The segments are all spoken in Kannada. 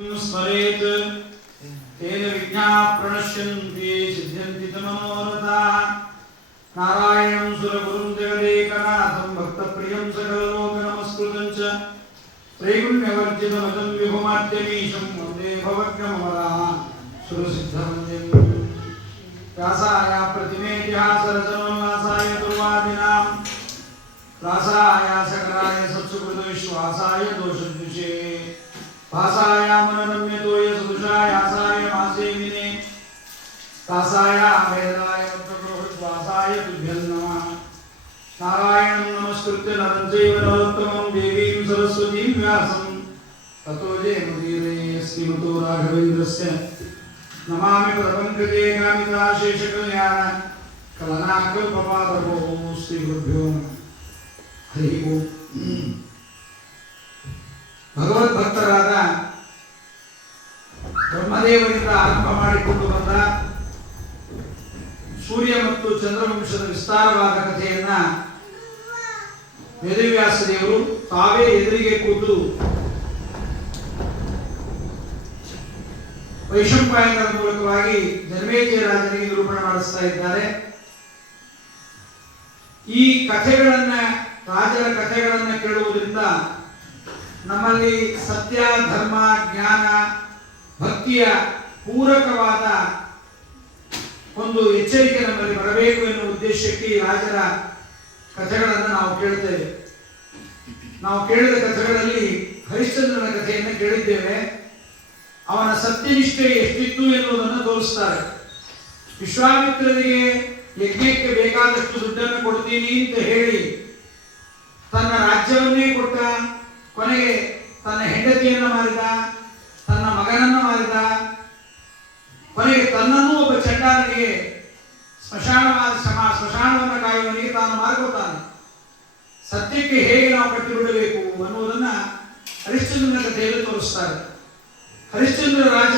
स्मरेत् तेन विघ्नाः प्रणश्यन्ति सिद्ध्यन्ति च मनोरथाः। नारायणं सुरगुरुं जगदेकनाथं भक्तप्रियं सकललोकनमस्कृतं च त्रैगुण्यवर्जितमजं विभुमाद्यमीशं वन्दे भवद्गमवराः सुरसिद्धवन्द्यं। व्यासाय प्रतिमेतिहासरचनोल्लासाय दुर्वादिनां रासाय सकराय सत्सुकृतविश्वासाय दोषद्विषे भासाय मनरम्यतोय सदृशाय आसाय मासेमिने तासाय वेदाय मंत्रप्रोहितवासाय तुभ्यं नमः। नारायणं नमस्कृत्य नरं चैव नरोत्तमं देवीं सरस्वतीं व्यासं ततो जयमुदीरये। श्रीमतो राघवेन्द्रस्य नमामि पदपङ्कजे कामिताशेषकल्याण कलनाकल्पपादभो। श्रीगुरुभ्यो नमः। हरि ओಂ। ಭಗವದ್ಭಕ್ತರಾದ ಬ್ರಹ್ಮದೇವರಿಂದ ಆರಂಭ ಮಾಡಿಕೊಂಡು ಬಂದ ಸೂರ್ಯ ಮತ್ತು ಚಂದ್ರವಂಶದ ವಿಸ್ತಾರವಾದ ಕಥೆಯನ್ನ ವೇದವ್ಯಾಸ ದೇವರು ತಾವೇ ಎದುರಿಗೆ ಕೂತು ವೈಶಂಪಾಯನರ ಮೂಲಕವಾಗಿ ಜನಮೇಜಯ ರಾಜನಿಗೆ ನಿರೂಪಣೆ ಮಾಡಿಸ್ತಾ ಇದ್ದಾರೆ. ಈ ಕಥೆಗಳನ್ನ ರಾಜರ ಕಥೆಗಳನ್ನ ಕೇಳುವುದರಿಂದ ನಮ್ಮಲ್ಲಿ ಸತ್ಯ, ಧರ್ಮ, ಜ್ಞಾನ, ಭಕ್ತಿಯ ಪೂರಕವಾದ ಒಂದು ಎಚ್ಚರಿಕೆ ನಮ್ಮಲ್ಲಿ ಬರಬೇಕು ಎನ್ನುವ ಉದ್ದೇಶಕ್ಕೆ ಈ ರಾಜರ ಕಥೆಗಳನ್ನು ನಾವು ಕೇಳುತ್ತೇವೆ. ನಾವು ಕೇಳಿದ ಕಥೆಗಳಲ್ಲಿ ಹರಿಶ್ಚಂದ್ರನ ಕಥೆಯನ್ನು ಕೇಳಿದ್ದೇವೆ. ಅವನ ಸತ್ಯನಿಷ್ಠೆ ಎಷ್ಟಿತ್ತು ಎನ್ನುವುದನ್ನು ತೋರಿಸ್ತಾರೆ. ವಿಶ್ವಾಮಿತ್ರರಿಗೆ ಯಜ್ಞಕ್ಕೆ ಬೇಕಾದಷ್ಟು ದುಡ್ಡನ್ನು ಕೊಡ್ತೀನಿ ಅಂತ ಹೇಳಿ ತನ್ನ ರಾಜ್ಯವನ್ನೇ ಕೊಟ್ಟ, ಕೊನೆಗೆ ತನ್ನ ಹೆಂಡತಿಯನ್ನು ಮಾರಿದ, ತನ್ನ ಮಗನನ್ನು ಮಾರಿದ, ಕೊನೆಗೆ ತನ್ನನ್ನು ಒಬ್ಬ ಚಂಡಾಲನಿಗೆ ಸ್ಮಶಾನವನ್ನು ಕಾಯುವವನಿಗೆ ತಾನು ಮಾರ್ಕೋತಾನೆ. ಸತ್ಯಕ್ಕೆ ಹೇಗೆ ನಾವು ಕಟ್ಟಿಬಿಡಬೇಕು ಅನ್ನುವುದನ್ನ ಹರಿಶ್ಚಂದ್ರನ ಕಥೆಯಲ್ಲಿ ತೋರಿಸ್ತಾರೆ. ಹರಿಶ್ಚಂದ್ರ ರಾಜ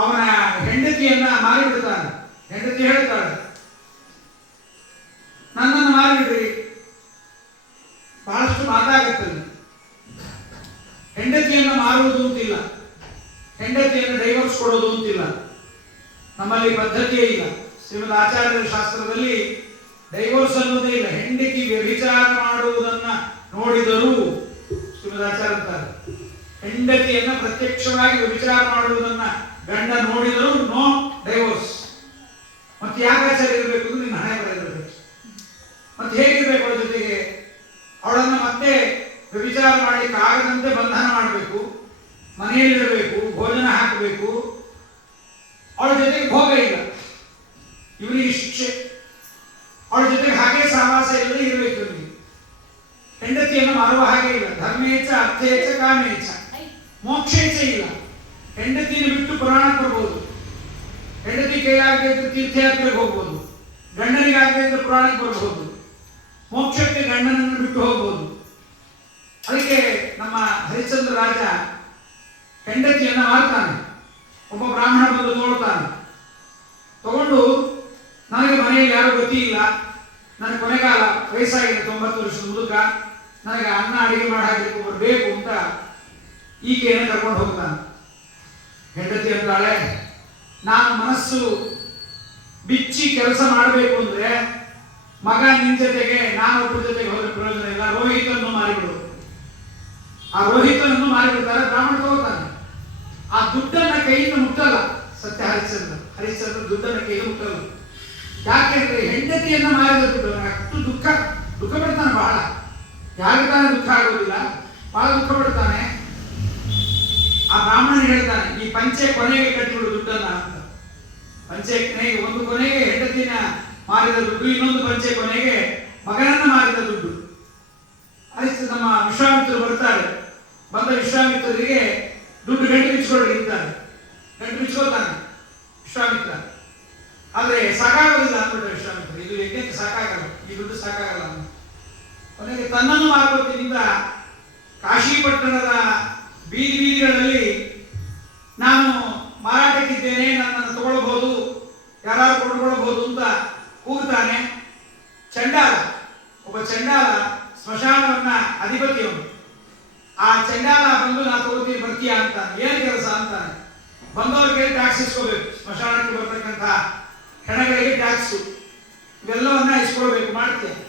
ಅವನ ಹೆಂಡತಿಯನ್ನ ಮಾರಿಬಿಡ್ತಾನೆ. ಹೆಂಡತಿ ಹೇಳ್ತಾಳೆ, ನನ್ನನ್ನು ಮಾರಿಬಿಡ್ರಿ. ಬಹಳಷ್ಟು ಮಾತಾಗುತ್ತದೆ. ಹೆಂಡತಿಯನ್ನು ಮಾರುವುದು ಅಂತಿಲ್ಲ, ಹೆಂಡತಿಯನ್ನು ಡೈವರ್ಸ್ ಕೊಡೋದು ಅಂತಿಲ್ಲ. ನಮ್ಮಲ್ಲಿ ಪದ್ಧತಿಯೇ ಇಲ್ಲ. ಶ್ರೀಮದ್ ಆಚಾರ್ಯರ ಶಾಸ್ತ್ರದಲ್ಲಿ ಡೈವರ್ಸ್ ಅನ್ನೋದೇ ಇಲ್ಲ. ಹೆಂಡತಿ ವ್ಯಭಿಚಾರ ಮಾಡುವುದನ್ನ ನೋಡಿದರೂ ಶ್ರೀಮದ್ ಆಚಾರ್ಯ ಅಂತಾರೆ, ಹೆಂಡತಿಯನ್ನ ಪ್ರತ್ಯಕ್ಷವಾಗಿ ವ್ಯಭಿಚಾರ ಮಾಡುವುದನ್ನ ಗಂಡ ನೋಡಿದರೂ ನೋ ಡೈವರ್ಸ್. ಮತ್ತೆ ಯಾಕೆ ಆಚಾರ್ಯ ಇರಬೇಕು ಅಂದ್ರೆ ನಿನ್ನ ಹಣೆ ಬರೆದಿರಬೇಕು. ಮತ್ತೆ ಹೇಗಿರ್ಬೇಕು ಅವಳ ಜೊತೆಗೆ? ಅವಳನ್ನು ಮತ್ತೆ ವ್ಯಭಿಚಾರ ಮಾಡಲಿಕ್ಕೆ ಆಗದಂತೆ ಬಂಧನ ಮಾಡಬೇಕು, ಮನೆಯಲ್ಲಿರಬೇಕು, ಭೋಜನ ಹಾಕಬೇಕು. ಅವಳ ಜೊತೆಗೆ ಭೋಗ ಇಲ್ಲ, ಇವನಿಗೆ ಶಿಕ್ಷೆ. ಅವಳ ಜೊತೆಗೆ ಹಾಗೆ ಸಹವಾಸ ಇಲ್ಲದೆ ಇರಬೇಕು. ಇವನಿಗೆ ಹೆಂಡತಿಯನ್ನು ಮಾರುವ ಹಾಗೆ ಇಲ್ಲ. ಧರ್ಮೇಚ್ಛ, ಅರ್ಥೇಚ್ಛ, ಕಾಮೇಚ್ಛ, ಮೋಕ್ಷೇಚ್ಛ ಇಲ್ಲ. ಹೆಂಡತಿಯನ್ನು ಬಿಟ್ಟು ಪುರಾಣಕ್ಕೆ ಬರ್ಬೋದು, ಹೆಂಡತಿ ಕೈಲಾಗದೆ ತೀರ್ಥಯಾತ್ರೆಗೆ ಹೋಗ್ಬೋದು, ಗಂಡನಿಗಾಗದೆ ಪುರಾಣಕ್ಕೆ ಬರ್ಬೋದು, ಮೋಕ್ಷಕ್ಕೆ ಗಂಡನನ್ನು ಬಿಟ್ಟು ಹೋಗ್ಬೋದು. ಅದಕ್ಕೆ ನಮ್ಮ ಹರಿಶ್ಚಂದ್ರ ರಾಜ ಹೆಂಡತಿಯನ್ನು ಮಾರ್ತಾನೆ. ಒಬ್ಬ ಬ್ರಾಹ್ಮಣ ಬಂದು ತೋಳ್ತಾನೆ. ತಗೊಂಡು, ನನಗೆ ಮನೆಯಲ್ಲಿ ಯಾರು ಗತಿ ಇಲ್ಲ, ನನಗೆ ಕೊನೆಗಾಲ ವಯಸ್ಸಾಗಿದೆ, 90 ವರ್ಷದ ಮುದುಕ, ನನಗೆ ಅನ್ನ ಅಡಿಗೆ ಮಾಡಿ ಹಾಕಲಿಕ್ಕೆ ಒಬ್ಬರು ಬೇಕು ಅಂತ ಈಕೆಯನ್ನು ಕರ್ಕೊಂಡು ಹೋಗ್ತಾನೆ. ಹೆಂಡತಿ ಅಂತಾಳೆ, ನಾನು ಮನಸ್ಸು ಬಿಚ್ಚಿ ಕೆಲಸ ಮಾಡಬೇಕು ಅಂದ್ರೆ ಮಗ ನಿನ್ ಜೊತೆಗೆ, ನಾನು ಒಬ್ಬರ ಜೊತೆಗೆ ಹೋದ್ರೆ ಪ್ರಯೋಜನ ಇಲ್ಲ, ರೋಹಿತನ್ನು ಮಾರಿಬಿಡು. ಆ ರೋಹಿತನನ್ನು ಮಾರಿಬಿಡ್ತಾರೆ. ಬ್ರಾಹ್ಮಣ ತಗೋತಾನೆ. ಆ ದುಡ್ಡನ್ನ ಕೈಯಿಂದ ಮುಟ್ಟಲ್ಲ ಸತ್ಯ ಹರಿಶ್ಚಂದ್ರ ದುಡ್ಡನ್ನ ಕೈಯಿಂದ ಮುಟ್ಟಲ್ಲ. ಯಾಕೆಂದ್ರೆ ಹೆಂಡತಿಯನ್ನ ಮಾರಿದ ದುಡ್ಡು ಅಷ್ಟು ದುಃಖ ಪಡ್ತಾನೆ. ಬಹಳ ಯಾರಿಗೆ ತಾನೇ ದುಃಖ ಆಗೋದಿಲ್ಲ, ಬಹಳ ದುಃಖ ಪಡ್ತಾನೆ. ಆ ಬ್ರಾಹ್ಮಣ ಹೇಳ್ತಾನೆ, ಈ ಪಂಚೆ ಕೊನೆಗೆ ಕಟ್ಟಿಬಿಡು ದುಡ್ಡನ್ನ ಅಂತ. ಪಂಚೆ ಕೊನೆಗೆ, ಒಂದು ಕೊನೆಗೆ ಹೆಂಡತಿನ ಮಾರಿದ ದುಡ್ಡು, ಇನ್ನೊಂದು ಪಂಚೆ ಕೊನೆಗೆ ಮಗನನ್ನ ಮಾರಿದ ದುಡ್ಡು. ನಮ್ಮ ವಿಶ್ವಾಮಿತ್ರರು ಬರ್ತಾರೆ. ಬಂದ ವಿಶ್ವಾಮಿತ್ರರಿಗೆ ದುಡ್ಡು ಗಂಟು ಬಿಚ್ಚಿಕೊಳ್ಳಿ ಅಂತಾರೆ. ಗಂಟು ಬಿಚ್ಕೋತಾನೆ ವಿಶ್ವಾಮಿತ್ರ. ಆದ್ರೆ ಸಾಕಾಗೋದಿಲ್ಲ ಅಂದ್ಬಿಟ್ಟ ವಿಶ್ವಾಮಿತ್ರ, ಇದು ಯಜ್ಞಕ್ಕೆ ಸಾಕಾಗಲ್ಲ, ಈ ದುಡ್ಡು ಸಾಕಾಗಲ್ಲ ಅಂತ. ಕೊನೆಗೆ ತನ್ನನ್ನು ಮಾರ್ಕೋತಿನಿಂದ ಕಾಶಿ ಪಟ್ಟಣದ ಬೀದಿಗಳಲ್ಲಿ ನಾನು ಮಾರಾಟಕ್ಕಿದ್ದೇನೆ, ನನ್ನನ್ನು ತಗೊಳ್ಬಹುದು, ಯಾರು ಕೊಂಡ್ಕೊಳ್ಬಹುದು ಅಂತ ಕೂಗ್ತಾನೆ. ಚಂಡಾಲ, ಒಬ್ಬ ಚಂಡಾಲ ಸ್ಮಶಾನವನ್ನ ಅಧಿಪತಿಯವನು. ಆ ಚಂಡಾಲ ಬಂದು ನಾ ತಗೋತೀನಿ ಬರ್ತೀಯಾ ಕೇಳ್ತಾನೆ, ಏನು ಕೆಲಸ ಅಂತಾನೆ. ಬಂದವರಿಗೆ ಟ್ಯಾಕ್ಸ್ ಇಸ್ಕೋಬೇಕು, ಸ್ಮಶಾನಕ್ಕೆ ಬರ್ತಕ್ಕಂಥ ಹೆಣಗಳಿಗೆ ಟ್ಯಾಕ್ಸು ಇವೆಲ್ಲವನ್ನ ಇಸ್ಕೊಳ್ಬೇಕು. ಮಾಡ್ತೀನಿ,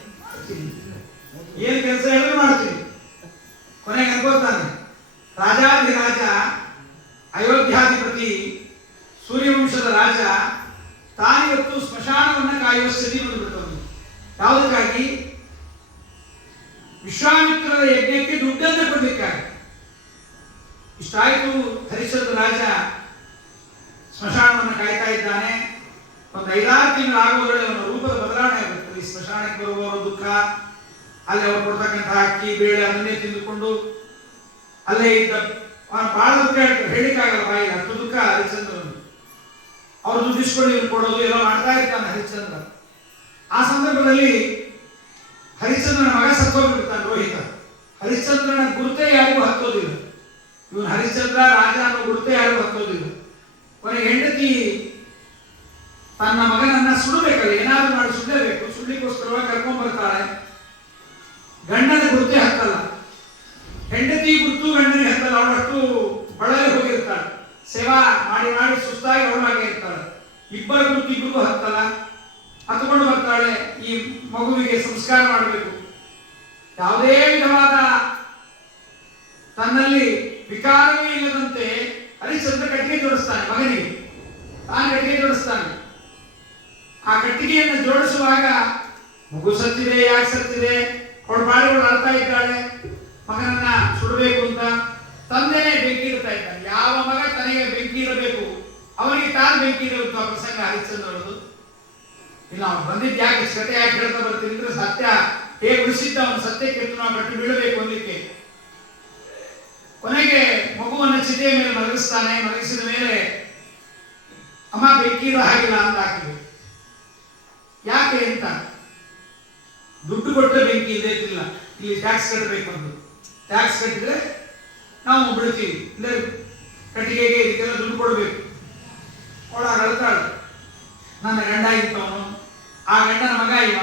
ಏನು ಕೆಲಸ ಹೇಳಿದ್ರು ಮಾಡ್ತೀನಿ. ಕೊನೆಗೆ ಅನ್ಕೋತಾನೆ, ರಾಜಾಧಿರಾಜ ಅಯೋಧ್ಯಾಧಿಪತಿ ಸೂರ್ಯವಂಶದ ರಾಜ ತಾನಿವತ್ತು ಸ್ಮಶಾನವನ್ನು ಕಾಯುವ ಸ್ಥಿತಿ ಬಂದುಬಿಟ್ಟವನು. ಯಾವುದಕ್ಕಾಗಿ? ವಿಶ್ವಾಮಿತ್ರರ ಯಜ್ಞಕ್ಕೆ ದುಡ್ಡನ್ನು ಕೊಡಲಿಕ್ಕಾಗಿ. ಇಷ್ಟಾಯಿತು. ಹರಿಶ್ಚಂದ್ರ ರಾಜ ಸ್ಮಶಾನವನ್ನು ಕಾಯ್ತಾ ಇದ್ದಾನೆ. ಒಂದು 5-6 ತಿಂಗಳು ಆಗುವುದರಲ್ಲಿ ಅವನ ರೂಪದ ಬದಲಾವಣೆ ಆಗುತ್ತೆ. ಈ ಸ್ಮಶಾನಕ್ಕೆ ಬರುವವರ ದುಃಖ, ಅಲ್ಲಿ ಅವರು ಕೊಡ್ತಕ್ಕಂಥ ಅಕ್ಕಿ ಬೇಳೆ ಅದನ್ನೇ ತಿಂದುಕೊಂಡು ಅಲ್ಲೇ ಇದ್ದ ಬಹಳ ದುಃಖ ಹೇಳಿಕ್ಕಾಗಲ್ಲ ಬಾಯಿ, ಅಷ್ಟು ದುಃಖ ಹರಿಶ್ಚಂದ್ರನು. ಅವರು ದುಡ್ಡಿಸ್ಕೊಂಡು ಇವ್ರು ಕೊಡೋದು ಎಲ್ಲ ಮಾಡ್ತಾ ಇರ್ತಾನೆ ಹರಿಶ್ಚಂದ್ರ. ಆ ಸಂದರ್ಭದಲ್ಲಿ ಹರಿಶ್ಚಂದ್ರನ ಮಗ ಸತ್ತೋಗ್ಬಿಡ್ತಾನೆ ರೋಹಿತ. ಹರಿಶ್ಚಂದ್ರನ ಗುರುತೇ ಯಾರಿಗೂ ಹತ್ತೋದಿಲ್ಲ. ಇವನು ಹರಿಶ್ಚಂದ್ರ ರಾಜ ಅನ್ನೋ ಗುರುತೇ ಯಾರಿಗೂ ಹತ್ತೋದಿಲ್ಲ. ಕೊನೆಗೆ ಹೆಂಡತಿ ತನ್ನ ಮಗನನ್ನ ಸುಡಬೇಕಲ್ಲ, ಏನಾದ್ರೂ ಮಾಡಿ ಸುಡಲೇಬೇಕು. ಸುಡ್ಲಿಕ್ಕೋಸ್ಕರವಾಗಿ ಕರ್ಕೊಂಡ್ ಬರ್ತಾಳೆ. ಗಂಡನ ಗುರುತೇ ಹತ್ತಲ್ಲ, ಹೆಂಡತಿ ಗುರುತು ಗಂಡನಿಗೆ ಹತ್ತಲ್ಲ. ಅವಳಷ್ಟು ಬಳಲಿ ಹೋಗಿರ್ತಾಳೆ, ಸೇವಾ ಮಾಡಿ ಮಾಡಿ ಸುಸ್ತಾಗಿ ಅವಳಾಗೆ ಇರ್ತಾಳೆ. ಇಬ್ಬರ ಗುರುತು ಇಬ್ಬರಿಗೂ ಹತ್ತಲ್ಲ. ಹತ್ಕೊಂಡು ಬರ್ತಾಳೆ, ಈ ಮಗುವಿಗೆ ಸಂಸ್ಕಾರ ಮಾಡಬೇಕು. ಯಾವುದೇ ವಿಧವಾದ ತನ್ನಲ್ಲಿ ವಿಕಾರವೇ ಇಲ್ಲದಂತೆ ಹರಿಶ್ಚಂದ್ರ ಕಟ್ಟಿಗೆ ಜೋಡಿಸ್ತಾನೆ ಮಗನಿಗೆ. ತಾನು ಕಟ್ಟಿಗೆ ಜೋಡಿಸ್ತಾನೆ. ಆ ಕಟ್ಟಿಗೆಯನ್ನು ಜೋಡಿಸುವಾಗ ಮಗು ಸತ್ತಿದೆ, ಯಾಕೆ ಸತ್ತಿದೆ, ಕೊಡ್ಬಾಡಿಗಳು ಅಳ್ತಾ ಇದ್ದಾಳೆ. ಮಗನನ್ನ ಸುಡಬೇಕು ಅಂತ ತಂದೆನೇ ಬೆಂಕಿ ಇಡ್ತಾ ಇದ್ದಾನೆ. ಯಾವ ಮಗ ತನಗೆ ಬೆಂಕಿ ಇರಬೇಕು ಅವನಿಗೆ ತಾನು ಬೆಂಕಿ ಇರುವಂತ ಪ್ರಸಂಗ ಹರಿಶ್ಚಂದ್ರನದು. ಇಲ್ಲ, ಅವನು ಬಂದಿದ್ದು ಯಾಕೆ, ಕತೆ ಯಾಕೆ ಹೇಳ್ತಾ ಬರ್ತೀನಿ ಅಂದ್ರೆ, ಸತ್ಯ ಹೇಗೆ ಉಳಿಸಿದ್ದ ಅವನು ಸತ್ಯಕ್ಕೆ ಎತ್ತು ನಾವು ಕಟ್ಟಿ ಬೀಳಬೇಕು ಅನ್ನಲಿಕ್ಕೆ. ಕೊನೆಗೆ ಮಗುವನ್ನು ಚಿತೆಯ ಮೇಲೆ ಮಲಗಿಸ್ತಾನೆ. ಮಲಗಿಸಿದ ಮೇಲೆ ಅಮ್ಮ ಬೆಂಕಿ ಇರೋ ಹಾಗಿಲ್ಲ ಅಂತ ಹಾಕಿದೆ. ಯಾಕೆ ಅಂತ, ದುಡ್ಡು ಕೊಟ್ಟರೆ ಬೆಂಕಿ ಇದೇತಿಲ್ಲ, ಇಲ್ಲಿ ಟ್ಯಾಕ್ಸ್ ಕಟ್ಟಬೇಕು ಅಂತ. ಟ್ಯಾಕ್ಸ್ ಕಟ್ಟಿದ್ರೆ ನಾವು ಬಿಡ್ತೀವಿ, ಇಲ್ಲ ಕಟ್ಟಿಗೆಗೆ ಇದಕ್ಕೆಲ್ಲ ದುಡ್ಡು ಕೊಡಬೇಕು. ಅವಳಾಗ ಅಳ್ತಾಳೆ, ನನ್ನ ಗಂಡ ಇದ್ದವನು, ಆ ಗಂಡನ ಮಗ ಇವ,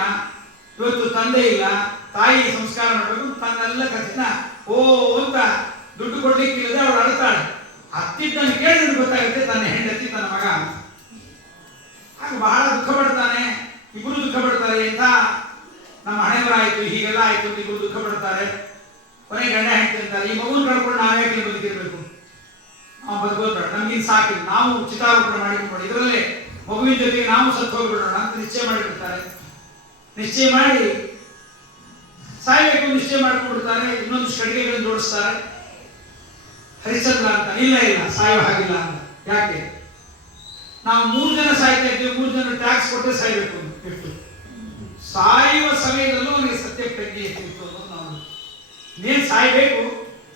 ಇವತ್ತು ತಂದೆ ಇಲ್ಲ, ತಾಯಿ ಸಂಸ್ಕಾರ ಮಾಡಬೇಕು, ತನ್ನೆಲ್ಲ ಖರ್ಚಿನ ಓ ಅಂತ ದುಡ್ಡು ಕೊಡ್ಲಿಕ್ಕಿಲ್ಲದೆ ಅವಳು ಅಳ್ತಾಳೆ. ಹತ್ತಿದ್ದನ್ನು ಕೇಳಿದ್ರೆ ಗೊತ್ತಾಗುತ್ತೆ ತನ್ನ ಹೆಂಡತಿ ತನ್ನ ಮಗ. ಹಾಗೆ ಬಹಳ ದುಃಖ ಪಡ್ತಾನೆ. ಇಬ್ಬರು ದುಃಖ ಪಡ್ತಾರೆ. ಎಂತ ನಮ್ಮ ಹಣೆಬರ ಆಯ್ತು, ಹೀಗೆಲ್ಲ ಆಯ್ತು ಅಂತ ಇಬ್ಬರು ದುಃಖ ಪಡ್ತಾರೆ. ಕೊನೆ ಗಂಡ ಹೆಂಡತಿ ಅಂತಾರೆ, ಈ ಮಗುನ ಕಳ್ಕೊಂಡು ನಾವ್ಯಾಕೆ ಬದುಕಿರ್ಬೇಕು, ನಾವು ಬದುಕೋದು ನಮ್ಗಿನ್ ಸಾಕಿಲ್ಲ, ನಾವು ಚಿತಾರೋಪಣೆ ಮಾಡಿಕೊಂಡು ಇದರಲ್ಲೇ ಮಗುವಿನ ಜೊತೆಗೆ ನಾವು ಸತ್ತು ಹೋಗ್ಬಿಡೋಣ ಅಂತ ನಿಶ್ಚಯ ಮಾಡಿಬಿಡ್ತಾರೆ. ನಿಶ್ಚಯ ಮಾಡಿ ಸಾಯ್ಬೇಕು ನಿಶ್ಚಯ ಮಾಡ್ಕೊಂಡ್ಬಿಡ್ತಾರೆ. ಇನ್ನೊಂದು ಕಟ್ಟಿಗೆಗಳನ್ನು ಜೋಡಿಸ್ತಾರೆ. ಹರಿಶ್ಚಂದ್ರ ಅಂತ, ಇಲ್ಲ ಇಲ್ಲ ಸಾಯೋ ಹಾಗಿಲ್ಲ ಅಂತ. ಯಾಕೆ, ನಾವು 3 ಜನ ಸಾಯ್ತಾ ಇದ್ದೀವಿ, 3 ಜನ ಟ್ಯಾಕ್ಸ್ ಕೊಟ್ಟೆ ಸಾಯ್ಬೇಕು ಅಂತ. ಎಷ್ಟು ಸಾಯುವ ಸಮಯದಲ್ಲೂ ಅವನಿಗೆ ಸತ್ಯ ಪ್ರಜ್ಞೆ ಎತ್ತಿತ್ತು ಅನ್ನೋದು ನಾವು. ಇನ್ನೇನು ಸಾಯ್ಬೇಕು,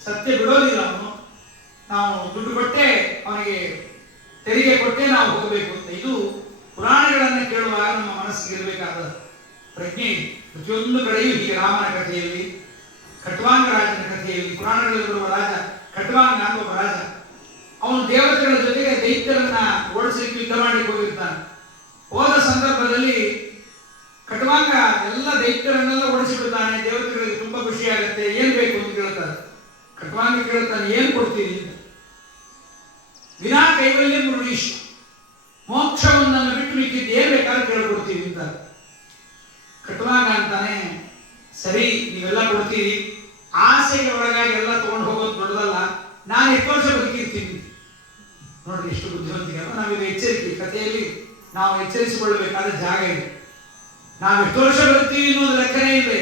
ಸತ್ಯ ಬಿಡೋದಿಲ್ಲ ಅವನು. ನಾವು ದುಡ್ಡು ಕೊಟ್ಟೆ ಅವನಿಗೆ ತೆರಿಗೆ ಕೊಟ್ಟೆ ನಾವು ಹೋಗಬೇಕು ಅಂತ. ಇದು ಪುರಾಣಗಳನ್ನು ಕೇಳುವಾಗ ನಮ್ಮ ಮನಸ್ಸಿಗೆ ಇರಬೇಕಾದ ಪ್ರಜ್ಞೆ. ಪ್ರತಿಯೊಂದು ಕಡೆಯೂ ಹೀಗೆ ರಾಮನ ಕಥೆಯಲ್ಲಿ, ಖಟ್ವಾಂಗ ರಾಜನ ಕಥೆಯಲ್ಲಿ, ಪುರಾಣಗಳಲ್ಲಿ ಬರುವ ರಾಜ ಖಟ್ವಾಂಗ ಅಂತ ಒಬ್ಬ ರಾಜ. ಅವನು ದೇವತೆಗಳ ಜೊತೆಗೆ ದೈತ್ಯರನ್ನ ಓಡಿಸಲಿಕ್ಕೆ ಯುದ್ಧ ಮಾಡಲಿಕ್ಕೆ ಹೋಗಿರ್ತಾನೆ. ಹೋದ ಸಂದರ್ಭದಲ್ಲಿ ಖಟ್ವಾಂಗ ಎಲ್ಲ ದೈತ್ಯರನ್ನೆಲ್ಲ ಓಡಿಸಿಬಿಡ್ತಾನೆ. ದೇವತೆಗಳಿಗೆ ತುಂಬಾ ಖುಷಿ ಆಗುತ್ತೆ. ಏನ್ ಬೇಕು ಅಂತ ಕೇಳ್ತಾರೆ. ಖಟ್ವಾಂಗ ಕೇಳ್ತಾನೆ, ಏನ್ ಕೊಡ್ತೀರಿ ಅಂತ. ವಿನಾ ಕೈವಲ್ಯ ಮೃಣೀಶ್, ಮೋಕ್ಷವನ್ನು ಬಿಟ್ಟು ಮಿಕ್ಕಿದ್ದು ಏನ್ ಬೇಕಾದ್ರೂ ಕೇಳ್ಕೊಡ್ತೀವಿ ಅಂತ. ಖಟ್ವಾಂಗ ಅಂತಾನೆ, ಸರಿ ನೀವೆಲ್ಲ ಕೊಡ್ತೀರಿ, ಆಸೆಗೆ ಒಳಗಾಗಿ ಎಲ್ಲ ತಗೊಂಡು ಹೋಗೋದು ದೊಡ್ಡದಲ್ಲ, ನಾನು 8 ವರ್ಷ ಬದುಕಿರ್ತೀನಿ. ನೋಡ್ರಿ ಎಷ್ಟು ಬುದ್ಧಿವಂತಿಗೆ. ನಾವೀಗ ಎಚ್ಚರಿಕೆ ಕಥೆಯಲ್ಲಿ ನಾವು ಎಚ್ಚರಿಸಿಕೊಳ್ಳಬೇಕಾದ ಜಾಗ ಇದೆ. ನಾವು ಎಷ್ಟು ವರ್ಷ ಬದುಕ್ತೀವಿ ಅನ್ನೋದು ಲೆಕ್ಕನೇ ಇದೆ.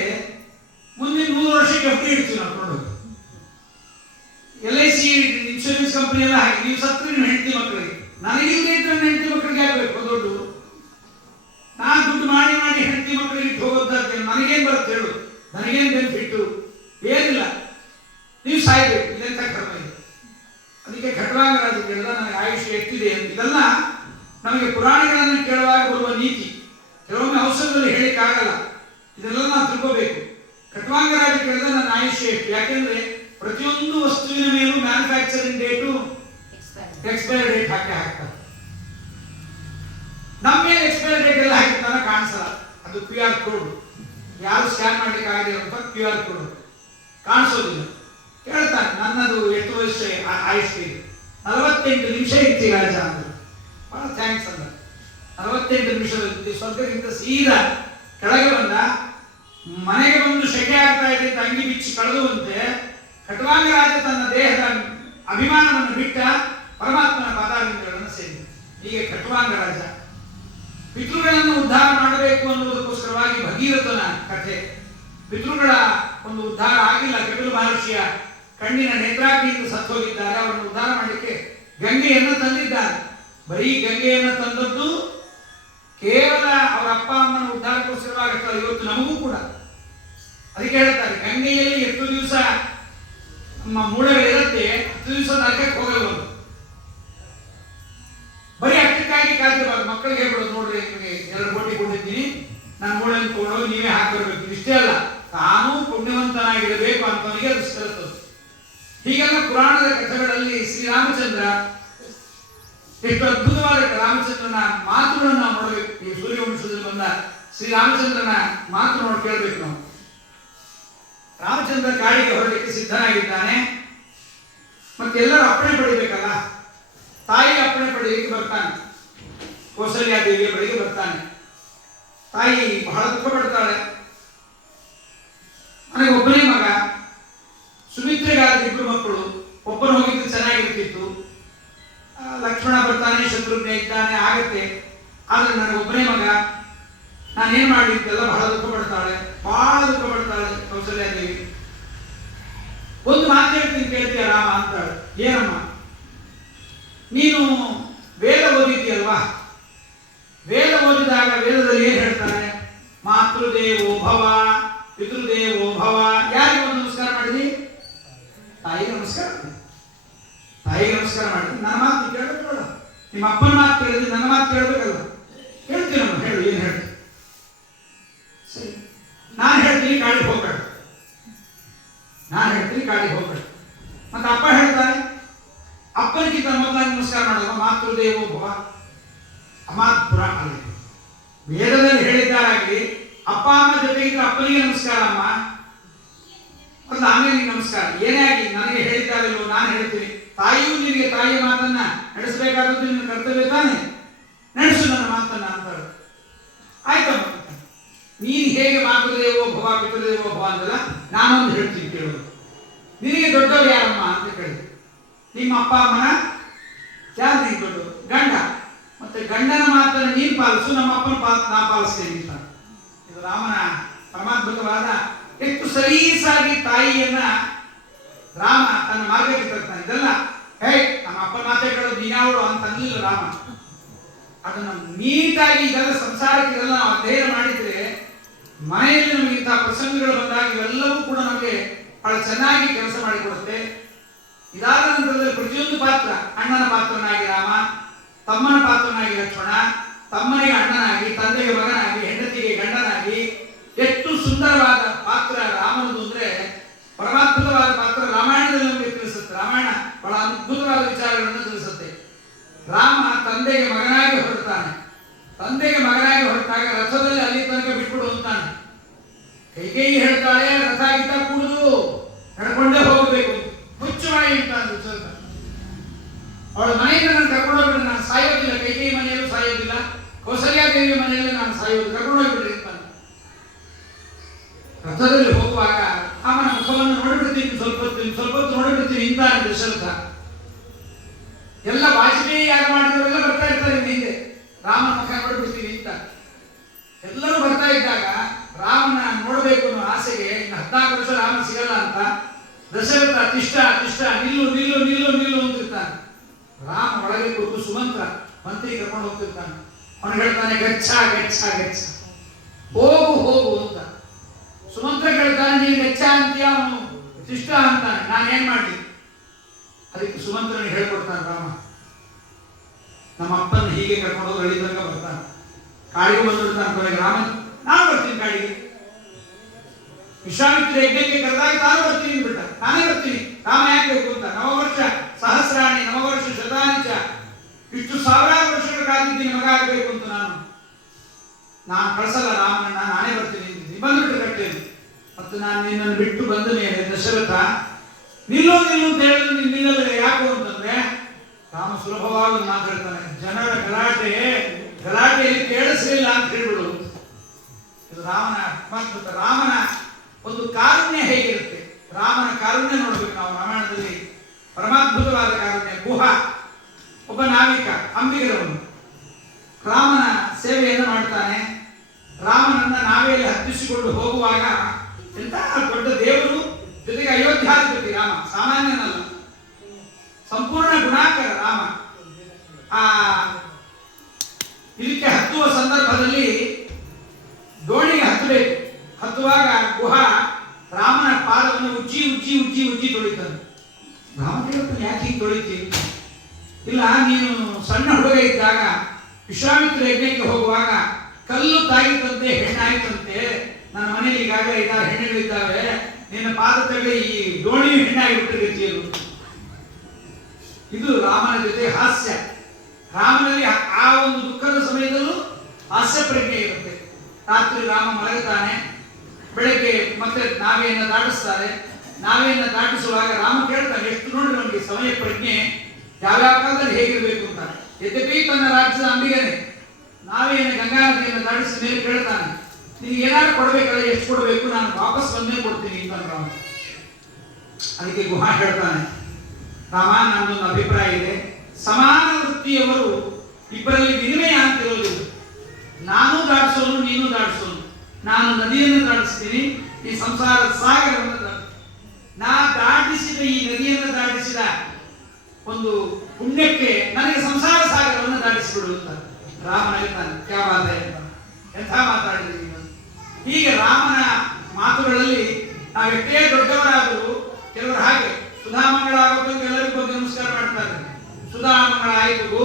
ಮುಂದಿನ 100 ವರ್ಷಕ್ಕೆ ಎಫ್ಡಿ ಇಡ್ತೀವಿ ನಾವು ನೋಡೋದು. LIC ಇನ್ಶೂರೆನ್ಸ್ ಕಂಪನಿ ಎಲ್ಲ ಹಾಗೆ, ನೀವು ಸತ್ರ ನಿಮ್ಮ ಹೆಂಡತಿ ಮಕ್ಕಳಿಗೆ, ನನಗಿಲ್ಲದೆ ಇದ್ರೆ ನನ್ನ ಹೆಂಡತಿ ಮಕ್ಕಳಿಗೆ ಆಗ್ಬೇಕು ದೊಡ್ಡ. ನಾನು ದುಡ್ಡು ಮಾಡಿ ಮಾಡಿ ಹೆಂಡತಿ ಮಕ್ಕಳಿಗೆ ಇಟ್ಟು ಹೋಗೋದಾಗ್ತೇನೆ, ನನಗೇನು ಬರುತ್ತೆ ಹೇಳು, ನನಗೇನು ಬೆನಿಫಿಟ್ಟು, ಏನಿಲ್ಲ, ನೀವು ಸಾಯ್ಬೇಕು, ಇದೆಂತ ಕರ್ಮ ಇದೆ. ಅದಕ್ಕೆ ಖಟ್ವಾಂಗ ರಾಜ ಕೇಳಿದ, ನನಗೆ ಆಯುಷ್ಯ ಎಷ್ಟಿದೆ ಅಂತ. ಇದೆಲ್ಲ ನಮಗೆ ಪುರಾಣಗಳನ್ನು ಕೇಳುವಾಗ ಬರುವ ನೀತಿ. ಕೆಲವೊಮ್ಮೆ ಔಷಧದಲ್ಲಿ ಹೇಳಿಕ್ಕಾಗಲ್ಲ, ಇದೆಲ್ಲ ನಾವು ತಿಳ್ಕೋಬೇಕು. ಖಟ್ವಾಂಗ ರಾಜ ಕೇಳಿದ, ನನ್ನ ಆಯುಷ್ಯ ಎಷ್ಟು. ಯಾಕೆಂದ್ರೆ ಪ್ರತಿಯೊಂದು ವಸ್ತುವಿನ ಮೇಲೂ ಮ್ಯಾನುಫ್ಯಾಕ್ಚರಿಂಗ್ ಡೇಟು, ಎಕ್ಸ್ಪೈರಿ ಡೇಟ್ ಹಾಕ್ತಾರೆ. ನಮ್ಮ ಮೇಲೆ ಎಕ್ಸ್ಪೈರಿ ಡೇಟ್ ಎಲ್ಲ ಹಾಕಿರ್ತಾನೆ, ಕಾಣಿಸಲ್ಲ. ಅದು QR ಕೋಡ್, ಯಾರು ಸ್ಕ್ಯಾನ್ ಮಾಡ್ಲಿಕ್ಕೆ ಆಗದೆ ಅಂತ QR ಕೋಡ್ ಕಾಣಿಸೋದಿಲ್ಲ. ಕೇಳ್ತಾನೆ, ನನ್ನದು ಎಷ್ಟು ವರ್ಷ ಆಯುಷ್ಯ ಇದೆ. 48 ನಿಮಿಷ ಇರ್ತಿ ರಾಜ ಅಂದರು. ಬಹಳ ಥ್ಯಾಂಕ್ಸ್ ಅಂದ. 48 ನಿಮಿಷದಲ್ಲಿ ಸ್ವರ್ಗದಿಂದ ಸೀದಾ ಕೆಳಗೆ ಬಂದ. ಮನೆಗೆ ಬಂದು ಶೆಕೆ ಆಗ್ತಾ ಇದೆ ಅಂತ ಅಂಗಿ ಬಿಚ್ಚಿ ಕಳೆದುವಂತೆ ಖಟ್ವಾಂಗ ರಾಜ ತನ್ನ ದೇಹದ ಅಭಿಮಾನವನ್ನು ಬಿಟ್ಟ ಪರಮಾತ್ಮನ ಪಾದಾರವಿಂದಗಳನ್ನು ಸೇರಿದ. ಹೀಗೆ ಖಟ್ವಾಂಗ ರಾಜ ಪಿತೃಗಳನ್ನು ಉದ್ಧಾರ ಮಾಡಬೇಕು ಅನ್ನುವುದಕ್ಕೋಸ್ಕರವಾಗಿ ಭಗೀರಥನ ಕಥೆ. ಪಿತೃಗಳ ಒಂದು ಉದ್ಧಾರ ಆಗಿಲ್ಲ. ಕಪಿಲ ಮಹರ್ಷಿಯ ಕಣ್ಣಿನ ನೇತ್ರಾಗ್ನಿಯಿಂದ ಸತ್ತು ಹೋಗಿದ್ದಾರೆ. ಅವರನ್ನು ಉದ್ಧಾರ ಮಾಡಲಿಕ್ಕೆ ಗಂಗೆಯನ್ನು ತಂದಿದ್ದಾರೆ. ಬರೀ ಗಂಗೆಯನ್ನು ತಂದದ್ದು ಕೇವಲ ಅವರ ಅಪ್ಪ ಅಮ್ಮನ ಉದ್ಧಾರಕ್ಕೋಸ್ಕರವಾಗುತ್ತಲ್ಲ, ಇವತ್ತು ನಮಗೂ ಕೂಡ. ಅದಕ್ಕೆ ಹೇಳ್ತಾರೆ, ಗಂಗೆಯಲ್ಲಿ ಎಷ್ಟು ದಿವಸ ನಮ್ಮ ಮೂಳೆಗಳಿರುತ್ತೆ, 10 ದಿವಸ ನರಕಕ್ಕೆ ಹೋಗಲ್ವಂತ. ಬರೀ ಅಷ್ಟಕ್ಕಾಗಿ ಕಾದಿರಬಾರ್ದು. ಮಕ್ಕಳಿಗೆ ಹೇಳ್ಬಿಡೋದು, ನೋಡ್ರಿ ನಿಮಗೆ 2 ಕೋಟಿ ಕೊಟ್ಟಿದ್ದೀನಿ, ನನ್ನ ಮೂಳೆಯನ್ನು ತಗೊಂಡೋಗಿ ನೀವೇ ಹಾಕಿರ್ಬೇಕು. ಇಷ್ಟೇ ಅಲ್ಲ, ತಾನೂ ಪುಣ್ಯವಂತನಾಗಿರಬೇಕು ಅಂತವನಿಗೆ ಅದು ಸೇರುತ್ತದೆ. ಹೀಗೆಲ್ಲ ಪುರಾಣದ ಕಥೆಗಳಲ್ಲಿ ಶ್ರೀರಾಮಚಂದ್ರ ಎಷ್ಟು ಅದ್ಭುತವಾದ ರಾಮಚಂದ್ರನ ಮಾತುಗಳನ್ನು ನಾವು ನೋಡಬೇಕು. ಈ ಸೂರ್ಯವಂಶದಲ್ಲಿ ಬಂದ ಶ್ರೀರಾಮಚಂದ್ರನ ಮಾತು ನೋಡಿ ಕೇಳಬೇಕು ನಾವು. ರಾಮಚಂದ್ರ ಕಾಡಿಗೆ ಹೊರಡಲಿಕ್ಕೆ ಸಿದ್ಧನಾಗಿದ್ದಾನೆ. ಮತ್ತೆ ಎಲ್ಲರೂ ಅಪ್ಪಣೆ ಪಡಿಬೇಕಲ್ಲ. ತಾಯಿ ಅಪ್ಪಣೆ ಪಡೆಯಲಿಕ್ಕೆ ಬರ್ತಾನೆ. ಕೌಸಲ್ಯ ದೇವಿಯ ಬಳಿಗೆ ಬರ್ತಾನೆ. ತಾಯಿ ಬಹಳ ದುಃಖ ಪಡ್ತಾಳೆ. ನನಗೆ ಒಬ್ಬನೇ ಮಗ, ಸುಮಿತ್ರೆಗಾದ 2 ಮಕ್ಕಳು, ಒಬ್ಬನು ಹೋಗಿದ್ದು ಚೆನ್ನಾಗಿರ್ತಿತ್ತು. ಲಕ್ಷ್ಮಣ ಬರ್ತಾನೆ, ಶತ್ರುಘ್ನ ಇದ್ದಾನೆ, ಆಗತ್ತೆ. ಆದ್ರೆ ನನಗೊಬ್ಬನೇ ಮಗ, ನಾನೇನ್ ಮಾಡಲಿ ಅಂತೆಲ್ಲ ಬಹಳ ದುಃಖ ಪಡ್ತಾಳೆ. ಬಹಳ ದುಃಖ ಪಡ್ತಾಳೆ ಕೌಸಲ್ಯ ದೇವಿ. ಒಂದು ಮಾತು ಹೇಳ್ತೀನಿ, ಕೇಳ್ತೀಯ ರಾಮ ಅಂತಾಳೆ. ಏನಮ್ಮ? ನೀನು ವೇದ ಓದಿದ್ಯಲ್ವಾ? ವೇದ ಓದಿದಾಗ ವೇದದಲ್ಲಿ ಏನ್ ಹೇಳ್ತಾರೆ? ಮಾತೃದೇವೋ ಭವ, ಪಿತೃದೇವೋ ಭವ. ಯಾರಿಗೆ ಒಂದು ನಮಸ್ಕಾರ ಮಾಡಿದಿ? ತಾಯಿಗೆ ನಮಸ್ಕಾರ ಮಾಡಿ. ತಾಯಿಗೆ ನಮಸ್ಕಾರ ಮಾಡಿ. ನನ್ನ ಮಾತು ಕೇಳಬೇಕಲ್ಲ, ನಿಮ್ಮ ಅಪ್ಪನ ಮಾತು ಕೇಳಿದ್ರೆ ನನ್ನ ಮಾತು ಕೇಳಬೇಕಲ್ಲ. ಹೇಳ್ತೀನಮ್ಮ, ಹೇಳು, ಏನು ಹೇಳಿ? ಸರಿ, ನಾನು ಹೇಳ್ತೀನಿ ಕಾಡಿಗೆ ಹೋಗ್ಬೇಡ. ನಾನು ಹೇಳ್ತೀನಿ ಕಾಡಿಗೆ ಹೋಗ್ಬೇಡ. ಮತ್ತೆ ಅಪ್ಪ ಹೇಳ್ತಾರೆ, ಅಪ್ಪನಿಗಿಂತ ಮೊದಲಾಗಿ ನಮಸ್ಕಾರ ಮಾಡಲ್ಲ. ಮಾತೃದೇವೋ ಭವ. ಅಮಾತ್ ಪುರಾಣ ಅಲ್ಲಿ ವೇದದಲ್ಲಿ ಹೇಳಿದ್ದಾರಾಗಲಿ, ಅಪ್ಪ ಅಮ್ಮ ಜೊತೆಗಿದ್ರೆ ಅಪ್ಪನಿಗೆ ನಮಸ್ಕಾರ ಅಮ್ಮ, ಮತ್ತೆ ಆಮೇಲೆ ನಿಂಗೆ ನಮಸ್ಕಾರ. ಏನೇ ಆಗಲಿ ನನಗೆ ಹೇಳಿದ್ದಾರಲ್ವೋ ನಾನು ಹೇಳ್ತೀನಿ. ತಾಯಿಯೂ ನಿನಗೆ ತಾಯಿಯ ಮಾತನ್ನ ನಡೆಸಬೇಕಾದದ್ದು ನಿನ್ನ ಕರ್ತವ್ಯ ತಾನೆ, ನಡೆಸು ನನ್ನ ಮಾತನ್ನ ಅಂತಾಳೆ. ಆಯ್ತಮ್ಮ, ನೀನು ಹೇಗೆ ಮಾತೃದೇವೋ ಭವ ಪಿತೃದೇವೋ ಭವ ಅಂತಲ್ಲ, ನಾನೊಂದು ಹೇಳ್ತೀನಿ ಕೇಳೋದು. ನಿನಗೆ ದೊಡ್ಡವರು ಯಾರಮ್ಮ ಅಂತ ಕೇಳಿದೆ. ನಿಮ್ಮ ಅಪ್ಪ ಅಮ್ಮನ ಯಾರು ನಿಂಗೆ ದೊಡ್ಡವರು? ಗಂಡ. ಮತ್ತೆ ಗಂಡನ ಮಾತನ್ನು ನೀನು ಪಾಲಿಸು, ನಮ್ಮ ಅಪ್ಪನ ನಾ ಪಾಲಿಸ್ತೇನೆ ಅಂತ. ಇದು ರಾಮನ ಪರಮಾದ್ಭುತವಾದ, ಎಷ್ಟು ಸಲೀಸಾಗಿ ತಾಯಿಯನ್ನ ರಾಮ ತನ್ನ ಮಾರ್ಗಕ್ಕೆ ತರ್ತಾನೆ. ಇದೆಲ್ಲ ನಮ್ಮ ಅಪ್ಪನ ಮಾತೇ ಕೇಳೋದು ನೀನ್ಯಾವಳು ಅಂತ ಅನ್ನಲಿಲ್ಲ ರಾಮ. ಅದನ್ನ ನೀಟಾಗಿ ಇದೆಲ್ಲ ಸಂಸಾರಕ್ಕೆ ಇದೆಲ್ಲ ನಾವು ಅಧ್ಯಯನ ಮಾಡಿದ್ರೆ, ಮನೆಯಲ್ಲಿ ನಮಗೆ ಇಂತಹ ಪ್ರಸಂಗಗಳು ಬಂದಾಗ ಇವೆಲ್ಲವೂ ಕೂಡ ನಮಗೆ ಬಹಳ ಚೆನ್ನಾಗಿ ಕೆಲಸ ಮಾಡಿಕೊಡುತ್ತೆ. ಇದಾದ ನಂತರದಲ್ಲಿ ಪ್ರತಿಯೊಂದು ಪಾತ್ರ, ಅಣ್ಣನ ಪಾತ್ರನಾಗಿ ರಾಮ, ತಮ್ಮನ ಪಾತ್ರನಾಗಿ ಲಕ್ಷ್ಮಣ, ತಮ್ಮನಿಗೆ ಅಣ್ಣನಾಗಿ, ತಂದೆಗೆ ಮಗನಾಗಿ, ಹೆಂಡತಿಗೆ ಗಂಡನಾಗಿ, ಎಷ್ಟು ಸುಂದರವಾದ ಪಾತ್ರ ರಾಮನದು ಅಂದ್ರೆ ಪರಮಾದ್ಭುತವಾದ ಪಾತ್ರ. ರಾಮಾಯಣದಲ್ಲಿ ನಮಗೆ ತಿಳಿಸುತ್ತೆ. ರಾಮಾಯಣ ಬಹಳ ಅದ್ಭುತವಾದ ವಿಚಾರಗಳನ್ನು ತಿಳಿಸುತ್ತೆ. ರಾಮ ತಂದೆಗೆ ಮಗನಾಗಿ ಹೊರಡ್ತಾನೆ. ತಂದೆಗೆ ಮಗನಾಗಿ ಹೊರಟಾಗ ರಥದಲ್ಲಿ ಅಲ್ಲಿ ತನಕ ಬಿಟ್ಬಿಡು ಅಂತಾನೆ. ಕೈಕೇಯಿ ಹೇಳ್ತಾಳೆ, ರಥ ಗಿಟ್ಟ ಕೂಡುದು ನಡ್ಕೊಂಡೇ ಹೋಗಬೇಕು, ಮುಚ್ಚು ಮಾಡಿ ಅಂತ ಅಂದ್ರು. ಅವಳ ಮನೆಯಿಂದ ನಾನು ಕರ್ಕೊಂಡೋಗ್ಬಿಟ್ರೆ ನಾನು ಸಾಯೋದಿಲ್ಲ, ಕೈಕೇಯಿ ಮನೆಯಲ್ಲೂ ಸಾಯೋದಿಲ್ಲ, ಕೌಸಲ್ಯಾದೇವಿಯ ಮನೆಯಲ್ಲಿ ನಾನು ಸಾಯೋದು, ಕರ್ಕೊಂಡೋಗ್ಬಿಡ್ರಿ ಅಂತ. ರಥದಲ್ಲಿ ಹೋಗುವಾಗ ಅವನ ಮುಖವನ್ನು ನೋಡಿಬಿಡ್ತೀನಿ, ಸ್ವಲ್ಪ ಹೊತ್ತು ನೋಡಿಬಿಡ್ತೀನಿ ಇಂತಾನೆ ದಶರಥ. ಎಲ್ಲ ವಾಜಪೇಯಿ ಯಾರು ಮಾಡಿದವರೆಲ್ಲ ಬರ್ತಾ ಇರ್ತಾರೆ ಹಿಂದೆ, ರಾಮನ ಮುಖ ನೋಡಿಬಿಡ್ತೀವಿ ಅಂತ. ಎಲ್ಲರೂ ಬರ್ತಾ ಇದ್ದಾಗ ರಾಮನ ನೋಡಬೇಕು ಅನ್ನೋ ಆಸೆಗೆ ಇನ್ನು 14 ವರ್ಷ ರಾಮ ಸಿಗಲ್ಲ ಅಂತ ದಶರಥ ತಿಷ್ಟ ನಿಲ್ಲು ನಿಲ್ಲು ನಿಲ್ಲು ನಿಲ್ಲು ಅಂತಿರ್ತಾನೆ. ರಾಮ ಒಳಗೆ ಕೂತು ಸುಮಂತ್ರ ಮಂತ್ರಿ ಕರ್ಕೊಂಡು ಹೋಗ್ತಿರ್ತಾನೆ. ಅವನು ಹೇಳ್ತಾನೆ, ಗಚ್ಚ ಗಚ್ಚ ಗಚ್ಚ, ಹೋಗು ಹೋಗು ಅಂತ. ಸುಮಂತ್ರ ಹೇಳ್ತಾನೆ, ನೀನು ಗಚ್ಚ ಅಂತೀಯ, ಅವನು ತಿಷ್ಟ ಅಂತಾನೆ, ನಾನೇನ್ ಮಾಡ್ಲಿ? ಅದಕ್ಕೆ ಸುಮಂತ್ರನಿಗೆ ಹೇಳ್ಕೊಡ್ತಾನೆ ರಾಮ, ನಮ್ಮ ಅಪ್ಪನ ಹೀಗೆ ಕರ್ಕೊಂಡು ಹೋಗಿ ಹಳ್ಳಿದಾಗ ಬರ್ತಾನೆ. ಕಾಡಿಗೆ ಬಂದ್ಬಿಡ್ತಾನೆ. ಕೊನೆಗೆ ರಾಮ, ನಾನು ಬರ್ತೀನಿ ಕಾಡಿಗೆ. ವಿಶ್ವಾಮಿತ್ರ ಯಜ್ಞಕ್ಕೆ ಕರೆದಾಗ ತಾನು ಬರ್ತೀನಿ ಬಿಟ್ಟ, ನಾನೇ ಬರ್ತೀನಿ. ರಾಮ ಯಾಕೆ ಬೇಕು ಅಂತ, ನವವರ್ಷ ಸಹಸ್ರಾಣಿ ನವವರ್ಷ ಶತಾನಿಚ, ಇಷ್ಟು 1000 ವರ್ಷಗಳ ಕಾದಿದ್ದೀನಿ ಮಗ ಆಗಬೇಕು ಅಂತ. ನಾನು ಕಳಿಸಲ್ಲ ರಾಮನನ್ನ, ನಾನೇ ಬರ್ತೀನಿ ಅಂತಿದ್ದೀನಿ. ಬಂದ್ಬಿಟ್ಟು ಕಟ್ಟೇನೆ. ಮತ್ತು ನಾನು ನಿನ್ನನ್ನು ಬಿಟ್ಟು ಬಂದ ಮೇಲೆ ದಶರಥ ನಿಲ್ಲೋ ನಿಲ್ಲು ಅಂತ ಹೇಳಿದ್ರು, ನೀನು ನಿಲ್ಲಲ್ಲ ಯಾಕೋ ಅಂತಂದ್ರೆ, ಸುಲಭವಾಗಿ ಒಂದು ಮಾತಾಡ್ತಾನೆ, ಜನರ ಗಲಾಟೆಯಲ್ಲಿ ಕೇಳಿಸಲಿಲ್ಲ ಅಂತ ಹೇಳ್ಬಿಡು. ಇದು ರಾಮನ ಅದ್ಭುತ. ರಾಮನ ಒಂದು ಕಾರುಣ್ಯ ಹೇಗಿರುತ್ತೆ, ರಾಮನ ಕಾರುಣ್ಯ ನೋಡ್ಬೇಕು ನಾವು ರಾಮಾಯಣದಲ್ಲಿ. ಪರಮಾದ್ಭುತವಾದ ಕಾರುಣ್ಯ. ಗುಹ ಒಬ್ಬ ನಾವಿಕ, ಅಂಬಿಗರವನು ರಾಮನ ಸೇವೆಯನ್ನು ಮಾಡ್ತಾನೆ. ರಾಮನನ್ನ ನಾವೆಯಲ್ಲಿ ಹತ್ತಿಸಿಕೊಂಡು ಹೋಗುವಾಗ ಎಂತ ದೊಡ್ಡ ದೇವರು, ಜೊತೆಗೆ ಅಯೋಧ್ಯಾಧಿಪತಿ ರಾಮ, ಸಾಮಾನ್ಯನಲ್ಲ, ಸಂಪೂರ್ಣ ಗುಣಾಕರ ರಾಮ. ಇದಕ್ಕೆ ಹತ್ತುವ ಸಂದರ್ಭದಲ್ಲಿ ದೋಣಿಗೆ ಹತ್ತಬೇಕು. ಹತ್ತುವಾಗ ಗುಹ ರಾಮನ ಪಾದವನ್ನು ಉಜ್ಜಿ ಉಜ್ಜಿ ಉಜ್ಜಿ ಉಜ್ಜಿ ತೊಳಿತಾನೆ. ರಾಮ ಕೇಳ್ತಾನೆ, ಯಾಕೆ ಹೀಗೆ ತೊಳಿತೀನಿ? ಇಲ್ಲ, ನೀನು ಸಣ್ಣ ಹುಡುಗ ಇದ್ದಾಗ ವಿಶ್ವಾಮಿತ್ರ ಯಜ್ಞಕ್ಕೆ ಹೋಗುವಾಗ ಕಲ್ಲು ತಾಗಿತಂತೆ, ಹೆಣ್ಣಾಯಿತಂತೆ. ನನ್ನ ಮನೆಯಲ್ಲಿ ಈಗಾಗಲೇ 5-6 ಹೆಣ್ಣುಗಳಿದ್ದಾವೆ. ನಿನ್ನ ಪಾದ ತಗಲಿ, ಈ ದೋಣಿಯು ಹೆಣ್ಣಾಗಿ ಬಿಟ್ಟಿರುತ್ತೀಯರು. ಇದು ರಾಮನ ಜೊತೆ ಹಾಸ್ಯ. ರಾಮನಲ್ಲಿ ಆ ಒಂದು ದುಃಖದ ಸಮಯದಲ್ಲೂ ಹಾಸ್ಯ ಪ್ರಜ್ಞೆ ಇರುತ್ತೆ. ರಾತ್ರಿ ರಾಮ ಮಲಗುತ್ತಾನೆ, ಬೆಳಗ್ಗೆ ಮತ್ತೆ ನಾವೆಯನ್ನು ದಾಟಿಸ್ತಾರೆ. ನಾವೆಯನ್ನು ದಾಟಿಸುವಾಗ ರಾಮ ಕೇಳ್ತಾನೆ, ಎಷ್ಟು ನೋಡಿ ನಮಗೆ ಸಮಯ ಪ್ರಜ್ಞೆ, ಯಾವ್ಯಾವ ಕಾಲದಲ್ಲಿ ಹೇಗಿರಬೇಕು ಅಂತ. ಯದ್ಯಪಿ ತನ್ನ ರಾಜ್ಯದ ಅಂಬಿಗನೇ ನಾವೇನು ಗಂಗಾ ನದಿಯನ್ನು ದಾಟಿಸಿ ಮೇಲೆ ಕೇಳ್ತಾನೆ, ನಿನಗೆ ಏನಾದ್ರು ಕೊಡ್ಬೇಕಲ್ಲ, ಎಷ್ಟು ಕೊಡಬೇಕು, ನಾನು ವಾಪಸ್ ಬಂದೇ ಕೊಡ್ತೀನಿ ಅಂತ ರಾಮ. ಅದಕ್ಕೆ ಗುಹ ಹೇಳ್ತಾನೆ, ರಾಮ, ನನ್ನೊಂದು ಅಭಿಪ್ರಾಯ ಇದೆ. ಸಮಾನ ವೃತ್ತಿಯವರು ಇಬ್ಬರಲ್ಲಿ ವಿನಿಮಯ ಅಂತಿರೋದಿಲ್ಲ. ನಾನು ದಾಟಿಸೋನು, ನೀನು ದಾಟಿಸೋನು. ನಾನು ನದಿಯನ್ನು ದಾಟಿಸ್ತೀನಿ, ಈ ಸಂಸಾರದ ಸಾಗರವನ್ನು ದಾಟಿಸ್ತೀನಿ. ನಾ ದಾಟಿಸಿದ ಈ ನದಿಯನ್ನು ದಾಟಿಸಿದ ಒಂದು ಪುಣ್ಯಕ್ಕೆ ನನಗೆ ಸಂಸಾರ ಸಾಗರವನ್ನು ದಾಟಿಸಿಬಿಡು ಅಂತ ರಾಮನಾಗಿದ್ದಾನೆ. ಕ್ಯಾ ಬಾತ ಎಂಥ ಮಾತಾಡಿದ್ದೀನಿ. ಹೀಗೆ ರಾಮನ ಮಾತುಗಳಲ್ಲಿ ನಾವೆಷ್ಟೇ ದೊಡ್ಡವರಾದರೂ ಕೆಲವರು ಹಾಗೆ ಸುಧಾಮಂಗಳ ಆಗೋದಕ್ಕೆ ಎಲ್ಲರಿಗೂ ಬಂದು ನಮಸ್ಕಾರ ಮಾಡ್ತಾರೆ. ಸುಧಾಮಂಗಳ ಆಯಿತು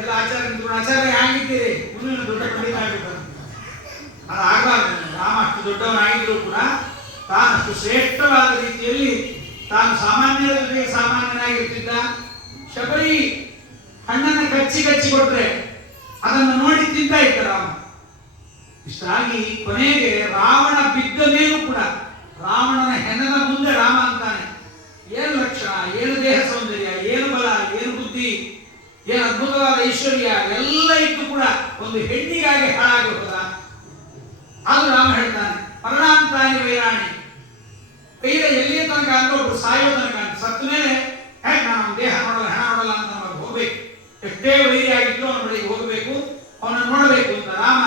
ಎಲ್ಲ ಆಚಾರ್ಯ ಆಗಿದ್ದೀರಿ, ಮುಂದಿನ ದೊಡ್ಡ ಪಂಡಿತ ಆಗಿರ್ತಾರೆ. ಅದು ಆಗಬಾರ್ದು. ರಾಮ ಅಷ್ಟು ದೊಡ್ಡವನಾಗಿದ್ರು ಕೂಡ ತಾನಷ್ಟು ಶ್ರೇಷ್ಠವಾದ ರೀತಿಯಲ್ಲಿ ತಾನು ಸಾಮಾನ್ಯರ ಜೊತೆಗೆ ಸಾಮಾನ್ಯನಾಗಿರ್ತಿದ್ದ. ಶಬರಿ ಹಣ್ಣನ್ನು ಕಚ್ಚಿ ಕಚ್ಚಿ ಕೊಟ್ರೆ ಅದನ್ನು ನೋಡಿ ತಿಂತ ಇದ್ದ ರಾಮ. ಇಷ್ಟಾಗಿ ಕೊನೆಗೆ ರಾವಣ ಬಿದ್ದ ಮೇಲೂ ಕೂಡ ರಾವಣನ ಹೆಣದ ಮುಂದೆ ರಾಮ ಅಂತಾನೆ, ಏನು ಲಕ್ಷಣ, ಏನು ದೇಹ ಸೌಂದರ್ಯ, ಏನು ಬಲ, ಏನು ಬುದ್ಧಿ, ಏನು ಅದ್ಭುತವಾದ ಐಶ್ವರ್ಯ ಎಲ್ಲ ಇದ್ದು ಕೂಡ ಒಂದು ಹೆಣ್ಣಿಗಾಗಿ ಹಾಳಾಗಿ ಹೋದ. ಅದು ರಾಮ ಹೇಳ್ತಾನೆ, ಪರಿಣಾಮತಾನಿ ವೈರಾಣಿ. ಕೈದ ಎಲ್ಲಿಯ ತನಕ ಅಂದ್ರೆ ಒಬ್ರು ಸಾಯೋ ತನಕ, ಸತ್ತ ಮೇಲೆ ನಾನು ದೇಹ ನೋಡಲ್ಲ, ಹೆಣ ನೋಡಲ್ಲ ಅಂತ ನಮಗೆ ಹೋಗ್ಬೇಕು. ಎಷ್ಟೇ ವೈರಿಯಾಗಿದ್ದು ಅವನ ಬಳಿಗೆ ಹೋಗಬೇಕು, ಅವನನ್ನು ನೋಡಬೇಕು ಅಂತ ರಾಮ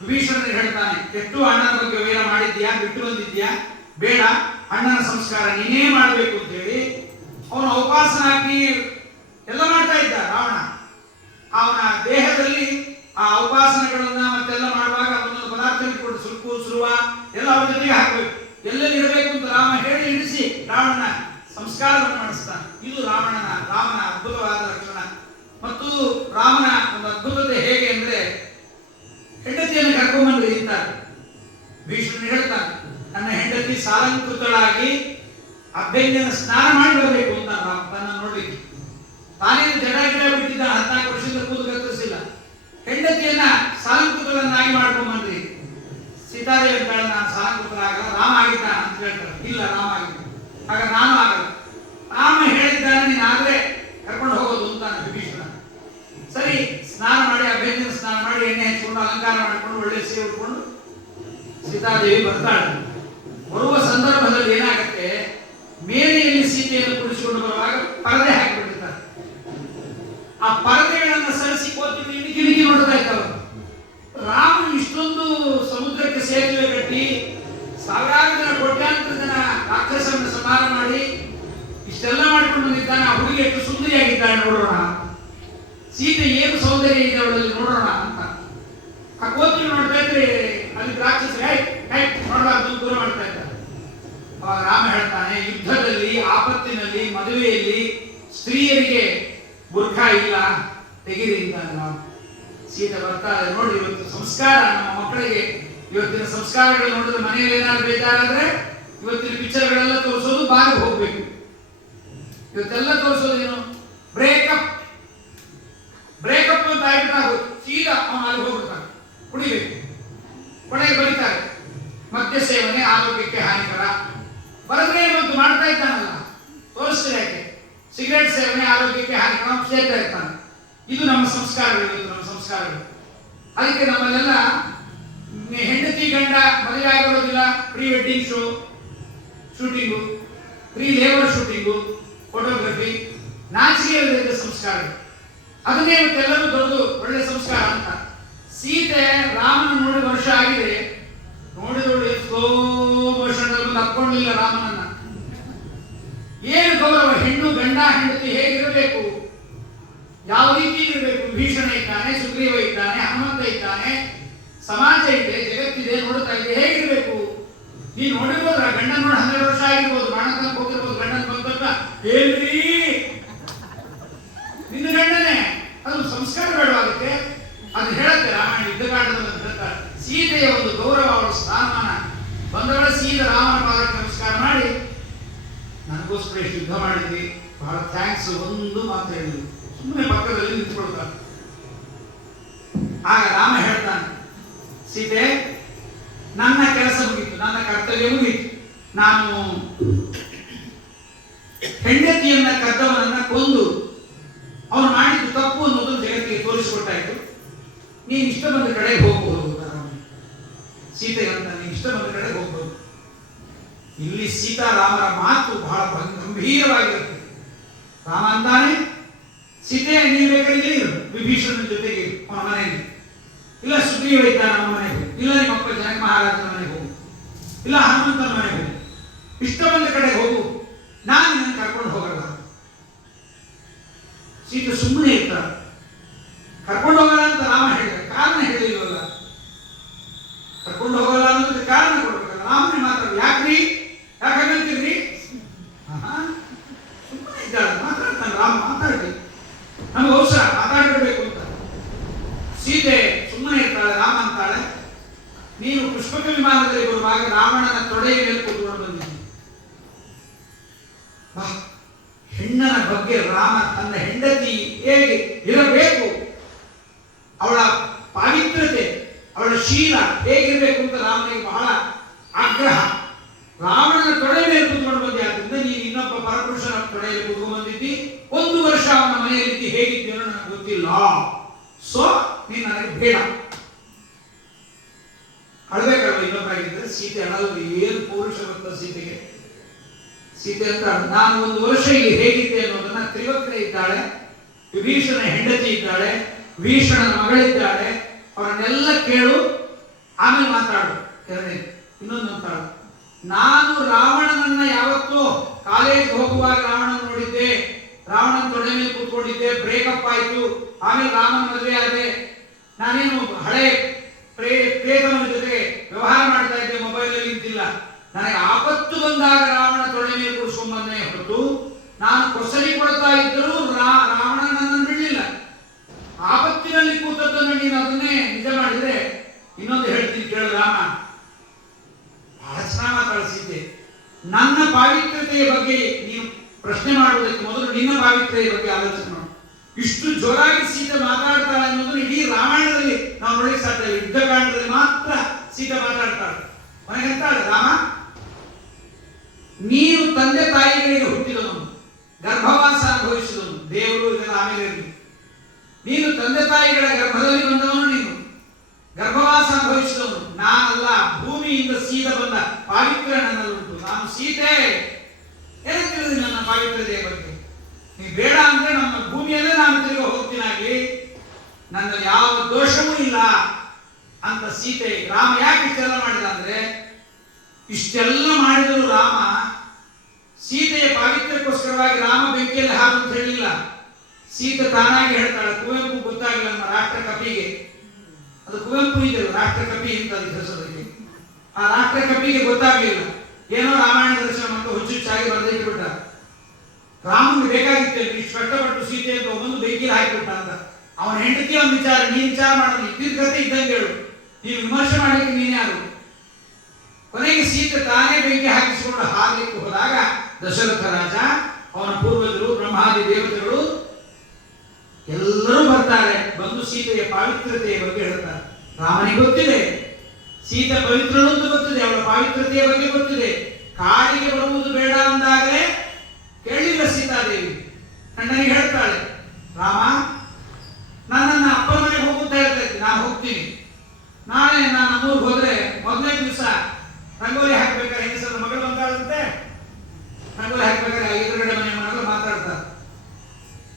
ವಿಭೀಷಣನಿಗೆ ಹೇಳ್ತಾನೆ. ಎಷ್ಟು ಅಣ್ಣನ ಬಗ್ಗೆ ವೈರ ಮಾಡಿದ್ಯಾ, ಬಿಟ್ಟು ಬಂದಿದ್ಯಾ, ಬೇಡ, ಅಣ್ಣನ ಸಂಸ್ಕಾರ ನೀನೇ ಮಾಡಬೇಕು ಅಂತ ಹೇಳಿ ಅವನು ಔಪಾಸನಾಗ್ನಿ ಎಲ್ಲ ಮಾಡ್ತಾ ಇದ್ದ ರಾವಣ. ಅವನ ದೇಹದಲ್ಲಿ ಆ ಔಪಾಸನೆಗಳನ್ನ ಮತ್ತೆಲ್ಲ ಮಾಡುವಾಗ ಒಂದೊಂದು ಪದಾರ್ಥ ಇಟ್ಕೊಂಡು ಸುಲ್ಕು ಸುರುವ ಎಲ್ಲ ಅವನ ಜೊತೆಗೆ ಹಾಕಬೇಕು, ಎಲ್ಲೆಲ್ಲಿ ಇರಬೇಕು ಅಂತ ರಾಮ ಹೇಳಿ ಇಳಿಸಿ ರಾವಣನ ಸಂಸ್ಕಾರವನ್ನು ಮಾಡಿಸ್ತಾನೆ. ಇದು ರಾಮನ ಅದ್ಭುತವಾದ ಲಕ್ಷಣ. ಮತ್ತು ರಾಮನ ಒಂದು ಅದ್ಭುತತೆ ಹೇಗೆ ಅಂದ್ರೆ, ಹೆಂಡತಿಯನ್ನು ಕರ್ಕೊಂಡ್ಬಂದು ಇರ್ತಾರೆ. ಭೀಷ್ಮನು ಹೇಳ್ತಾನೆ, ನನ್ನ ಹೆಂಡತಿ ಸಾಲಂಕೃತಳಾಗಿ ಅಭ್ಯಂಜನ ಸ್ನಾನ ಮಾಡಿ ಬರಬೇಕು ಅಂತ ರಾಮ ತನ್ನ ನೋಡ್ಲಿಕ್ಕೆ. ತಾನೇನು ಜಡ ಗಿಡ ಬಿಟ್ಟಿದ್ದ, 14 ವರ್ಷದಿಂದ ಕೂದು ಕತ್ತರಿಸಿಲ್ಲ. ಹೆಂಡತಿಯನ್ನ ಸಾಲಂಕೃತಳನ್ನಾಗಿ ಮಾಡ್ಕೊಂಡ್ಬಂದ್ರಿ. ಸೀತಾದೇವಿ ಹೇಳ್ತಾಳೆ, ನಾನು ಸಾಲಂಕೃತರಾಗಲ್ಲ, ರಾಮ ಆಗಿದ್ದಾನ ಅಂತ ಹೇಳ್ತಾಳೆ. ಇಲ್ಲ, ರಾಮ ಆಗಿದ್ದ, ಆಗ ನಾನು ಆಗಲ್ಲ. ರಾಮ ಹೇಳಿದ್ದಾನೆ, ನೀನು ಆದ್ರೆ ಕರ್ಕೊಂಡು ಹೋಗೋದು ಅಂತಾನೆ ವಿಭೀಷಣ. ಸರಿ, ಸ್ನಾನ ಮಾಡಿ, ಅಭ್ಯಂಜನ ಸ್ನಾನ ಮಾಡಿ, ಎಣ್ಣೆ ಹಚ್ಕೊಂಡು ಅಲಂಕಾರ ಮಾಡಿಕೊಂಡು ಒಳ್ಳೆ ಸೀರೆ ಉಟ್ಕೊಂಡು ಸೀತಾದೇವಿ ಬರ್ತಾಳೆ. ಬರುವ ಸಂದರ್ಭದಲ್ಲಿ ಏನಾಗುತ್ತೆ, ಮೇಲೆಯಲ್ಲಿ ಸೀತೆಯನ್ನು ಕುಡಿಸಿಕೊಂಡು ಬರುವಾಗ ಪರದೆ ಹಾಕಿಬಿಟ್ಟಿರ್ತಾರೆ. ಆ ಪರದೆಗಳನ್ನು ಸರಿಸಿ ಕೋತಿಗೆ ಇಣಿಕಿ ನೋಡ್ತಾ ಇದ್ದವರು. ರಾಮ ಇಷ್ಟೊಂದು ಸಮುದ್ರಕ್ಕೆ ಸೇತುವೆ ಕಟ್ಟಿ ಸಾವಿರಾರು ಜನ, ಕೋಟ್ಯಾಂತರ ಜನ ರಾಕ್ಷಸರನ್ನು ಸಂಹಾರ ಮಾಡಿ ಇಷ್ಟೆಲ್ಲ ಮಾಡಿಕೊಂಡು ಬಂದಿದ್ದಾನೆ. ಆ ಹುಡುಗಿ ಎಷ್ಟು ಸುಂದರಿಯಾಗಿದ್ದಾಳೆ ನೋಡೋಣ, ಸೀತೆ ಏನು ಸೌಂದರ್ಯ ಇದೆ ಅವಳಲ್ಲಿ ನೋಡೋಣ ಅಂತ ಆ ಕೋತಿ ನೋಡ್ತಾ ಇದ್ರೆ ಅಲ್ಲಿ ರಾಕ್ಷಸರು ನೋಡಬಾರ್ದು, ದೂರ ಮಾಡ್ತಾ ಇದ್ದಾರೆ. ಅವಾಗ ರಾಮ ಹೇಳ್ತಾನೆ, ಯುದ್ಧದಲ್ಲಿ, ಆಪತ್ತಿನಲ್ಲಿ, ಮದುವೆಯಲ್ಲಿ ಸ್ತ್ರೀಯರಿಗೆ ಬುರ್ಖ ಇಲ್ಲ, ತೆಗಿರಿ ಅಂತ ರಾಮ. ಸೀತೆ ಬರ್ತಾರೆ, ನೋಡಿ ಇವತ್ತು ಸಂಸ್ಕಾರ ನಮ್ಮ ಮಕ್ಕಳಿಗೆ, ಇವತ್ತಿನ ಸಂಸ್ಕಾರಗಳು ನೋಡಿದ್ರೆ ಮನೆಯಲ್ಲಿ ಏನಾದ್ರು ಬೇಜಾರಾದ್ರೆ ಇವತ್ತಿನ ಪಿಕ್ಚರ್ಗಳೆಲ್ಲ ತೋರಿಸೋದು ಬಾಗಿಲು ಹೋಗ್ಬೇಕು. ಇವತ್ತೆಲ್ಲ ತೋರಿಸೋದು ಏನು, ಬ್ರೇಕಪ್ ಅಂತ ಆಗಿಬಿಟ್ಟಾಗೋದು. ಸೀದಾ ಅವನು ಅಲ್ಲಿ ಹೋಗ್ಬಿಡ್ತಾನೆ, ಕುಡಿಬೇಕು. ಕೊನೆಗೆ ಬರೀತಾರೆ, ಮದ್ಯ ಸೇವನೆ ಆರೋಗ್ಯಕ್ಕೆ ಹಾನಿಕರ. ಬರದ್ರೆ ಬಂತು ಮಾಡ್ತಾ ಇದ್ದಾನಲ್ಲ, ತೋರಿಸ್ತೀರ ಯಾಕೆ, ಸಿಗರೇಟ್ ಸೇವನೆ ಆರೋಗ್ಯಕ್ಕೆ ಹಾನಿಕರ ಸೇರ್ತಾ ಇರ್ತಾನೆ. ಇದು ನಮ್ಮ ಸಂಸ್ಕಾರಗಳು, ಇವತ್ತು ನಮ್ಮ ಸಂಸ್ಕಾರಗಳು. ಅದಕ್ಕೆ ನಮ್ಮಲ್ಲೆಲ್ಲ ಹೆಂಡತಿ ಗಂಡ ಮದುವೆ ಆಗಿರೋದಿಲ್ಲ, pre wedding shooting, pre labour shooting, photography, ನಾಚಿಕೆ ಇಲ್ಲದ ಸಂಸ್ಕಾರಗಳು. ಅದನ್ನೇ ಇವತ್ತೆಲ್ಲರೂ ದೊಡ್ಡದು ಒಳ್ಳೆ ಸಂಸ್ಕಾರ ಅಂತ. ಸೀತೆ ರಾಮನ ನೋಡಿ ವರ್ಷ ಆಗಿದೆ, ನೋಡಿ ಸ್ಲೋ ಮೋಷನ್ ಹತ್ಕೊಂಡಿಲ್ಲ ರಾಮನನ್ನ. ಏನು ಗೌರವ, ಹೆಣ್ಣು ಗಂಡ ಹೆಂಡತಿ ಹೇಗಿರಬೇಕು, ಯಾವ ರೀತಿ ಇರಬೇಕು. ವಿಭೀಷಣ ಇದ್ದಾನೆ, ಸುಗ್ರೀವ ಇದ್ದಾನೆ, ಹನುಮಂತ ಇದ್ದಾನೆ, ಸಮಾಜ ಇದೆ, ಜಗತ್ತಿದೆ, ನೋಡ್ತಾ ಇದೆ, ಹೇಗಿರ್ಬೇಕು. ನೀನು ನೋಡಿರ್ಬೋದ್ರ ಗಂಡ ನೋಡಿ 12 ವರ್ಷ ಆಗಿರ್ಬೋದು, ಬಾಣತನಕ್ಕೆ ಹೋಗಿರ್ಬೋದು, ಗಂಡನ ಬಂದ ಹೇಳ್ರಿ ನಿನ್ನ ಗಂಡನೇ. ಅದು ಸಂಸ್ಕಾರ ಬೇಡವಾಗುತ್ತೆ. ಅದು ಹೇಳುತ್ತೆ ರಾಮಾಯಣ ಯುದ್ಧಕಾಂಡದಲ್ಲಿ ಹೇಳ್ತಾರೆ. ಸೀತೆಯ ಒಂದು ಗೌರವ, ಅವಳ ಸ್ಥಾನಮಾನ ಬಂದವಳ ಸೀದ ರಾಮನ ಪಾದಕ್ಕೆ ನಮಸ್ಕಾರ ಮಾಡಿ, ನನಗೋಸ್ಕರ ಎಷ್ಟು ಯುದ್ಧ ಮಾಡಿದ್ವಿ, ಬಹಳ ಥ್ಯಾಂಕ್ಸ್, ಒಂದು ಮಾತು ಹೇಳಿದ್ವಿ. ಸುಮ್ಮನೆ ಪಕ್ಕದಲ್ಲಿ ನಿಂತ್ಕೊಳ್ತಾನೆ. ಆಗ ರಾಮ ಹೇಳ್ತಾನೆ, ಸೀತೆ ನನ್ನ ಕೆಲಸ ಮುಗಿತು, ನನ್ನ ಕರ್ತವ್ಯ ಮುಗಿತು. ನಾನು ಹೆಂಡತಿಯನ್ನ ಕದ್ದವನನ್ನ ಕೊಂದು ಅವನು ಮಾಡಿದ್ದು ತಪ್ಪು ಅನ್ನೋದು ಜಗತ್ತಿಗೆ ತೋರಿಸಿಕೊಟ್ಟಾಯ್ತು. ನೀನು ಇಷ್ಟ ಬಂದ ಕಡೆ ಹೋಗಬಹುದು. ಸೀತೆ ಅಂತ ನೀನು ಇಷ್ಟ ಬಂದ ಕಡೆ ಹೋಗಬಹುದು. ಇಲ್ಲಿ ಸೀತಾರಾಮರ ಮಾತು ಬಹಳ ಗಂಭೀರವಾಗಿರುತ್ತೆ. ರಾಮ ಅಂತಾನೆ, ಸೀತೆ ನೀನು ಬೇಕಾದ್ರೆ ಇರು, ವಿಭೀಷಣನ ಜೊತೆಗೆ ಅವನ ಮನೆಯಲ್ಲಿ, ಇಲ್ಲ ಸುಗ್ರೀವ ಇದ್ದಾನೆ ಅವನ ಮನೆಗೆ ಹೋಗು, ಇಲ್ಲ ನಿಮ್ಮಪ್ಪ ಜನಕ ಮಹಾರಾಜನ ಮನೆಗೆ ಹೋಗು, ಇಲ್ಲ ಹನುಮಂತನ ಮನೆಗೆ ಹೋಗು, ಇಷ್ಟ ಬಂದ ಕಡೆ ಹೋಗು, ನಾನು ನಿನ್ನ ಕರ್ಕೊಂಡು ಹೋಗಲ್ಲ. ಸೀತೆ ಸುಮ್ಮನೆ ಇರ್ತಾರೆ. ಕರ್ಕೊಂಡು ಹೋಗಲ್ಲ ಅಂತ ರಾಮ ಹೇಳಿದ, ಕಾರಣ ಹೇಳಿಲ್ವಲ್ಲ. ಕರ್ಕೊಂಡು ಹೋಗಲ್ಲ ಅನ್ನೋದಕ್ಕೆ ಕಾರಣ ಕೊಡ್ಬೇಕಲ್ಲ. ರಾಮನೇ ಮಾತಾಡ, ಯಾಕ್ರಿ ಯಾಕಾಗಂತೀರಿ, ಸುಮ್ಮನೆ ಇದ್ದಾಳೆ, ಮಾತಾಡ್ತಾನೆ ರಾಮ, ಮಾತಾಡಿ ನಮ್ಗೆ ಅವಸರ ಮಾತಾಡಿರ್ಬೇಕು ಅಂತ. ಸೀತೆ ಸುಮ್ಮನೆ ಇರ್ತಾಳೆ. ರಾಮ ಅಂತಾಳೆ, ನೀನು ಪುಷ್ಪಕ ವಿಮಾನದಲ್ಲಿ ಬರುವಾಗ ರಾವಣನ ತೊಡೆಯ ಮೇಲೆ ಕೂತ್ಕೊಂಡು ಬಂದಿದ್ದೀನಿ. ಹೆಣ್ಣನ ಬಗ್ಗೆ ರಾಮ ತನ್ನ ಹೆಂಡತಿ ಹೇಗೆ ಇರಬೇಕು, ಅವಳ ಪಾವಿತ್ರತೆ, ಅವಳ ಶೀಲ ಹೇಗಿರಬೇಕು ಅಂತ ರಾಮನಿಗೆ ಬಹಳ ಆಗ್ರಹ. ರಾವಣನ ತೊಡೆ ಮೇಲೆ ಕೂತ್ಕೊಂಡು ಬಂದೆ, ಆದ್ರಿಂದ ನೀನು ಇನ್ನೊಬ್ಬ ಪರಪುರುಷನ ತೊಡೆಯಲ್ಲಿ ಕೂತ್ಕೊಂಡು ಬಂದಿದ್ದಿ, 1 ವರ್ಷ ಅವನ ಮನೆಯಲ್ಲಿ ಹೇಗಿದ್ದೀನೋ ನನಗೆ ಗೊತ್ತಿಲ್ಲ, ಸೊ ನೀನು ನನಗೆ ಬೇಡ. ಅಳಬೇಕಲ್ವ ಇನ್ನೊಬ್ಬರಾಗಿದ್ದರೆ. ಸೀತೆ ಅಳಲು, ಏನು ಪೌರುಷ ಗೊತ್ತ ಸೀತೆಗೆ. ಸೀತೆ ಅಂತ, ನಾನು 1 ವರ್ಷ ಇಲ್ಲಿ ಹೇಗಿದ್ದೆ ಅನ್ನೋದನ್ನ, ತ್ರಿವಕ್ರೆ ಇದ್ದಾಳೆ, ವಿಭೀಷಣ ಹೆಂಡತಿ ಇದ್ದಾಳೆ, ವಿಭೀಷಣನ ಮಗಳಿದ್ದಾಳೆ, ಅವರನ್ನೆಲ್ಲ ಕೇಳು, ಆಮೇಲೆ ಮಾತಾಡು. ಎರಡನೇ ಇನ್ನೊಂದು ಅಂತಾಳು, ನಾನು ರಾವಣನನ್ನ ಯಾವತ್ತೂ ಕಾಲೇಜ್ ಹೋಗುವಾಗ ರಾವಣನ ನೋಡಿದ್ದೆ, ರಾವಣನ ತೊಡೆ ಮೇಲೆ ಕೂತ್ಕೊಂಡಿದ್ದೆ, ಬ್ರೇಕಪ್ ಆಯ್ತು, ಆಮೇಲೆ ರಾಮನ ಮದುವೆ ಆದೆ, ನಾನೇನು ಹಳೆ ಪ್ರೇತನ ಜೊತೆ ವ್ಯವಹಾರ ಮಾಡ್ತಾ ಇದ್ದೆ, ಮೊಬೈಲಲ್ಲಿ ನಿಂತಿಲ್ಲ. ನನಗೆ ಆಪತ್ತು ಬಂದಾಗ ರಾವಣ ತೊಡೆ ಮೇಲೆ ಕೂರಿಸ್ಕೊಂಡ್ ಬಂದೇ ಹೊರತು, ನಾನು ಕೊಸರಿ ಕೊಡ್ತಾ ಇದ್ದರೂ ರಾವಣ ನನ್ನನ್ನು ಬಿಡಲಿಲ್ಲ. ಆಪತ್ತಿನಲ್ಲಿ ಕೂತದ್ದನ್ನು ನೀನು ಅದನ್ನೇ ನಿಜ ಮಾಡಿದ್ರೆ, ಇನ್ನೊಂದು ಹೇಳ್ತೀನಿ ಕೇಳು ರಾಮ. ಬಹಳ ಚೆನ್ನಾಗಿ ಮಾತಾಡಿಸಿದ್ದೆ. ನನ್ನ ಪಾವಿತ್ರ್ಯತೆಯ ಬಗ್ಗೆ ನೀನು ಪ್ರಶ್ನೆ ಮಾಡುವುದಕ್ಕೆ ಮೊದಲು ನಿನ್ನ ಪಾವಿತ್ರ್ಯತೆಯ ಬಗ್ಗೆ ಆಲೋಚನೆ ಮಾಡು. ಇಷ್ಟು ಜೋರಾಗಿ ಸೀತೆ ಮಾತಾಡ್ತಾಳೆ ಅನ್ನೋದು ಇಡೀ ರಾಮಾಯಣದಲ್ಲಿ ನಾವು ನೋಡಲಿಕ್ಕೆ ಸಾಧ್ಯ ಇಲ್ಲ. ಯುದ್ಧಕಾಂಡದಲ್ಲಿ ಮಾತ್ರ ಸೀತೆ ಮಾತಾಡ್ತಾಳೆ. ಮನೆಗಂತಾಳೆ, ರಾಮ ನೀನು ತಂದೆ ತಾಯಿಗಳಿಗೆ ಹುಟ್ಟಿದವನು, ಗರ್ಭವಾಸ ಅನುಭವಿಸಿದವನು, ದೇವರು ಇದೆಲ್ಲ ಆಮೇಲೆ ಇರಲಿ. ನೀನು ತಂದೆ ತಾಯಿಗಳ ಗರ್ಭದಲ್ಲಿ ಬಂದವನು, ನೀನು ಗರ್ಭವಾಸ ಅನುಭವಿಸಿದವನು. ನಾನಲ್ಲ, ಭೂಮಿಯಿಂದ ಸೀದ ಬಂದ ಪಾವಿತ್ರ್ಯ ನನ್ನಲ್ಲುಂಟು. ನಾನು ಸೀತೆ ಏನಂತ ಹೇಳಿದೆ ನನ್ನ ಪಾವಿತ್ರ್ಯತೆಯ ಬಗ್ಗೆ. ನೀ ಬೇಡ ಅಂದ್ರೆ ನಮ್ಮ ಭೂಮಿಯಲ್ಲೇ ನಾನು ತಿರುಗಿ ಹೋಗ್ತೀನಾಗ್ಲಿ, ನನ್ನ ಯಾವ ದೋಷವೂ ಇಲ್ಲ ಅಂತ ಸೀತೆ. ರಾಮ ಯಾಕೆ ಇಷ್ಟೆಲ್ಲ ಮಾಡಿದ ಅಂದ್ರೆ, ಇಷ್ಟೆಲ್ಲ ಮಾಡಿದರೂ ರಾಮ ಸೀತೆಯ ಪಾವಿತ್ರ್ಯಕ್ಕೋಸ್ಕರವಾಗಿ ರಾಮ ಬೆಂಕಿಯಲ್ಲಿ ಹಾರು ಅಂತ ಹೇಳಿಲ್ಲ. ಸೀತೆ ತಾನಾಗಿ ಹೇಳ್ತಾಳೆ. ಕುವೆಂಪು ಗೊತ್ತಾಗಲಿಲ್ಲ ನಮ್ಮ ರಾಷ್ಟ್ರ ಕಪಿಗೆ, ಅದು ಕುವೆಂಪು ಇದೆಯಲ್ಲ ರಾಷ್ಟ್ರ ಕಪಿ ಅಂತ ಅದಕ್ಕೆ ಹೆಸರಿಗೆ, ಆ ರಾಷ್ಟ್ರ ಕಪಿಗೆ ಗೊತ್ತಾಗಲಿಲ್ಲ. ಏನೋ ರಾಮಾಯಣ ದರ್ಶನ ಮತ್ತು ಹುಚ್ಚುಚ್ಚಾಗಿ ಬರೆದಿಟ್ಬಿಟ್ಟ. ರಾಮನಿಗೆ ಬೇಕಾಗಿತ್ತು ಇಷ್ಟು ಕಷ್ಟಪಟ್ಟು ಸೀತೆ ಅಂತ ಒಂದು ಬೆಂಕಿಯಲ್ಲಿ ಹಾಕಿಬಿಟ್ಟ ಅಂತ. ಅವನ ಹೆಂಡತಿ ಅವನ ವಿಚಾರ, ನೀನ್ ವಿಚಾರ ಮಾಡೋದು ಇದ್ದಿದ್ದ ಕತೆ ಇದ್ದಂಗೆ ಹೇಳು, ನೀವು ವಿಮರ್ಶೆ ಮಾಡಲಿಕ್ಕೆ ನೀನ್ಯಾರು. ಕೊನೆಗೆ ಸೀತೆ ತಾನೇ ಬೆಂಕಿ ಹಾಕಿಸಿಕೊಂಡು ಹಾರಲಿಕ್ಕೆ ಹೋದಾಗ ದಶರಥ ರಾಜ, ಅವನ ಪೂರ್ವಜರು, ಬ್ರಹ್ಮಾದಿ ದೇವತೆಗಳು ಎಲ್ಲರೂ ಬರ್ತಾರೆ. ಬಂದು ಸೀತೆಯ ಪಾವಿತ್ರ್ಯತೆಯ ಬಗ್ಗೆ ಹೇಳ್ತಾರೆ. ರಾಮನಿಗೆ ಗೊತ್ತಿದೆ ಸೀತೆ ಪವಿತ್ರಳು ಅಂತ ಗೊತ್ತಿದೆ, ಅವಳ ಪಾವಿತ್ರ್ಯತೆಯ ಬಗ್ಗೆ ಗೊತ್ತಿದೆ. ಕಾಡಿಗೆ ಬರುವುದು ಬೇಡ ಅಂದಾಗಲೇ ಕೇಳಿಲ್ಲ ಸೀತಾದೇವಿ. ಕಣ್ಣ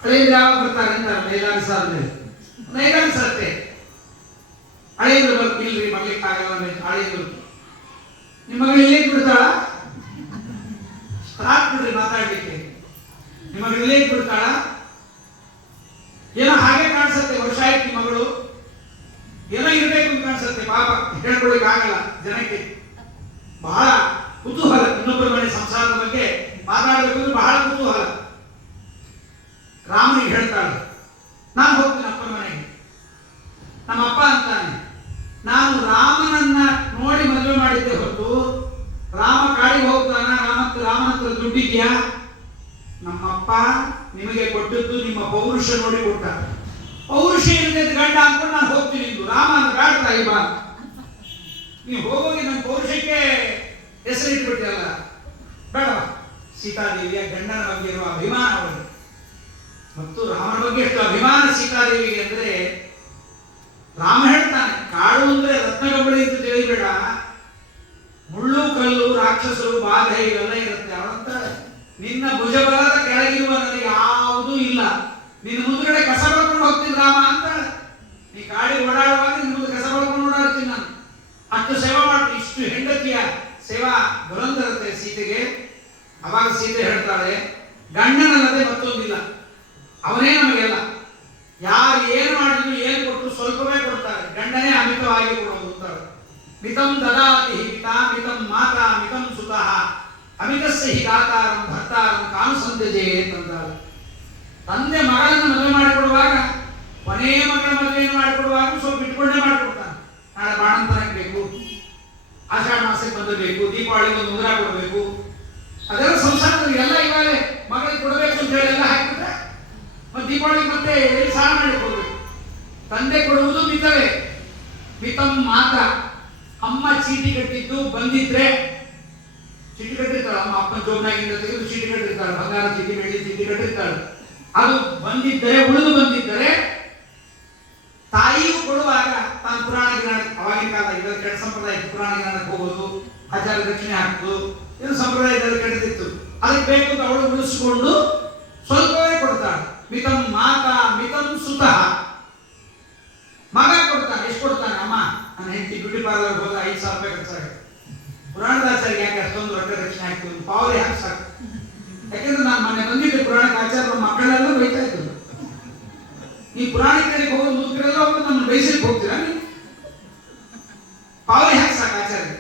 ಹಳೆಯರು ಯಾವಾಗ ಬರ್ತಾರೆ ಅಂತ 5-6 ಸಾಲ ಮೇಲೆ 5-6 ಸತ್ತೆ ಹಳೆಯರು ಇಲ್ರಿ ಬರ್ಲಿಕ್ಕಾಗಲ್ಲ ಹಳೆಯರು. ನಿಮ್ಮ ಮಗಳು ಇಲ್ಲೇ ಬಿಡ್ತಾಳ? ಸ್ಟಾರ್ಟ್ ಬಿಡ್ರಿ ಮಾತಾಡ್ಲಿಕ್ಕೆ. ನಿಮ್ಮ ಮಗಳು ಇಲ್ಲೇ ಬಿಡ್ತಾಳ? ಏನೋ ಹಾಗೆ ಕಾಣಿಸುತ್ತೆ, ವರ್ಷ ಆಯ್ತು ನಿಮ್ಮ ಮಗಳು ಏನೋ ಇರಬೇಕು ಅಂತ ಕಾಣಿಸುತ್ತೆ. ಪಾಪ ಹೇಳ್ಕೊಳಿಕ್ ಆಗಲ್ಲ ಜನಕ್ಕೆ. ಬಹಳ ಕುತೂಹಲ, ಇನ್ನೊಬ್ಬರ ಮನೆ ಸಂಸಾರದ ಬಗ್ಗೆ ಮಾತಾಡಬೇಕು ಅಂದ್ರೆ ಬಹಳ ಕುತೂಹಲ. ರಾಮನಿಗೆ ಹೇಳ್ತಾಳೆ, ನಾನು ಹೋಗ್ತೀನಿ ಅಪ್ಪನ ಮನೆಗೆ. ನಮ್ಮ ಅಪ್ಪ ಅಂತಾನೆ, ನಾನು ರಾಮನನ್ನ ನೋಡಿ ಮದುವೆ ಮಾಡಿದ್ದೆ ಹೊರತು ರಾಮ ಕಾಡಿಗೆ ಹೋಗ್ತಾನ, ರಾಮನ ಹತ್ರ ದುಡ್ಡಿದ್ಯಾ? ನಮ್ಮಪ್ಪ ನಿಮಗೆ ಕೊಟ್ಟದ್ದು ನಿಮ್ಮ ಪೌರುಷ ನೋಡಿ ಕೊಟ್ಟ. ಪೌರುಷ ಇಲ್ಲದೆ ಗಂಡ ಅನ್ಕೊಂಡು ನಾನು ಹೋಗ್ತೀನಿ ಎಂದು ರಾಮ ಅಂತ ಕಾಡ್ತಾ ಇಬ್ಬ. ನೀವು ಹೋಗೋಗಿ ನನ್ನ ಪೌರುಷಕ್ಕೆ ಹೆಸರಿಟ್ಬಿಟ್ಟಿರಲ್ಲ. ಬೇಡ, ಸೀತಾದೇವಿಯ ಗಂಡನ ಬಗ್ಗೆ ಇರುವ ಅಭಿಮಾನ ಅವಳು ಮತ್ತು ರಾಮನ ಬಗ್ಗೆ ಎಷ್ಟು ಅಭಿಮಾನ ಸೀತಾದೇವಿಗೆ ಅಂದ್ರೆ, ರಾಮ ಹೇಳ್ತಾನೆ, ಕಾಡು ಅಂದ್ರೆ ರತ್ನಗಂಬಳಿ ಅಂತ ತಿಳಿಬೇಡ, ಮುಳ್ಳು ಕಲ್ಲು ರಾಕ್ಷಸರು ಬಾಧೆ ಇವೆಲ್ಲ ಇರುತ್ತೆ. ಅವಳಂತಾಳೆ, ನಿನ್ನ ಭುಜಬಲದ ಕೆಳಗಿರುವ ನನಗೆ ಯಾವುದೂ ಇಲ್ಲ, ನಿನ್ನ ಮುಂದ್ಗಡೆ ಕಸ ಬಳ್ಕೊಂಡು ಹೋಗ್ತೀನಿ ರಾಮ ಅಂತಾಳೆ. ನೀ ಕಾಡಿಗೆ ಓಡಾಡುವಾಗ ನಿನ್ನ ಮುಂದೆ ಕಸ ಬಳ್ಕೊಂಡು ಓಡಾಡ್ತೀನಿ ನಾನು. ಅಷ್ಟು ಸೇವಾ ಮಾಡ್ತೀನಿ. ಇಷ್ಟು ಹೆಂಡತಿಯ ಸೇವಾ ದುರಂತರತೆ ಸೀತೆಗೆ. ಅವಾಗ ಸೀತೆ ಹೇಳ್ತಾಳೆ, ಗಂಡನಲ್ಲದೆ ಮತ್ತೊಂದಿಲ್ಲ, ಅವನೇ ನಮಗೆಲ್ಲ. ಯಾರು ಏನು ಮಾಡಿದ್ರು ಏನು ಕೊಟ್ಟರು ಸ್ವಲ್ಪವೇ ಕೊಡ್ತಾರೆ, ಗಂಡನೇ ಅಮಿತವಾಗಿ ಕೊಡೋದು ಅಂತಾರೆ. ಮಿತಂ ದದಾತಿ ಪಿತಾ ಮಿತಂ ಮಾತಾ ಮಿತಂ ಸುತಃ ಅಮಿತಸ್ಯ ಹಿ ದಾತಾರಂ ಭರ್ತಾರಂ ಕಾನುಸಂಧ್ಯಜೇ ಅಂತಾರೆ. ತಂದೆ ಮಗಳನ್ನು ಮದುವೆ ಮಾಡಿಕೊಡುವಾಗ, ಕೊನೆಯ ಮಗಳ ಮದುವೆಯನ್ನು ಮಾಡಿಕೊಡುವಾಗ ಸ್ವಲ್ಪ ಇಟ್ಕೊಂಡೇ ಮಾಡಿಕೊಡ್ತಾನೆ. ನಾಳೆ ಬಾಣಂತನಕ್ಕೆ ಬೇಕು, ಆಷಾಢ ಮಾಸಕ್ಕೆ ಬಂದಬೇಕು, ದೀಪಾವಳಿಗೆ ಒಂದು ಉಂಗುರ ಕೊಡಬೇಕು, ಅದೆಲ್ಲ ಸಂಸಾರದಲ್ಲಿ ಎಲ್ಲ ಇವಾಗಲೇ ಮಗಳಿಗೆ ಕೊಡಬೇಕು ಅಂತ ಹೇಳಿ ಎಲ್ಲ ಹಾಕಿಬಿಟ್ರೆ ಮತ್ತೆ ದೀಪಾವಳಿ ಮತ್ತೆ ಎಲ್ಲಿ ಸಾಲ ಮಾಡಿ ಕೊಡಬೇಕು. ತಂದೆ ಕೊಡುವುದು ಮಿತವೇ. ಮಿತಂ ಮಾತ, ಅಮ್ಮ ಚೀಟಿ ಕಟ್ಟಿದ್ದು ಬಂದಿದ್ರೆ, ಚೀಟಿ ಕಟ್ಟಿರ್ತಾಳೆ ಅಮ್ಮ, ಅಪ್ಪನ ಜೋಬ್ನಾಗಿಂದ ತೆಗೆದು ಚೀಟಿ ಕಟ್ಟಿರ್ತಾಳೆ, ಬಂಗಾರ ಚೀಟಿ, ಬೆಳ್ಳಿ ಚೀಟಿ ಕಟ್ಟಿರ್ತಾಳೆ. ಅದು ಬಂದಿದ್ದರೆ, ಉಳಿದು ಬಂದಿದ್ದರೆ ತಾಯಿಗೂ ಕೊಡುವಾಗ ತಾನು ಪುರಾಣ ಗಿರಾಣ, ಅವಾಗಿನ ಕಾಲ ಇದರ ಕೆಟ್ಟ ಸಂಪ್ರದಾಯ, ಪುರಾಣ ಗಿರಾಣಕ್ಕೆ ಹೋಗೋದು, ಆಚಾರ ದಕ್ಷಿಣೆ ಹಾಕೋದು, ಇದು ಸಂಪ್ರದಾಯದಲ್ಲಿ ಕೆಟ್ಟದಿತ್ತು. ಅದಕ್ಕೆ ಬೇಕು ಅಂತ ಅವಳು ಉಳಿಸ್ಕೊಂಡು ಸ್ವಲ್ಪವೇ ಕೊಡ್ತಾಳೆ. ಮಿತಂ ಮಾತಾ ಮಿತಂ ಸುತಃ. ಮಗ ಕೊಡ್ತಾನೆ. ಎಷ್ಟು ಕೊಡ್ತಾನೆ? ಅಮ್ಮ, ನನ್ನ ಹೆಂಡತಿ ಬ್ಯೂಟಿ ಪಾರ್ಲರ್ ಹೋದ 5,000 ರೂಪಾಯಿ ಖರ್ಚಾಗುತ್ತೆ. ಪುರಾಣದಾಚಾರಿಗೆ ಯಾಕೆ ಅಷ್ಟೊಂದು ರೊಕ್ಕ ರಕ್ಷಣೆ ಆಗ್ತದೆ? ಪಾವರಿ ಹಾಕಿ ಸಾಕು. ಯಾಕೆಂದ್ರೆ ನಾನು ಮೊನ್ನೆ ಬಂದಿದ್ದೆ ಪುರಾಣಕ್ಕೆ, ಆಚಾರ್ಯ ಮಕ್ಕಳೆಲ್ಲ ಬೈತಾ ಇದ್ರು, ಈ ಪುರಾಣಿಕರಿಗೆ ಹೋಗೋ ಮುದುಕರೆಲ್ಲ ಹೋಗಿ ನಮ್ಮ ಬೈಸಲಿಕ್ಕೆ ಹೋಗ್ತೀರಾ ನೀವು? ಪಾವರಿ ಹಾಕಿ ಸಾಕು ಆಚಾರ್ಯ,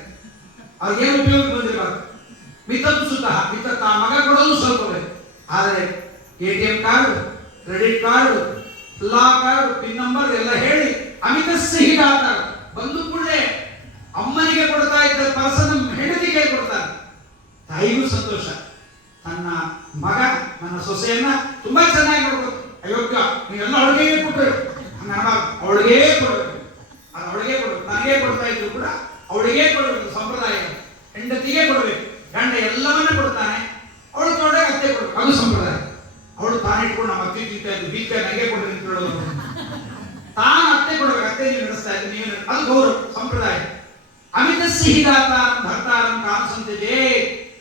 ಅವ್ರಿಗೇನು ಉಪಯೋಗ ಬಂದಿರಬಾರ್ದು. ಮಿತಂ ಸುತಃ, ಮಿತ ಮಗ ಕೊಡೋದು ಸ್ವಲ್ಪವೇ. ಆದರೆ ATM ಕಾರ್ಡ್, ಕ್ರೆಡಿಟ್ ಕಾರ್ಡ್, ಲಾ ಕಾರ್ಡ್, ಪಿನ್ ನಂಬರ್ ಎಲ್ಲ ಹೇಳಿ ಅಮಿತಸ್ಯ ಹಿ ದಾತಾರ, ಬಂದು ಕೂಡಲೇ ಅಮ್ಮನಿಗೆ ಕೊಡ್ತಾ ಇದ್ದ ಪರ್ಸನ ಹೆಂಡತಿಗೆ ಕೊಡ್ತಾರೆ. ತಾಯಿಗೂ ಸಂತೋಷ, ತನ್ನ ಮಗ ನನ್ನ ಸೊಸೆಯನ್ನ ತುಂಬಾ ಚೆನ್ನಾಗಿ ನೋಡ್ಬೋದು. ಅಯೋಗ್ಯ, ನೀವೆಲ್ಲ ಅವಳಿಗೆ ಕೊಟ್ಟರು, ಅವಳಿಗೆ ಕೊಡಬೇಕು, ಅದು ಅವಳಿಗೆ ಕೊಡಬೇಕು. ನನಗೆ ಕೊಡ್ತಾ ಇದ್ರು ಕೂಡ ಅವಳಿಗೆ ಕೊಡಬೇಕು. ಸಂಪ್ರದಾಯ ಹೆಂಡತಿಗೆ ಕೊಡಬೇಕು. ಗಂಡ ಎಲ್ಲವನ್ನ ಕೊಡ್ತಾನೆ, ಅವಳು ತೊಗೊಂಡಾಗ ಅತ್ತೆ ಕೊಡಬೇಕು, ಅದು ಸಂಪ್ರದಾಯ. ಅವಳು ತಾನೇ ಇಟ್ಕೊಂಡು ನಮ್ಮ ಅತ್ತೆ ತಿಂತಾ ಇದ್ದು, ಬೀಕ ನನಗೆ ಕೊಡ್ರಿ ಅಂತ ಹೇಳೋದು. ತಾನು ಅತ್ತೆ ಕೊಡಬೇಕು, ಅತ್ತೆ ನೀವು ನಡೆಸ್ತಾ ಇದ್ದು, ನೀವು ಅದು ಗೌರವ ಸಂಪ್ರದಾಯ. ಅಮಿತಸ್ಯ ಹಿ ದಾತಾರಂ ಭರ್ತಾರಂ ಕಾನುಸಂಧ್ಯಜೇ.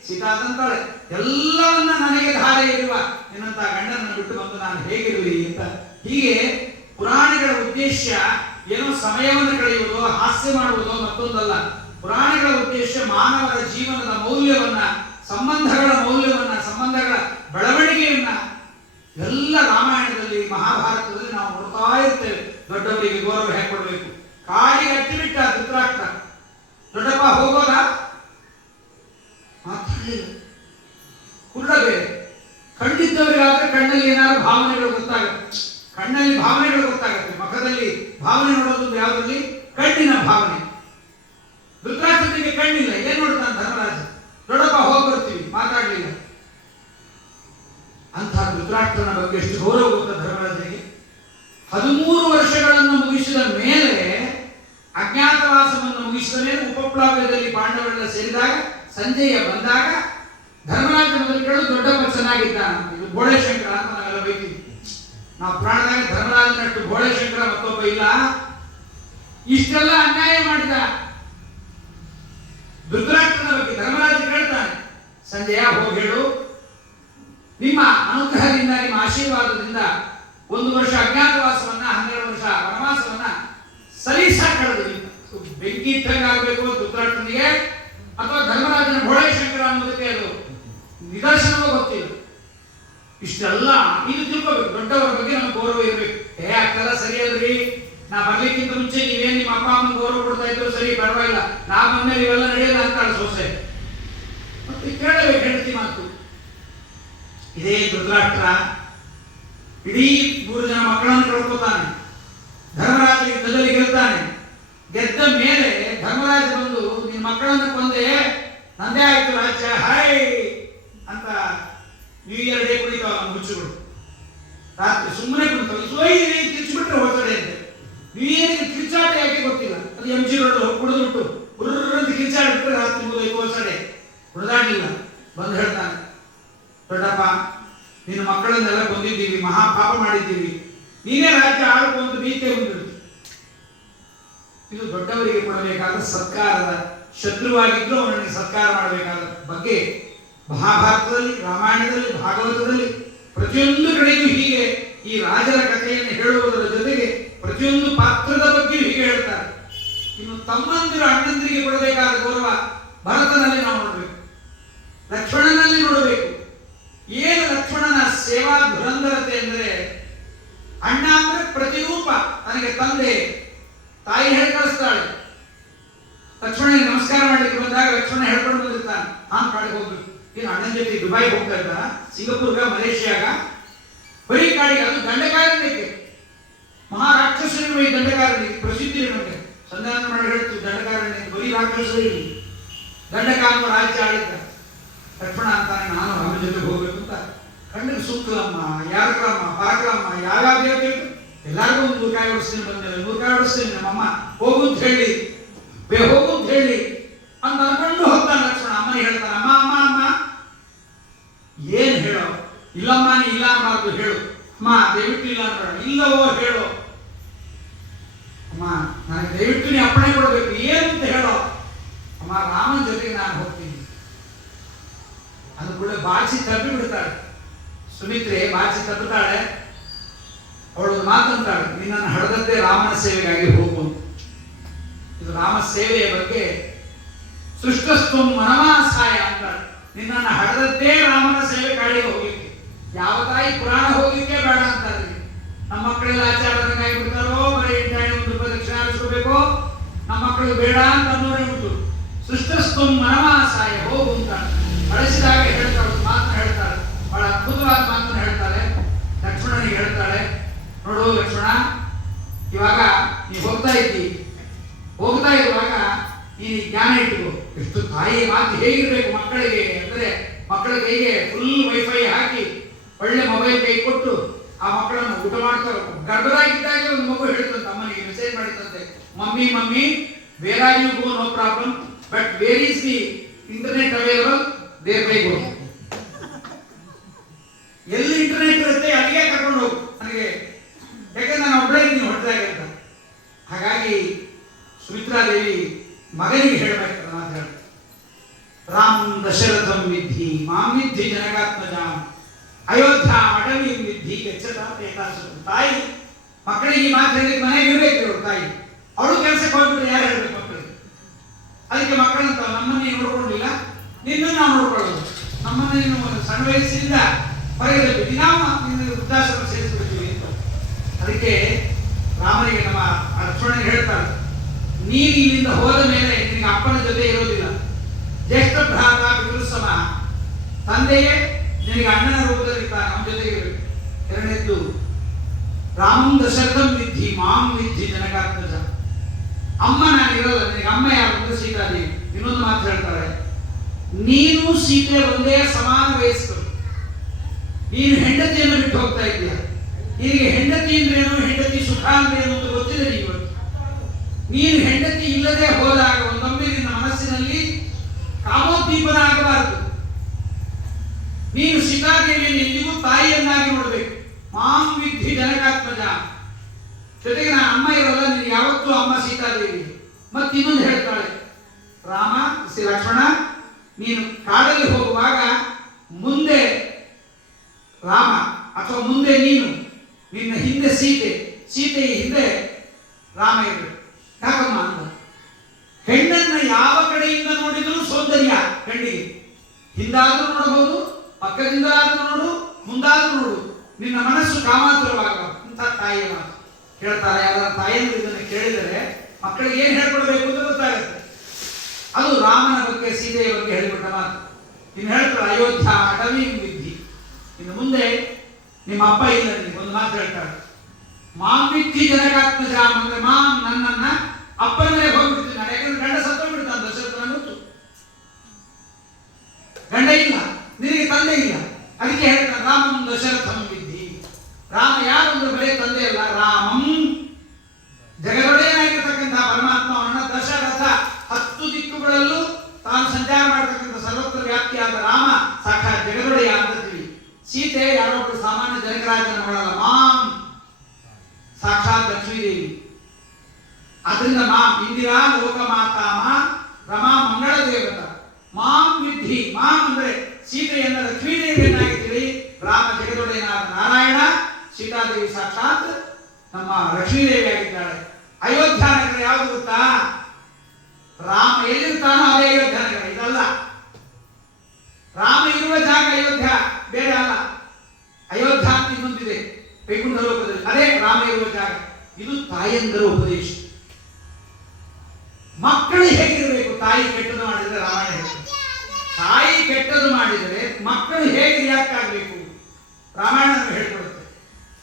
ಸೀತಾದಂತಾಳೆ, ಎಲ್ಲವನ್ನ ನನಗೆ ಧಾರೆ ಇರುವ ನಿನ್ನಂತ ಗಂಡನನ್ನು ಬಿಟ್ಟು ಬಂದು ನಾನು ಹೇಗಿರುವಿ ಅಂತ. ಹೀಗೆ ಪುರಾಣಿಗಳ ಉದ್ದೇಶ ಏನೋ ಸಮಯವನ್ನು ಕಳೆಯುವುದೋ, ಹಾಸ್ಯ ಮಾಡುವುದೋ ಮತ್ತೊಂದಲ್ಲ. ಪುರಾಣಿಗಳ ಉದ್ದೇಶ ಮಾನವರ ಜೀವನದ ಮೌಲ್ಯವನ್ನ, ಸಂಬಂಧಗಳ ಮೌಲ್ಯವನ್ನ, ಸಂಬಂಧಗಳ ಬೆಳವಣಿಗೆಯನ್ನ ಎಲ್ಲ ರಾಮಾಯಣದಲ್ಲಿ, ಮಹಾಭಾರತದಲ್ಲಿ ನಾವು ನೋಡ್ತಾ ಇರ್ತೇವೆ. ದೊಡ್ಡವರಿಗೆ ಗೌರವ ಹೇಗೆ ಕೊಡಬೇಕು. ಕಾಡಿಗೆ ಅಟ್ಟಿಬಿಟ್ಟ ಧೃತರಾಷ್ಟ್ರ, ದೊಡ್ಡಪ್ಪ ಹೋಗೋದ ಮಾತಾಡಲಿಲ್ಲ. ಕುರುಡ ಬೇರೆ, ಕಂಡಿದ್ದವರಿಗಾದ್ರೆ ಕಣ್ಣಲ್ಲಿ ಏನಾದ್ರು ಭಾವನೆಗಳು ಗೊತ್ತಾಗುತ್ತೆ. ಕಣ್ಣಲ್ಲಿ ಭಾವನೆಗಳು ಗೊತ್ತಾಗುತ್ತೆ, ಮುಖದಲ್ಲಿ ಭಾವನೆ ನೋಡೋದು ಯಾವುದಲ್ಲಿ? ಕಣ್ಣಿನ ಭಾವನೆ. ಧೃತರಾಷ್ಟ್ರನಿಗೆ ಕಣ್ಣಿಲ್ಲ, ಏನ್ ನೋಡ್ತಾನೆ ಧರ್ಮರಾಜ? ದೊಡ್ಡಪ್ಪ ಹೋಗಿ ಬರ್ತೀವಿ, ಮಾತಾಡಲಿಲ್ಲ. ಅಂತ ಧೃತರಾಷ್ಟ್ರನ ಬಗ್ಗೆ ಎಷ್ಟು ಗೌರವ ಗೊತ್ತ ಧರ್ಮರಾಜನಿಗೆ. 13 ವರ್ಷಗಳನ್ನು ಮುಗಿಸಿದ ಮೇಲೆ, ಅಜ್ಞಾತವಾಸವನ್ನು ಮುಗಿಸಿದ ಮೇಲೆ, ಉಪಪ್ಲಾವ್ಯದಲ್ಲಿ ಪಾಂಡವರೆಲ್ಲ ಸೇರಿದಾಗ, ಸಂಜಯ ಬಂದಾಗ ಧರ್ಮರಾಜ ಮೊದಲು ಕೇಳು, ದೊಡ್ಡಪ್ಪ ಚೆನ್ನಾಗಿದ್ದಾನ. ಇದು ಬೋಳೆ ಶಂಕರ ಅಂತ ನಾವೆಲ್ಲ ಬೈತೀವಿ. ನಾವು ಪ್ರಾಣದಾಗ ಧರ್ಮರಾಜನಷ್ಟು ಬೋಳೆ ಶಂಕರ ಮತ್ತೊಬ್ಬ ಇಲ್ಲ. ಇಷ್ಟೆಲ್ಲ ಅನ್ಯಾಯ ಮಾಡಿದ ಧೃತರಾಷ್ಟ್ರನ ಬಗ್ಗೆ ಧರ್ಮರಾಜ ಕೇಳ್ತಾನೆ, ಸಂಜಯ ಹೋಗಿ ಹೇಳು, ನಿಮ್ಮ ಅನುಗ್ರಹದಿಂದ, ನಿಮ್ಮ ಆಶೀರ್ವಾದದಿಂದ ಕಾರಣದಿಂದ 1 ವರ್ಷ ಅಜ್ಞಾತವಾಸವನ್ನ 12 ವರ್ಷ ವನವಾಸವನ್ನ ಸಲೀಸಾಗಿ ಕಳೆದು ಬೆಂಕಿ ಇಟ್ಟಂಗಾಗಬೇಕು ಧೃತರಾಷ್ಟ್ರನಿಗೆ ಅಥವಾ ಧರ್ಮರಾಜನ ಭೋಳೇಶಂಕರ ಅನ್ನೋದಕ್ಕೆ ಅದು ನಿದರ್ಶನವೂ ಗೊತ್ತಿಲ್ಲ. ಇಷ್ಟೆಲ್ಲ ಇದು ತಿಳ್ಕೋಬೇಕು. ದೊಡ್ಡವರ ಬಗ್ಗೆ ನಮ್ಗೆ ಗೌರವ ಇರಬೇಕು. ಆಗ್ತಲ್ಲ ಸರಿ ಅಲ್ರಿ, ನಾ ಬರ್ಲಿಕ್ಕಿಂತ ಮುಂಚೆ ನೀವೇನ್ ನಿಮ್ಮ ಅಪ್ಪ ಅಮ್ಮನ ಗೌರವ ಕೊಡ್ತಾ ಇದ್ರು ಸರಿ, ಪರವಾಗಿಲ್ಲ, ನಾ ಬಂದ್ಮೇಲೆ ಇವೆಲ್ಲ ನಡೆಯೋಲ್ಲ ಅಂತಾಳೆ ಸೊಸೆ. ಮತ್ತೆ ಕೇಳಬೇಕು ಹೆಂಡತಿ ಮಾತು. ಇದೇ ಧೃತರಾಷ್ಟ್ರ ಇಡೀ 3 ಜನ ಮಕ್ಕಳನ್ನು ಕಳ್ಕೊತಾನೆ. ಧರ್ಮರಾಜ ಯುದ್ಧದಲ್ಲಿ ಗೆಲ್ತಾನೆ. ಗೆದ್ದ ಮೇಲೆ ಧರ್ಮರಾಜ ಬಂದು ನಿನ್ನ ಮಕ್ಕಳನ್ನು ಕೊಂದೆ, ನಂದೇ ಆಯ್ತು ರಾಜ್ಯ, ಹಾಯ್ ಅಂತ ನ್ಯೂ ಇಯರ್ ಡೇ ಕುಡಿತಾವ ನಮ್ಮ ಹುಚ್ಚುಗಳು. ರಾತ್ರಿ ಸುಮ್ಮನೆ ಕುಡಿತಾವ, ಕಿರ್ಚಿಬಿಟ್ರೆ ಹೋಗ್ತಡೆ ಅಂತೆ. ನ್ಯೂ ಇಯರ್ಗೆ ಕಿರ್ಚಾಟ ಯಾಕೆ ಗೊತ್ತಿಲ್ಲ. ಅದು MG ರೋಡ್ ಕುಡಿದ್ಬಿಟ್ಟು ಹುರ್ರಂತ ಕಿರ್ಚಾಡಿಬಿಟ್ರೆ ರಾತ್ರಿ 5 ವರ್ಷಡೆ ಕುಡಿದಾಡಲಿಲ್ಲ. ಬಂದು ಹೇಳ್ತಾನೆ, ದೊಡ್ಡಪ್ಪ ನಿನ್ನ ಮಕ್ಕಳನ್ನೆಲ್ಲ ಕೊಂದಿದ್ದೀವಿ, ಮಹಾಪಾಪ ಮಾಡಿದ್ದೀವಿ, ನೀನೇ ರಾಜ್ಯ ಆಳ್ಕೊಂಡು ನೀತೆ ಬಂದಿರು. ಇದು ದೊಡ್ಡವರಿಗೆ ಕೊಡಬೇಕಾದ ಸತ್ಕಾರದ, ಶತ್ರುವಾಗಿದ್ದು ಅವನಿಗೆ ಸತ್ಕಾರ ಮಾಡಬೇಕಾದ ಬಗ್ಗೆ ಮಹಾಭಾರತದಲ್ಲಿ, ರಾಮಾಯಣದಲ್ಲಿ, ಭಾಗವತದಲ್ಲಿ ಪ್ರತಿಯೊಂದು ಕಡೆಗೂ ಹೀಗೆ ಈ ರಾಜರ ಕಥೆಯನ್ನು ಹೇಳುವುದರ ಜೊತೆಗೆ ಪ್ರತಿಯೊಂದು ಪಾತ್ರದ ಬಗ್ಗೆಯೂ ಹೀಗೆ ಹೇಳ್ತಾರೆ. ಇನ್ನು ತಮ್ಮಂದಿರು ಅಣ್ಣಂದಿರಿಗೆ ಕೊಡಬೇಕಾದ ಗೌರವ ಭರತನಲ್ಲಿ ನಾವು ನೋಡಬೇಕು, ಲಕ್ಷ್ಮಣನಲ್ಲಿ ನೋಡಬೇಕು. ಏನು ಲಕ್ಷ್ಮಣನ ಸೇವಾ ಧುರಂಧರತೆ ಅಂದರೆ, ಅಣ್ಣ ಅಂದ್ರೆ ಪ್ರತಿರೂಪ. ನನಗೆ ತಂದೆ, ತಾಯಿ ಹೇಳಿ ಕಳಿಸ್ತಾಳೆ. ಲಕ್ಷ್ಮಣನಿಗೆ ನಮಸ್ಕಾರ ಮಾಡಲಿಕ್ಕೆ ಬಂದಾಗ ಲಕ್ಷ್ಮಣ ಹೇಳ್ಕೊಂಡು ಬಂದಿರ್ತಾನೆ, ನಾನು ಕಾಡಿಗೆ ಹೋಗ್ಬೇಕು. ಏನು ಅಣ್ಣನ ಜೊತೆ ದುಬೈ ಹೋಗ್ತಾ ಇದ್ದಾರ, ಸಿಂಗಪುರ್ಗ, ಮಲೇಷಿಯಾಗ, ಬರೀ ಕಾಡಿಗೆ. ಅದು ದಂಡಕಾರಣ್ಯಕ್ಕೆ, ಮಹಾರಾಕ್ಷಸರು ಈ ದಂಡಕಾರಣ್ಯಕ್ಕೆ ಪ್ರಸಿದ್ಧಿ ನಮಗೆ. ಸಂಧಾನ ಮಾಡಿ ಹೇಳ್ತೀವಿ ದಂಡಕಾರಣ್ಯ ಬರೀ ರಾಕ್ಷಸರು ದಂಡಕ ಅನ್ನೋ ರಾಜ್ಯ ಆಳಿದ್ದ. ಲಕ್ಷ್ಮಣ ಅಂತಾನೆ, ನಾನು ಅವನ ಜೊತೆ ಹೋಗ್ಬೇಕು ಅಂತ. ಕಣ್ಣಿಗೆ ಸುತ್ತಲಮ್ಮ, ಯಾರಕ್ರಮ್ಮ, ಪರಾಕ್ರಮ, ಯಾವ್ಯಾವ ದೇವತೆ ಎಲ್ಲರಿಗೂ ಒಂದು 100 ಕಾಯಿ ಹೊಡಿಸ್ತೀನಿ ಬಂದಿಲ್ಲ, 100 ಕಾಯಿ ಹೊಡಿಸ್ತೀನಿ ನಮ್ಮಮ್ಮ, ಹೋಗು ಅಂತ ಹೇಳಿ, ಹೋಗು ಅಂತ ಹೇಳಿ ಅಂತ ಅನ್ಕೊಂಡು ಹೋಗ್ತಾನೆ ಲಕ್ಷ್ಮಣ. ಅಮ್ಮನಿಗೆ ಹೇಳ್ತಾನೆ, ಅಮ್ಮ ಅಮ್ಮ ಅಮ್ಮ ಏನ್ ಹೇಳೋ, ಇಲ್ಲಮ್ಮ ನೀ ಇಲ್ಲ ಅನ್ನಬಾರ್ದು, ಹೇಳು ಅಮ್ಮ, ದಯವಿಟ್ಟು ಇಲ್ಲ ಅನ್ಬೇಡ, ಇಲ್ಲವೋ ಹೇಳು ಅಮ್ಮ, ನನಗೆ ದಯವಿಟ್ಟು ನೀ ಅಪ್ಪಣೆ ಕೊಡಬೇಕು, ಏನು ಅಂತ ಹೇಳೋ ಅಮ್ಮ, ರಾಮನ ಜೊತೆಗೆ ನಾನು ಹೋಗ್ತೀನಿ. ಅದು ಕೂಡ ಬಾಚಿ ತಪ್ಪಿ ಬಿಡ್ತಾಳೆ ಸುಮಿತ್ರೆ, ಬಾಚಿ ತಪ್ಪುತ್ತಾಳೆ. ಅವಳು ಮಾತಂತಾಳೆ, ನಿನ್ನನ್ನು ಹಡದದ್ದೇ ರಾಮನ ಸೇವೆಗಾಗಿ ಹೋಗು. ಇದು ರಾಮ ಸೇವೆಯ ಬಗ್ಗೆ ಸೃಷ್ಟಸ್ತು ಮನಮಾಸಾಯ ಅಂತಾಳೆ. ನಿನ್ನನ್ನು ಹಡದದ್ದೇ ರಾಮನ ಸೇವೆ ಕಾಡಿಗೆ ಹೋಗ್ಲಿಕ್ಕೆ. ಯಾವ ತಾಯಿ ಪುರಾಣ ಹೋಗ್ಲಿಕ್ಕೆ ಬೇಡ ಅಂತಾರೆ. ನಮ್ಮ ಮಕ್ಕಳೆಲ್ಲ ಆಚಾರದಂಗಾಗಿ ಬಿಡ್ತಾರೋ, ಬರೀ 8 ರೂಪಾಯಿ ದಕ್ಷಿಣ ಹರಿಸ್ಕೋಬೇಕು, ನಮ್ಮ ಮಕ್ಕಳು ಬೇಡ ಅಂತ ಅನ್ನೋರೇ ಉಂಟು. ಸೃಷ್ಟಸ್ತು ಮನಮಾಸಾಯ ಹೋಗು ಅಂತ ಬಳಸಿದಾಗ ಹೇಳ್ತಾಳೆ, ಮಾತನ್ನು ಹೇಳ್ತಾಳೆ, ಬಹಳ ಅದ್ಭುತವಾದ ಮಾತನ್ನು ಹೇಳ್ತಾಳೆ. ಲಕ್ಷ್ಮಣನಿಗೆ ಹೇಳ್ತಾಳೆ, ನೋಡು ಲಕ್ಷ್ಮಣ, ಇವಾಗ ನೀವು ಹೋಗ್ತಾ ಇರುವಾಗ ನೀನು ಜ್ಞಾನ ಇಟ್ಟುಕೋ. ಎಷ್ಟು ತಾಯಿ ಮಾತು ಹೇಗಿರ್ಬೇಕು ಮಕ್ಕಳಿಗೆ ಅಂದ್ರೆ, ಮಕ್ಕಳ ಕೈಗೆ ಫುಲ್ ವೈಫೈ ಹಾಕಿ ಒಳ್ಳೆ ಮೊಬೈಲ್ ಕೈ ಕೊಟ್ಟು ಆ ಮಕ್ಕಳನ್ನು ಊಟ ಮಾಡ್ತಾರೆ. ಗರ್ಭರಾಗಿದ್ದಾಗ ಒಂದು ಮಗು ಹೇಳ್ತಂತೆ, ಅಮ್ಮನಿಗೆ ಮೆಸೇಜ್ ಮಾಡಿದಂತೆ, mummy mummy where are you go, no problem, but where is the internet available, there by go. ಎಲ್ಲಿ ಇಂಟರ್ನೆಟ್ ಇರುತ್ತೆ ಅಲ್ಲಿಗೆ ಕರ್ಕೊಂಡು ಹೋಗು ನನಗೆ, ಯಾಕಂದ್ರೆ ನಾನು ಒಬ್ಬಳೇ ಇದ್ದೀನಿ ಹೊಟ್ಟದಾಗ ಅಂತ. ಹಾಗಾಗಿ ಸುಮಿತ್ರಾದೇವಿ ಮಗನಿಗೆ ಹೇಳಬೇಕು ಮಾತು ಹೇಳ, ರಾಮ್ ದಶರಥಂ ವಿದ್ಧಿ ಮಾಂ ವಿದ್ಧಿ ಜನಕಾತ್ಮಜಾಂ ಅಯೋಧ್ಯ ಅಡವಿ ವಿದ್ಧಿ ಗಚ್ಚತಾ ಏಕಾದಶ. ತಾಯಿ ಮಕ್ಕಳಿಗೆ ಈ ಮಾತು ಹೇಳಿದ್ರೆ ಮನೆಗೆ ಇರಬೇಕು ಅವಳು ತಾಯಿ. ಅವಳು ಕೆಲಸಕ್ಕೆ ಹೋಗ್ಬಿಟ್ರೆ ಯಾರು ಹೇಳ್ಬೇಕು ಮಕ್ಕಳಿಗೆ? ಅದಕ್ಕೆ ಮಕ್ಕಳಂತ, ನಮ್ಮನ್ನ ನೀನು ನೋಡ್ಕೊಂಡಿಲ್ಲ, ನಿನ್ನನ್ನು ನಾವು ನೋಡ್ಕೊಳ್ಳೋದು, ನಮ್ಮನ್ನ ನೀನು ಸಣ್ಣ ವಯಸ್ಸಿನಿಂದ ಹೊರಗೆ ಬಿಟ್ಟು ನಾವು ನಿನ್ನ ವೃದ್ಧಾಶ್ರಮ ಸೇರಿಸ್ಬಿಡ್ತೀವಿ ಅಂತ. ಅದಕ್ಕೆ ರಾಮನಿಗೆ, ನಮ್ಮ ಲಕ್ಷ್ಮಣನಿಗೆ ಹೇಳ್ತಾಳೆ, ನೀನು ಇಲ್ಲಿಂದ ಹೋದ ಮೇಲೆ ನಿನಗೆ ಅಪ್ಪನ ಜೊತೆ ಇರೋದಿಲ್ಲ. ಜ್ಯೇಷ್ಠ ಭ್ರಾತ ಪಿತೃಸಮ, ತಂದೆಯೇ ನಿನಗೆ ಅಣ್ಣನ ರೂಪದಲ್ಲಿ ಇರ್ತಾನೆ, ನಮ್ಮ ಜೊತೆಗೆ ಇರಬೇಕು. ಎರಡನೇದ್ದು, ರಾಮಂ ದಶರಥಂ ವಿದ್ಧಿ ಮಾಂ ವಿದ್ಧಿ ಜನಕಾತ್ಮಜ. ಅಮ್ಮ ನಾನಿರಲ್ಲ, ನಿನಗೆ ಅಮ್ಮ ಯಾರು ಅಂದ್ರೆ ಸೀತಾದೇವಿ. ಇನ್ನೊಂದು ಮಾತು ಹೇಳ್ತಾರೆ, ನೀನು ಸೀತೆ ಒಂದೇ ಸಮಾನ ವಯಸ್ಕರು, ನೀನು ಹೆಂಡತಿಯನ್ನು ಬಿಟ್ಟು ಹೋಗ್ತಾ ಇದ್ದೀಯ. ನಿನಗೆ ಹೆಂಡತಿ ಅಂದ್ರೇನು, ಹೆಂಡತಿ ಸುಖ ಅಂದ್ರೇನು ಅಂತ ಗೊತ್ತಿದೆ. ನೀನು ಹೆಂಡತಿ ಇಲ್ಲದೆ ಹೋದಾಗ ಒಂದೊಮ್ಮೆ ನಿನ್ನ ಮನಸ್ಸಿನಲ್ಲಿ ಕಾಮೋದ್ದೀಪನ ಆಗಬಾರದು. ನೀನು ಸೀತಾದೇವಿಯನ್ನು ಎಂದಿಗೂ ತಾಯಿಯನ್ನಾಗಿ ನೋಡಬೇಕು. ಮಾಂ ವಿದ್ಧಿ ಜನಕಾತ್ಮಜ, ಜೊತೆಗೆ ನಾನು ಅಮ್ಮ ಇರೋಲ್ಲ, ನೀನು ಯಾವತ್ತೂ ಅಮ್ಮ ಸೀತಾದೇವಿ. ಮತ್ತೆ ಇನ್ನೊಂದು ಹೇಳ್ತಾಳೆ, ರಾಮ ಶ್ರೀ ಲಕ್ಷ್ಮಣ, ನೀನು ಕಾಡಲ್ಲಿ ಹೋಗುವಾಗ ಮುಂದೆ ರಾಮ ಅಥವಾ ಮುಂದೆ ನೀನು ನಿನ್ನ ಹಿಂದೆ ಸೀತೆಯ ಹಿಂದೆ ರಾಮ ಇರಬೇಕು. ಯಾಕಮ್ಮ ಅಂದ, ಹೆಣ್ಣನ್ನ ಯಾವ ಕಡೆಯಿಂದ ನೋಡಿದರೂ ಸೌಂದರ್ಯ ಹೆಣ್ಣಿಗೆ. ಹಿಂದಾದ್ರೂ ನೋಡಬಹುದು, ಪಕ್ಕದಿಂದಲಾದ್ರೂ ನೋಡು, ಮುಂದಾದ್ರೂ ನೋಡು, ನಿನ್ನ ಮನಸ್ಸು ಕಾಮಾತುರವಾಗಬಾರದು. ಇಂಥ ತಾಯಿಯ ಮಾತು ಹೇಳ್ತಾರೆ. ಯಾರ ತಾಯಿಯನ್ನು ಇದನ್ನು ಕೇಳಿದರೆ ಮಕ್ಕಳಿಗೆ ಏನ್ ಹೇಳ್ಕೊಡ್ಬೇಕು ಅಂತ ಗೊತ್ತಾಗುತ್ತೆ. ಅದು ರಾಮನ ಬಗ್ಗೆ ಸೀತೆಯ ಬಗ್ಗೆ ಹೇಳಿಕೊಟ್ಟ ಮಾತು. ಇನ್ನು ಹೇಳ್ತಾರೆ, ಅಯೋಧ್ಯ ಅಟವೀ ವಿಧಿ. ಇನ್ನು ಮುಂದೆ ನಿಮ್ಮ ಅಪ್ಪ ಇಲ್ಲ, ನಿಮಗೆ ಒಂದು ಮಾತು ಹೇಳ್ತಾರೆ, ಮಾಂ ವಿಧಿ ಜನಕಾತ್ಮಜ. ಅಂದ್ರೆ ಮಾಂ ನನ್ನನ್ನ ಅಪ್ಪನ ಮೇಲೆ ಹೋಗ್ಬಿಡ್ತೀನಿ ನಾನು. ಯಾಕಂದ್ರೆ ಗಂಡ ಸತ್ತೋಗ್ಬಿಡ್ತಾನೆ, ದಶರಥನ ಗೊತ್ತು, ಗಂಡ ಇಲ್ಲ, ನಿನಗೆ ತಂದೆ ಇಲ್ಲ. ಅದಕ್ಕೆ ಹೇಳ್ತಾನೆ ರಾಮಂ ದಶರಥಂ ವಿಧಿ. ರಾಮ ಯಾರು ಅಂದ್ರೆ ಬರೀ ತಂದೆ ಅಲ್ಲ, ರಾಮಂ ಜಗದೊಡೆಯನಾಗಿರ್ತಕ್ಕಂತಹ ಪರಮಾತ್ಮವನ್ನ ದಶರಥ 10 ದಿಕ್ಕುಗಳಲ್ಲೂ ತಾನು ಸಂಚಾರ ಮಾಡತಕ್ಕಂಥ ಸರ್ವತ್ರ ವ್ಯಾಪ್ತಿಯಾದ ರಾಮ ಸಾಕ್ಷಾತ್ ಜಗದೊಡೆಯ ಅಂತ ತಿಳಿ. ಸೀತೆ ಯಾರೋ ಒಬ್ಬರು ಸಾಮಾನ್ಯ ಜನಕರಾಜನ ಮಗಳಲ್ಲ, ಮಾಂ ಸಾಕ್ಷಾತ್ ಲಕ್ಷ್ಮೀದೇವಿ. ಅದರಿಂದ ಮಾಂ ಇಂದಿರಾ ಲೋಕಮಾತಾಮ ರಮಾ ಮಂಗಳ ದೇವತ. ಮಾಂ ವಿಧಿ, ಮಾಂ ಅಂದ್ರೆ ಸೀತೆಯನ್ನ ಲಕ್ಷ್ಮೀದೇವಿಯನ್ನಾಗಿದ್ದೀರಿ, ರಾಮ ಜಗದೊಡೆಯನಾದ ನಾರಾಯಣ, ಸೀತಾದೇವಿ ಸಾಕ್ಷಾತ್ ನಮ್ಮ ಲಕ್ಷ್ಮೀದೇವಿ ಆಗಿದ್ದಾಳೆ. ಅಯೋಧ್ಯ ನಗರ ಯಾವುದು ಗೊತ್ತಾ? ರಾಮ ಎಲ್ಲಿರ್ತಾನೋ ಅದೇ ಅಯೋಧ್ಯ ನಗರ, ಇದಲ್ಲ. ರಾಮ ಇರುವ ಜಾಗ ಅಯೋಧ್ಯ, ಬೇರೆ ಅಲ್ಲ. ಅಯೋಧ್ಯ ಅಂತ ಇನ್ನೊಂದಿದೆ ವೈಕುಂಠ ಲೋಕದಲ್ಲಿ, ಅದೇ ರಾಮ ಇರುವ ಜಾಗ. ಇದು ತಾಯಂದರ ಉಪದೇಶ. ಮಕ್ಕಳು ಹೇಗಿರಬೇಕು? ತಾಯಿ ಕೆಟ್ಟದ್ದು ಮಾಡಿದರೆ ರಾಮಾಯಣ ಹೇಳ್ತಾರೆ. ತಾಯಿ ಕೆಟ್ಟದ್ದು ಮಾಡಿದರೆ ಮಕ್ಕಳು ಹೇಗೆ ರಿಯಾಕ್ಟ್ ಆಗಬೇಕು ರಾಮಾಯಣ ಹೇಳ್ಕೊಡುತ್ತೆ.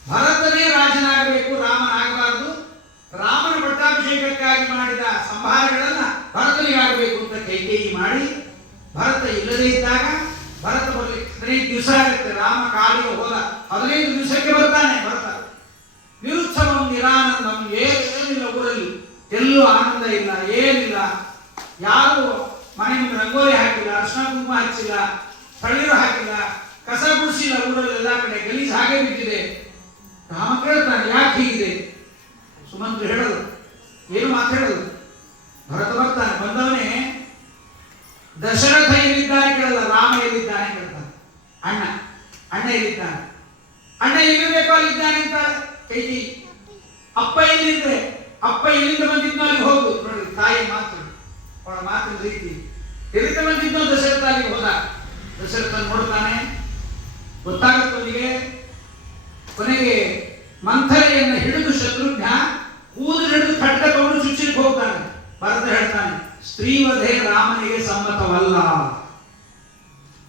ಭರತನೇ ರಾಜನಾಗಬೇಕು, ರಾಮನಾಗಬಾರದು. ರಾಮನ ಪಟ್ಟಾಭಿಷೇಕಕ್ಕಾಗಿ ಮಾಡಿದ ಸಂಭಾರಗಳನ್ನ ಭರತನಿಗಾಗಬೇಕು ಅಂತ ಕೈಕೇಯಿ ಮಾಡಿ, ಭರತ ಇಲ್ಲದೇ ಇದ್ದಾಗ ಭರತ ಬರಲಿ 15 ದಿವಸ ಆಗುತ್ತೆ. ರಾಮ ಕಾಡಿಗೆ ಹೋದ 15 ದಿವಸಕ್ಕೆ ಬರ್ತಾನೆ ಭರತ. ನಿರುತ್ಸವಂ ನಿರಾನಂದಂ, ಏನಿಲ್ಲ ಊರಲ್ಲಿ, ಎಲ್ಲೂ ಆನಂದ ಇಲ್ಲ, ಏನಿಲ್ಲ. ಯಾರು ಮನೆ ಮುಂದೆ ರಂಗೋಲಿ ಹಾಕಿಲ್ಲ, ಅರ್ಶನ ಕುಂಕುಮ ಹಚ್ಚಿಲ್ಲ, ತಣ್ಣೀರು ಹಾಕಿಲ್ಲ, ಕಸ ಗುಡಿಸಿಲ್ಲ. ಊರಲ್ಲಿ ಎಲ್ಲ ಕಡೆ ಗಲೀಜು ಹಾಗೆ ಬಿದ್ದಿದೆ. ರಾಮ ಕೇಳ್ತಾನೆ, ಯಾಕೆ ಹೀಗಿದೆ? ಸುಮಂತ್ರು ಹೇಳಲ್ಲ, ಏನು ಮಾತಾಡಲ್ಲ. ಭರತ ಬರ್ತಾನೆ, ಬಂದವನೇ ದಶರಥ ಎಲ್ಲಿದ್ದಾನೆ ಕೇಳಲ್ಲ, ರಾಮ ಎಲ್ಲಿದ್ದಾನೆ ಕೇಳ್ತಾನೆ. ಅಣ್ಣ ಎಲ್ಲಿದ್ದಾನೆ? ಅಣ್ಣ ಎಲ್ಲಿರ್ಬೇಕು ಅಲ್ಲಿದ್ದಾನೆ ಅಂತಾಳೆ ಕೈಕೇಯಿ. ಅಪ್ಪ ಎಲ್ಲಿದ್ರೆ, ಅಪ್ಪ ಎಲ್ಲಿಂದ ಬಂದಿದ್ನೋ ಅಲ್ಲಿ ಹೋಗು. ನೋಡಿ ತಾಯಿ ಮಾತು, ಅವಳ ಮಾತಿನ ರೀತಿ. ಎಲ್ಲಿಂದ ಬಂದಿದ್ನೋ ದಶರಥ ಅಲ್ಲಿಗೆ ಹೋದ. ದಶರಥ ನೋಡ್ತಾನೆ, ಗೊತ್ತಾಗುತ್ತವನಿಗೆ. ಕೊನೆಗೆ ಮಂಥರೆಯನ್ನು ಹಿಡಿದು ಶತ್ರುಘ್ನ ಕೂದು ಹಿಡಿದು ಖಡ್ಗ ತಗೊಂಡು ಚುಚ್ಚಲಿಕ್ಕೆ ಹೋಗ್ತಾನೆ. ಭರತ ಹೇಳ್ತಾನೆ, ಸ್ತ್ರೀವಧೆ ರಾಮನಿಗೆ ಸಮ್ಮತವಲ್ಲ.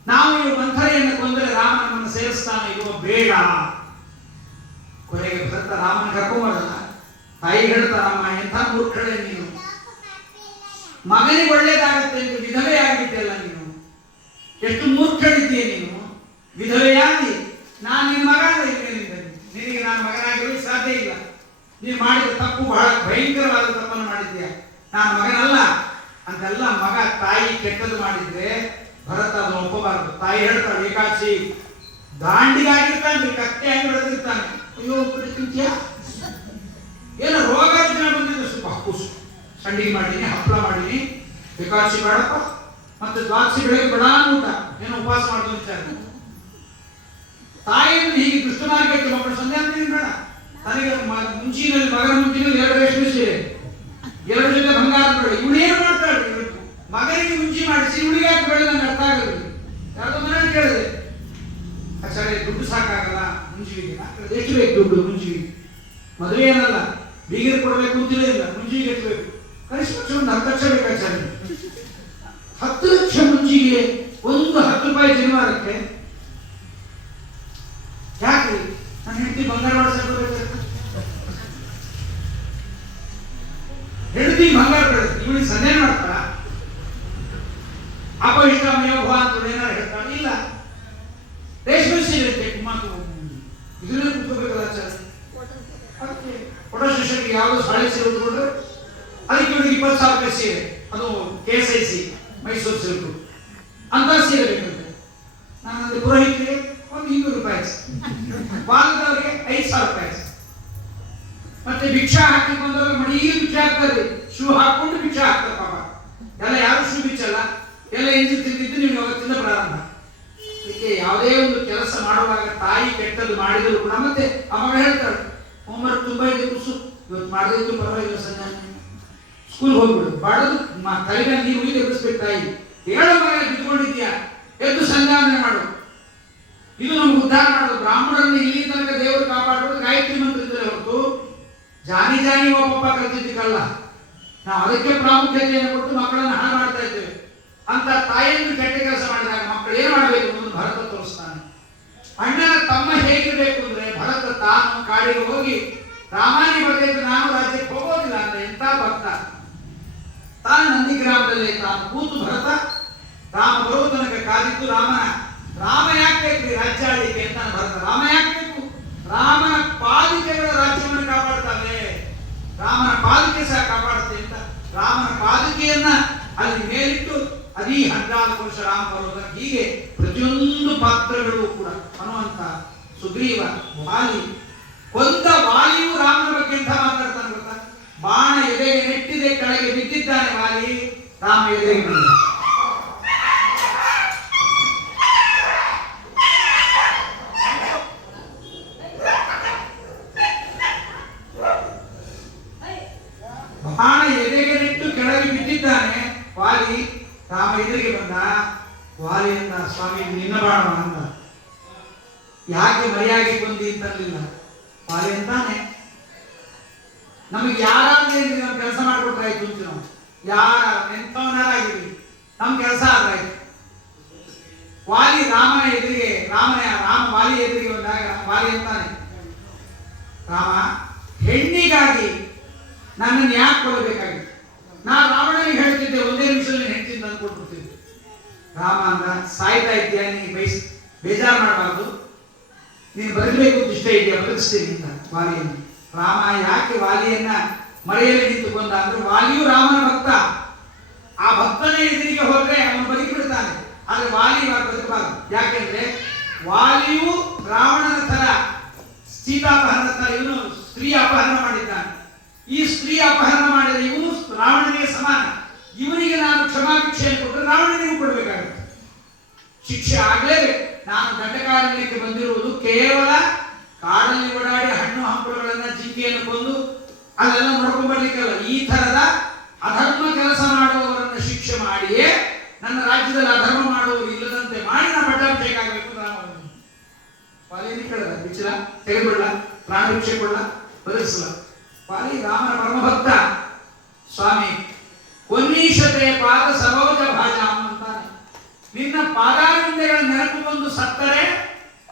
ನಾವು ಈ ಮಂಥರೆಯನ್ನು ಕೊಂದರೆ ರಾಮ ನಮ್ಮನ್ನು ಸೇರಿಸ್ತಾನೆ, ಇರುವ ಬೇಡ. ಕೊನೆಗೆ ಭರತ ರಾಮನ ಕರ್ಕೊಂಬರಲ್ಲ. ತಾಯಿ ಹೇಳ್ತಾರಮ್ಮ, ಎಂಥ ಮೂರ್ಖಳೆ ನೀನು, ಮಗನಿಗೆ ಒಳ್ಳೇದಾಗತ್ತೆ ಅಂತ ವಿಧವೆ ಆಗಿದ್ದೆಲ್ಲ ನೀನು, ಎಷ್ಟು ಮೂರ್ಖಳಿದ್ದೀಯ ನೀನು, ವಿಧವೆಯಾಗಿ. ನಾನು ನಿನ್ನ ಮಗ ನಿನಗೆ ನಾನು ಮಗನಾಗಿರಲಿಕ್ಕೆ ಸಾಧ್ಯ ಇಲ್ಲ. ನೀನು ಮಾಡಿದ ತಪ್ಪು ಬಹಳ ಭಯಂಕರವಾದ ತಪ್ಪನ್ನು ಮಾಡಿದ್ದೀಯ, ನಾನು ಮಗನಲ್ಲ ಅಂತೆಲ್ಲ. ಮಗ ತಾಯಿ ಕೆಟ್ಟದ್ದು ಮಾಡಿದ್ರೆ ಭರತ ಅದನ್ನು ಒಪ್ಪಬಾರದು. ತಾಯಿ ಹೇಳ್ತಾಳೆ, ಏಕಾಚಿ ದಾಂಡಿಗಾಗಿರ್ತಾನೆ, ಕತ್ತೆ ಆಗಿ ಬೆಳೆದಿರ್ತಾನೆ. ಅಯ್ಯೋ ತಿಂತೀಯ, ಏನೋ ರೋಗ ಬಂದಿದ್ದು, ಸ್ವಲ್ಪ ಸಂಡಿಗೆ ಮಾಡೀನಿ, ಹಪ್ಪಳ ಮಾಡೀನಿ, ಏಕಾಚಿ ಬೇಡಪ್ಪ, ಮತ್ತೆ ದ್ವಾದಶಿ ಬೆಳಗ್ಗೆ ಬೇಡ ಊಟ, ಏನೋ ಉಪವಾಸ ಮಾಡೋದು ವಿಚಾರ. ತಾಯಿಯನ್ನು ಹೀಗೆ ದುಷ್ಟ ಮಾರ್ಗಕ್ಕೆ ಮಕ್ಕಳು ಸಂಧ್ಯಾ ಅಂತ ಬೇಡ. ತನಗೆ ಮುಂಚಿನಲ್ಲಿ ಮಗನ ಮುಂಚಿನಲ್ಲಿ 2 ರೇಷ್ಮೆ ಸೀರೆ, 2 ಜೊತೆ ಬಂಗಾರ ಬೇಡ. ಇವಳು ಏನು ಮಾಡ್ತಾಳೆ? ಮಗನಿಗೆ ಮುಂಚಿ ಮಾಡಿಸಿ ಇವಳಿಗೆ ಯಾಕೆ ಬೇಡ? ನಂಗೆ ಅರ್ಥ ಆಗಲ್ಲ. ಯಾವ್ದೋ ಮನೇಲಿ ಕೇಳಿದೆ, ಸರಿ ದುಡ್ಡು ಸಾಕಾಗಲ್ಲ ಮುಂಜಿಗೆ, ಎಷ್ಟು ಬೇಕು ದುಡ್ಡು ಮುಂಜಿಗೆ? ಮದುವೆ ಏನಲ್ಲ, ಬೀಗರು ಕೊಡಬೇಕು ಅಂತಿಲ್ಲ, ಇಲ್ಲ ಮುಂಜಿಗೆ ಎಷ್ಟು ಬೇಕು? ಕನಿಷ್ಠ ಪಕ್ಷ ಒಂದು 10 ಲಕ್ಷ ಬೇಕಾಚಾರೆ. 10 ಲಕ್ಷ ಮುಂಜಿಗೆ ಒಂದು 10 ರೂಪಾಯಿ ಜನಿವಾರಕ್ಕೆ ಯಾಕೆ? ನನ್ನ ಹೆಂಡತಿ ಬಂಗಾರ ಮಾಡಿಸ್ಬೇಕು, ಹೆಂಡತಿ ಬಂಗಾರ ಬೆಳೆದು ಇವಳಿಗೆ ಸಂದೇಹ ಮಾಡ್ತಾರ? ಅಪ್ಪ ಇಷ್ಟ ಮಯೋಭ ಅಂತ ಏನಾರು ಹೇಳ್ತಾನೆ? ಇಲ್ಲ. ರೇಷ್ಮೆ ಸೀರೆ ಬೇಕು, ಮಾತು ಇದನ್ನೇ ಕುತ್ಕೋಬೇಕಲ್ಲ ಆಚಾರ. ಅದಕ್ಕೆ ಫೋಟೋ ಸ್ಟೇಷನ್ಗೆ ಯಾವುದೋ ಸಾಳಿ ಸೀರೆ ಉಟ್ಕೊಂಡ್ರೆ ಅದಕ್ಕೆ ಇವಳಿಗೆ 20,000 ರೂಪಾಯಿ ಸೀರೆ, ಅದು KSIC ಮೈಸೂರು ಸಿಲ್ಕು ಅಂತ ಸೀರೆ ಬೇಕಂತೆ. ನಾನು ಅದು ಪುರೋಹಿತರಿಗೆ ಒಂದು 200 ರೂಪಾಯಿ, ಬಾಲದವರಿಗೆ 5,000 ರೂಪಾಯಿ. ಮತ್ತೆ ಭಿಕ್ಷಾ ಹಾಕಿ ಬಂದವರು ಮಡಿಯಲ್ಲಿ ಭಿಕ್ಷಾ ಹಾಕ್ತಾರೆ, ಶೂ ಹಾಕೊಂಡು ಭಿಕ್ಷಾ ಹಾಕ್ತಾರೆ. ಪಾಪ ಎಲ್ಲ ಯಾರು ಶೂ ಬಿಚ್ಚಲ್ಲ, ಎಲ್ಲ ಎಂಜಿ ತಿಂದಿದ್ದು ನೀವು ಅವತ್ತಿಂದ ಪ್ರಾರಂಭ. ಅದಕ್ಕೆ ಯಾವುದೇ ಒಂದು ಕೆಲಸ ಮಾಡುವಾಗ ತಾಯಿ ಕೆಟ್ಟದ್ದು ಮಾಡಿದ್ರು ಕೂಡ ಮತ್ತೆ ಆ ಮಗ ಹೇಳ್ತಾಳೆ, ಹೋಮ್ವರ್ಕ್ ತುಂಬಾ ಇದೆ ಕುಸು, ಇವತ್ತು ಮಾಡದಿತ್ತು ಪರವಾಗಿಲ್ಲ ಸಂಜೆ ಸ್ಕೂಲ್ ಹೋಗ್ಬಿಡು, ಬಾಡದು ತಲೆಗೆ ನೀರು ಉಳಿದು ಎಬ್ಬಿಸ್ಬೇಕು ತಾಯಿ, ಹೇಳೋ ಮಗ ಬಿದ್ಕೊಂಡಿದ್ಯಾ ಎದ್ದು ಸಂಧಾನ ಮಾಡು. ಇದು ನಮ್ಗೆ ಉದ್ಧಾರ ಮಾಡೋದು. ಬ್ರಾಹ್ಮಣರನ್ನು ಇಲ್ಲಿ ತನಕ ದೇವರು ಕಾಪಾಡೋದು ಗಾಯತ್ರಿ ಮಂತ್ರದಿಂದ ಹೊರತು ಜಾನಿ ಜಾನಿ ಒಬ್ಬಪ್ಪ ಕಲ್ತಿದ್ದಕ್ಕಲ್ಲ. ನಾವು ಅದಕ್ಕೆ ಪ್ರಾಮುಖ್ಯತೆಯನ್ನು ಕೊಟ್ಟು ಮಕ್ಕಳನ್ನು ಹಾಳು ಮಾಡ್ತಾ ಇದ್ದೇವೆ. ಅಂತ ತಾಯಿಯನ್ನು ಕೆಟ್ಟ ಕೆಲಸ ಮಾಡಿದಾಗ ಮಕ್ಕಳು ಏನು ಮಾಡಬೇಕು ಅನ್ನೋದು ಭರತ ತೋರಿಸ್ತಾನೆ. ಅಣ್ಣನ ತಮ್ಮ ಹೇಗಿರಬೇಕು ಅಂದ್ರೆ, ಭರತ ತಾನು ಕಾಡಿಗೆ ಹೋಗಿ ರಾಮಾಯಣ ಬರ್ತೈತೆ ನಾನು ರಾಜ್ಯಕ್ಕೆ ಹೋಗೋದಿಲ್ಲ ಅಂದ್ರೆ ಎಂತ ಭಕ್ತ. ತಾನು ನಂದಿಗ್ರಾಮದಲ್ಲಿ ತಾನು ಕೂತು ಭರತ ರಾಮ ಬರುವ ತನಕ ಕಾದಿದ್ದು ರಾಮ ಯಾಕೆ ಬೇಕು ರಾಜ್ಯ ಆಳಿಕೆ ಅಂತ ಭರತ. ರಾಮ ಯಾಕೆ ಬೇಕು? ರಾಮನ ಪಾಲಿಕೆಗಳ ರಾಜ್ಯವನ್ನು ಕಾಪಾಡ್ತಾವೆ, ರಾಮನ ಪಾಲಿಕೆ ಸಹ ಕಾಪಾಡುತ್ತೆ ಅಂತ ರಾಮನ ಪಾಲಿಕೆಯನ್ನ ಅಲ್ಲಿ ಮೇಲಿಟ್ಟು ಅದೇ 14 ವರ್ಷ ರಾಮ ಬರೋದ. ಹೀಗೆ ಪ್ರತಿಯೊಂದು ಪಾತ್ರಗಳು ಕೂಡ ಹನುಮಂತ, ಸುಗ್ರೀವ, ವಾಲಿ, ಕೊಂದ ವಾಲಿಯು ರಾಮನ ಬಗ್ಗೆ ಎಂತ ಮಾತಾಡ್ತಾನೆ ಗೊತ್ತಾ? ಬಾಣ ಎದೆಗೆ ನೆಟ್ಟಿದೆ, ಕೆಳಗೆ ಬಿದ್ದಿದ್ದಾನೆ ವಾಲಿ, ರಾಮ ಎದೆಗೆ ಬಂದ. ಬಾಣ ಎದೆಗೆ ನೆಟ್ಟು ಕೆಳಗೆ ಬಿದ್ದಿದ್ದಾನೆ ವಾಲಿ, ರಾಮ ಎದುರಿಗೆ ಬಂದ. ವಾಲಿ ಅಂದ, ಸ್ವಾಮಿ ನಿನ್ನ ಬಾಣ ಅಂದ. ಯಾಕೆ ಮರೆಯಾಗಿ ಬಂದಿ ಅಂತಲಿಲ್ಲ. ವಾಲಿ ಅಂತಾನೆ, ನಮಗೆ ಯಾರಾದ್ರೆ ನಮ್ಮ ಕೆಲಸ ಮಾಡಿಕೊಟ್ರಾಯ್ತು ಅಂತ, ನಾವು ಯಾರ ಎಂಥವನಾರಾಗಿರ್ಲಿ ನಮ್ಮ ಕೆಲಸ ಆದ್ರಾಯ್ತು. ವಾಲಿ ರಾಮನ ಎದುರಿಗೆ ರಾಮ ವಾಲಿ ಎದುರಿಗೆ ಬಂದಾಗ ವಾಲಿ ಅಂತಾನೆ, ರಾಮ ಹೆಣ್ಣಿಗಾಗಿ ನನ್ನನ್ನು ಯಾಕೆ ಕೊಡಬೇಕಾಗಿತ್ತು? ನಾನು ರಾವಣನಿಗೆ ಹೇಳ್ತಿದ್ದೆ, ಒಂದೇ ನಿಮಿಷದಲ್ಲಿ ಹೆಂಡ್ತಿಂದ ತಂದು ಕೊಟ್ಬಿಡ್ತಿದ್ದೆ. ರಾಮ ಅಂದ, ಸಾಯ್ತಾ ಇದ್ದೀಯ, ನೀನು ಬೇಜಾರು ಮಾಡಬಾರ್ದು, ನೀನು ಬದುಕಬೇಕು ಅಂತ ಇಷ್ಟ ಇದೆಯಾ, ಬದುಕಿಸ್ತೀನಿ ಅಂತ ವಾಲಿಯನ್ನು. ರಾಮ ಯಾಕೆ ವಾಲಿಯನ್ನ ಮರೆಯಲು ನಿಂತುಕೊಂಡ ಅಂದ್ರೆ, ವಾಲಿಯು ರಾಮನ ಭಕ್ತ. ಆ ಭಕ್ತನ ಎದುರಿಗೆ ಹೋದ್ರೆ ಅವನು ಬದುಕಿಬಿಡ್ತಾನೆ, ಆದ್ರೆ ವಾಲಿ ಬದುಕಬಾರದು. ಯಾಕೆಂದ್ರೆ ವಾಲಿಯು ರಾವಣನ ತರ ಸೀತಾಪಹರಣ ತರ ಇವನು ಸ್ತ್ರೀ ಅಪಹರಣ ಮಾಡಿದ್ದಾನೆ. ಈ ಸ್ತ್ರೀ ಅಪಹರಣ ಮಾಡಿದ ಇವನು ರಾವಣನಿಗೆ ಸಮಾನ. ಇವನಿಗೆ ನಾನು ಕ್ಷಮಾಭಿಕ್ಷೆಯನ್ನು ಕೊಟ್ಟರೆ ರಾವಣನಿಗೂ ಕೊಡಬೇಕಾಗುತ್ತೆ, ಶಿಕ್ಷೆ ಆಗ್ಲೇಬೇಕು. ನಾನು ದಂಡಕಾರಣ್ಯಕ್ಕೆ ಬಂದಿರುವುದು ಕೇವಲ ಕಾಡಲ್ಲಿ ಓಡಾಡಿ ಹಣ್ಣು ಹಂಪಲುಗಳನ್ನ ಜಿಂಕೆಯನ್ನು ಕೊಂದು ಅದೆಲ್ಲ ನೋಡ್ಕೊಂಡ್ ಬರ್ಲಿಕ್ಕಲ್ಲ. ಈ ತರದ ಅಧರ್ಮ ಕೆಲಸ ಮಾಡುವವರನ್ನು ಶಿಕ್ಷೆ ಮಾಡಿಯೇ ನನ್ನ ರಾಜ್ಯದಲ್ಲಿ ಅಧರ್ಮ ಮಾಡುವವರು ಇಲ್ಲದಂತೆ ಮಾಡಿ ನಾನು ಪಟ್ಟಾಭಿಷೇಕ ಆಗಬೇಕು. ವಾಲಿಯನ್ನು ಕೇಳಲ್ಲ, ಬಿಚ್ಚಲ ತೆಗೆದುಕೊಳ್ಳ, ಪ್ರಾಣ ಭಿಕ್ಷೆ ಕೊಡಲ್ಲ, ಬದಲಿಸಲ್ಲ. ವಾಲಿ ರಾಮನ ಪರಮಭಕ್ತ. ಸ್ವಾಮಿ ಕೊನ್ನೀಶತೆ ಪಾದ ಸರೋಜ ಭಾಜಾಂ ಅಂತಾನೆ, ನಿನ್ನ ಪಾದಾರವಿಂದಗಳ ನೆನಪು ಬಂದು ಸತ್ತರೆ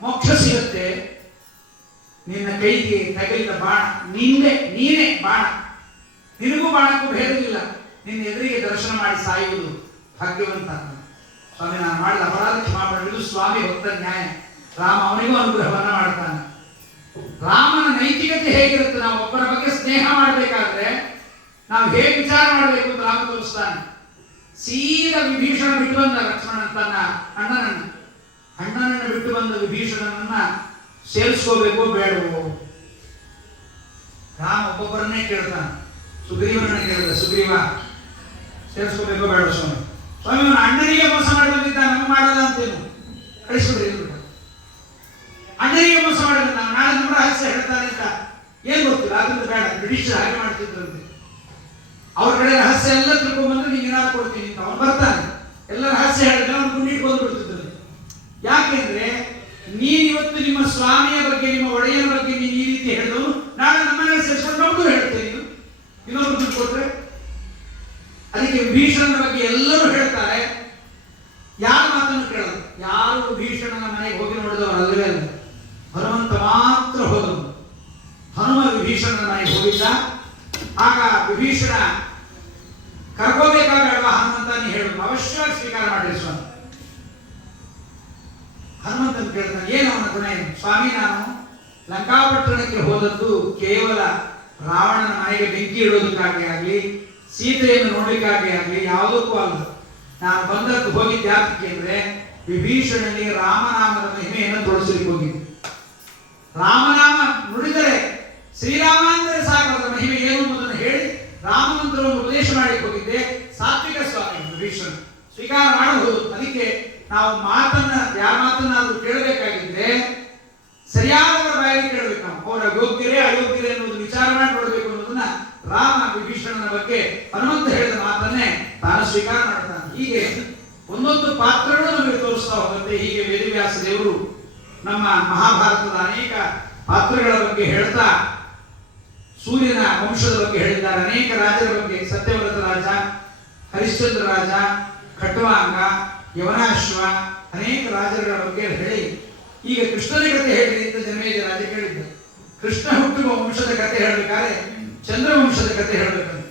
ಮೋಕ್ಷ ಸಿಗುತ್ತೆ. ನಿನ್ನ ಕೈಗೆ ತಗಲಿದ ಬಾಣ ನೀನೇ ಬಾಣ, ನಿನಗೂ ಬಾಣಕ್ಕೂ ಭೇದವಿಲ್ಲ. ನಿನ್ನ ಎದುರಿಗೆ ದರ್ಶನ ಮಾಡಿ ಸಾಯುವುದು ಭಾಗ್ಯವಂತ. ಸ್ವಾಮಿ ನಾನು ಮಾಡಿದ ಅಪರಾಧ ಕ್ಷಮಾಪಣೆ, ಇದು ಸ್ವಾಮಿ ಭಕ್ತ ನ್ಯಾಯ. ರಾಮ ಅವನಿಗೂ ಅನುಗ್ರಹವನ್ನ ಮಾಡ್ತಾನೆ. ರಾಮನ ನೈತಿಕತೆ ಹೇಗಿರುತ್ತೆ? ನಾವು ಒಬ್ಬರ ಬಗ್ಗೆ ಸ್ನೇಹ ಮಾಡಬೇಕಾದ್ರೆ ನಾವು ಹೇಗೆ ವಿಚಾರ ಮಾಡಬೇಕು ಅಂತ ರಾಮ ತೋರಿಸ್ತಾನೆ. ಸೀದಾ ವಿಭೀಷಣ ಬಿಟ್ಟು ಬಂದ ಲಕ್ಷ್ಮಣ ತನ್ನ ಅಣ್ಣನನ್ನು ಬಿಟ್ಟು ಬಂದ ವಿಭೀಷಣನನ್ನ ಸೇರಿಸ್ಕೋಬೇಕು ಬೇಡವೋ? ರಾಮ ಒಬ್ಬೊಬ್ಬರನ್ನೇ ಕೇಳ್ತಾನೆ. ಸುಗ್ರೀವನನ್ನ ಕೇಳಿದ, ಸುಗ್ರೀವ ಸೇರಿಸ್ಕೋಬೇಕೋ ಬೇಡ ಸ್ವಾಮಿ? ಸ್ವಾಮಿ ಅವನ ಅಣ್ಣನಿಗೆ ಮೋಸ ಮಾಡಿ ಬಂದಿದ್ದ, ನಮಗೆ ಮಾಡಲ್ಲ ಅಂತೇನು, ಕಳಿಸ್ಬಿಡ್ರಿ. ಅಣ್ಣನಿಗೆ ಮೋಸ ಮಾಡಿದ, ನಾವು ನಾಳೆ ನಮ್ಮ ರಹಸ್ಯ ಹೇಳ್ತಾನೆ ಅಂತ ಏನ್ ಗೊತ್ತಿಲ್ಲ, ಅದರಿಂದ ಬೇಡ. ಬ್ರಿಟಿಷ್ ಹಾಗೆ ಮಾಡ್ತಿದ್ರಂತೆ. ಅವ್ರ ಕಡೆ ರಹಸ್ಯ ಎಲ್ಲ ತಿಳ್ಕೊಂಡ್ಬಂದ್ರೆ ನಿಂಗೆ ಏನಾದ್ರು ಕೊಡ್ತೀನಿ ಅಂತ ಅವನು ಬರ್ತಾನೆ. ಎಲ್ಲ ರಹಸ್ಯ ಹೇಳಿದ್ರೆ ಅವನು ಗುಂಡಿಟ್ಟು ಬಂದ್ಬಿಡ್ತಿದ್ದಾನೆ. ಯಾಕೆಂದ್ರೆ ನೀನಿವತ್ತು ನಿಮ್ಮ ಸ್ವಾಮಿಯ ಬಗ್ಗೆ, ನಿಮ್ಮ ಒಡೆಯನ ಬಗ್ಗೆ ನೀನು ಈ ರೀತಿ ಹೇಳಿದವನು ನಾಳೆ ನಮ್ಮನೆ ಸೇರಿಸ್ಕೊಂಡು ನಮಗೂ ಹೇಳ್ತೇನೆ. ನೀನು ಇನ್ನೊಬ್ರು ದುಡ್ಡು ಕೊಟ್ರೆ ಅದಕ್ಕೆ ವಿಭೀಷಣನ ಬಗ್ಗೆ ಎಲ್ಲರೂ ಹೇಳ್ತಾರೆ, ಯಾರ ಮಾತನ್ನು ಕೇಳೋದು. ಯಾರು ವಿಭೀಷಣನ ಮನೆಗೆ ಹೋಗಿ ನೋಡಿದವರು ಅಲ್ಲವೇ ಅಲ್ಲ, ಹನುಮಂತ ಮಾತ್ರ ಹೋದನು. ಹನುಮ ವಿಭೀಷಣನ ಮನೆಗೆ ಹೋಗಿದ್ದ. ಆಗ ವಿಭೀಷಣ ಕರ್ಕೋಬೇಕಾಗಲ್ವಾ ಹನುಮಂತ, ನೀ ಹೇಳುದು ಅವಶ್ಯವಾಗಿ ಸ್ವೀಕಾರ ಮಾಡಿರಿ ಸ್ವಾಮಿ. ಹನುಮಂತನ ಕೇಳ್ತಾನೆ, ಏನು ಅವನ ಗುಣ ಏನು? ಸ್ವಾಮಿ ನಾನು ಲಂಕಾಪಟ್ಟಣಕ್ಕೆ ಹೋದದ್ದು ಕೇವಲ ರಾವಣನ ಮನೆಗೆ ಬೆಂಕಿ ಇಡೋದಕ್ಕಾಗಿ ಆಗಲಿ, ಸೀತೆಯನ್ನು ನೋಡ್ಲಿಕ್ಕಾಗಿ ಆಗಲಿ ಯಾವುದಕ್ಕೂ ಅಲ್ಲ. ನಾನು ಬಂದದ್ದು ಹೋಗಿದ್ದೆ ಯಾಕೆ ಅಂದ್ರೆ ವಿಭೀಷಣನಿಗೆ ರಾಮನಾಮದ ಮಹಿಮೆಯನ್ನು ತೋರಿಸಲಿಕ್ಕೆ ಹೋಗಿದ್ದೆ. ರಾಮನಾಮ ನುಡಿದರೆ ಶ್ರೀರಾಮ ಅಂದರೆ ಸಾಕು, ಅದರ ಮಹಿಮೆ ಏನು ಅನ್ನೋದನ್ನು ಹೇಳಿ ರಾಮಮಂತ್ರವನ್ನು ಉಪದೇಶ ಮಾಡಲಿಕ್ಕೆ ಹೋಗಿದ್ದೆ. ಸಾತ್ವಿಕ ಸ್ವಾಮಿ ವಿಭೀಷಣ ಸ್ವೀಕಾರ ಮಾಡಬಹುದು. ಅದಕ್ಕೆ ನಾವು ಯಾರ ಮಾತನ್ನಾದ್ರೂ ಕೇಳಬೇಕಾಗಿದ್ರೆ ಸರಿಯಾದವರ ಬಾಯಲ್ಲಿ ಕೇಳಬೇಕು. ನಾವು ಅವರ ಯೋಗ್ಯರೇ ಅಯೋಗ್ಯರೇ ಅನ್ನೋದು ವಿಚಾರ ಮಾಡಿ ನೋಡಬೇಕು ಅನ್ನೋದನ್ನ ರಾಮ ವಿಭೀಷಣನ ಬಗ್ಗೆ ಹನುಮಂತ ಹೇಳಿದ ಮಾತನ್ನೇ ತಾನು ಸ್ವೀಕಾರ ಮಾಡ್ತಾನೆ. ಹೀಗೆ ಒಂದೊಂದು ಪಾತ್ರಗಳು ನಮಗೆ ತೋರಿಸ್ತಾ ಹೋಗುತ್ತೆ. ಹೀಗೆ ವೇದವ್ಯಾಸ ದೇವರು ನಮ್ಮ ಮಹಾಭಾರತದ ಅನೇಕ ಪಾತ್ರಗಳ ಬಗ್ಗೆ ಹೇಳ್ತಾ ಸೂರ್ಯನ ವಂಶದ ಬಗ್ಗೆ ಹೇಳಿದ್ದಾರೆ. ಅನೇಕ ರಾಜರ ಬಗ್ಗೆ, ಸತ್ಯವ್ರತ ರಾಜ, ಹರಿಶ್ಚಂದ್ರ ರಾಜ, ಖಟ್ವಾಂಗ, ಯವನಾಶ್ವ, ಅನೇಕ ರಾಜರುಗಳ ಬಗ್ಗೆ ಹೇಳಿ ಈಗ ಕೃಷ್ಣನ ಕಥೆ ಹೇಳಿ ಅಂತ ಜನಮೇಜ ರಾಜ ಕೇಳಿದ್ದ. ಕೃಷ್ಣ ಹುಟ್ಟುವ ವಂಶದ ಕಥೆ ಹೇಳಬೇಕಾದ್ರೆ ಚಂದ್ರವಂಶದ ಕಥೆ ಹೇಳಬೇಕಂತೆ.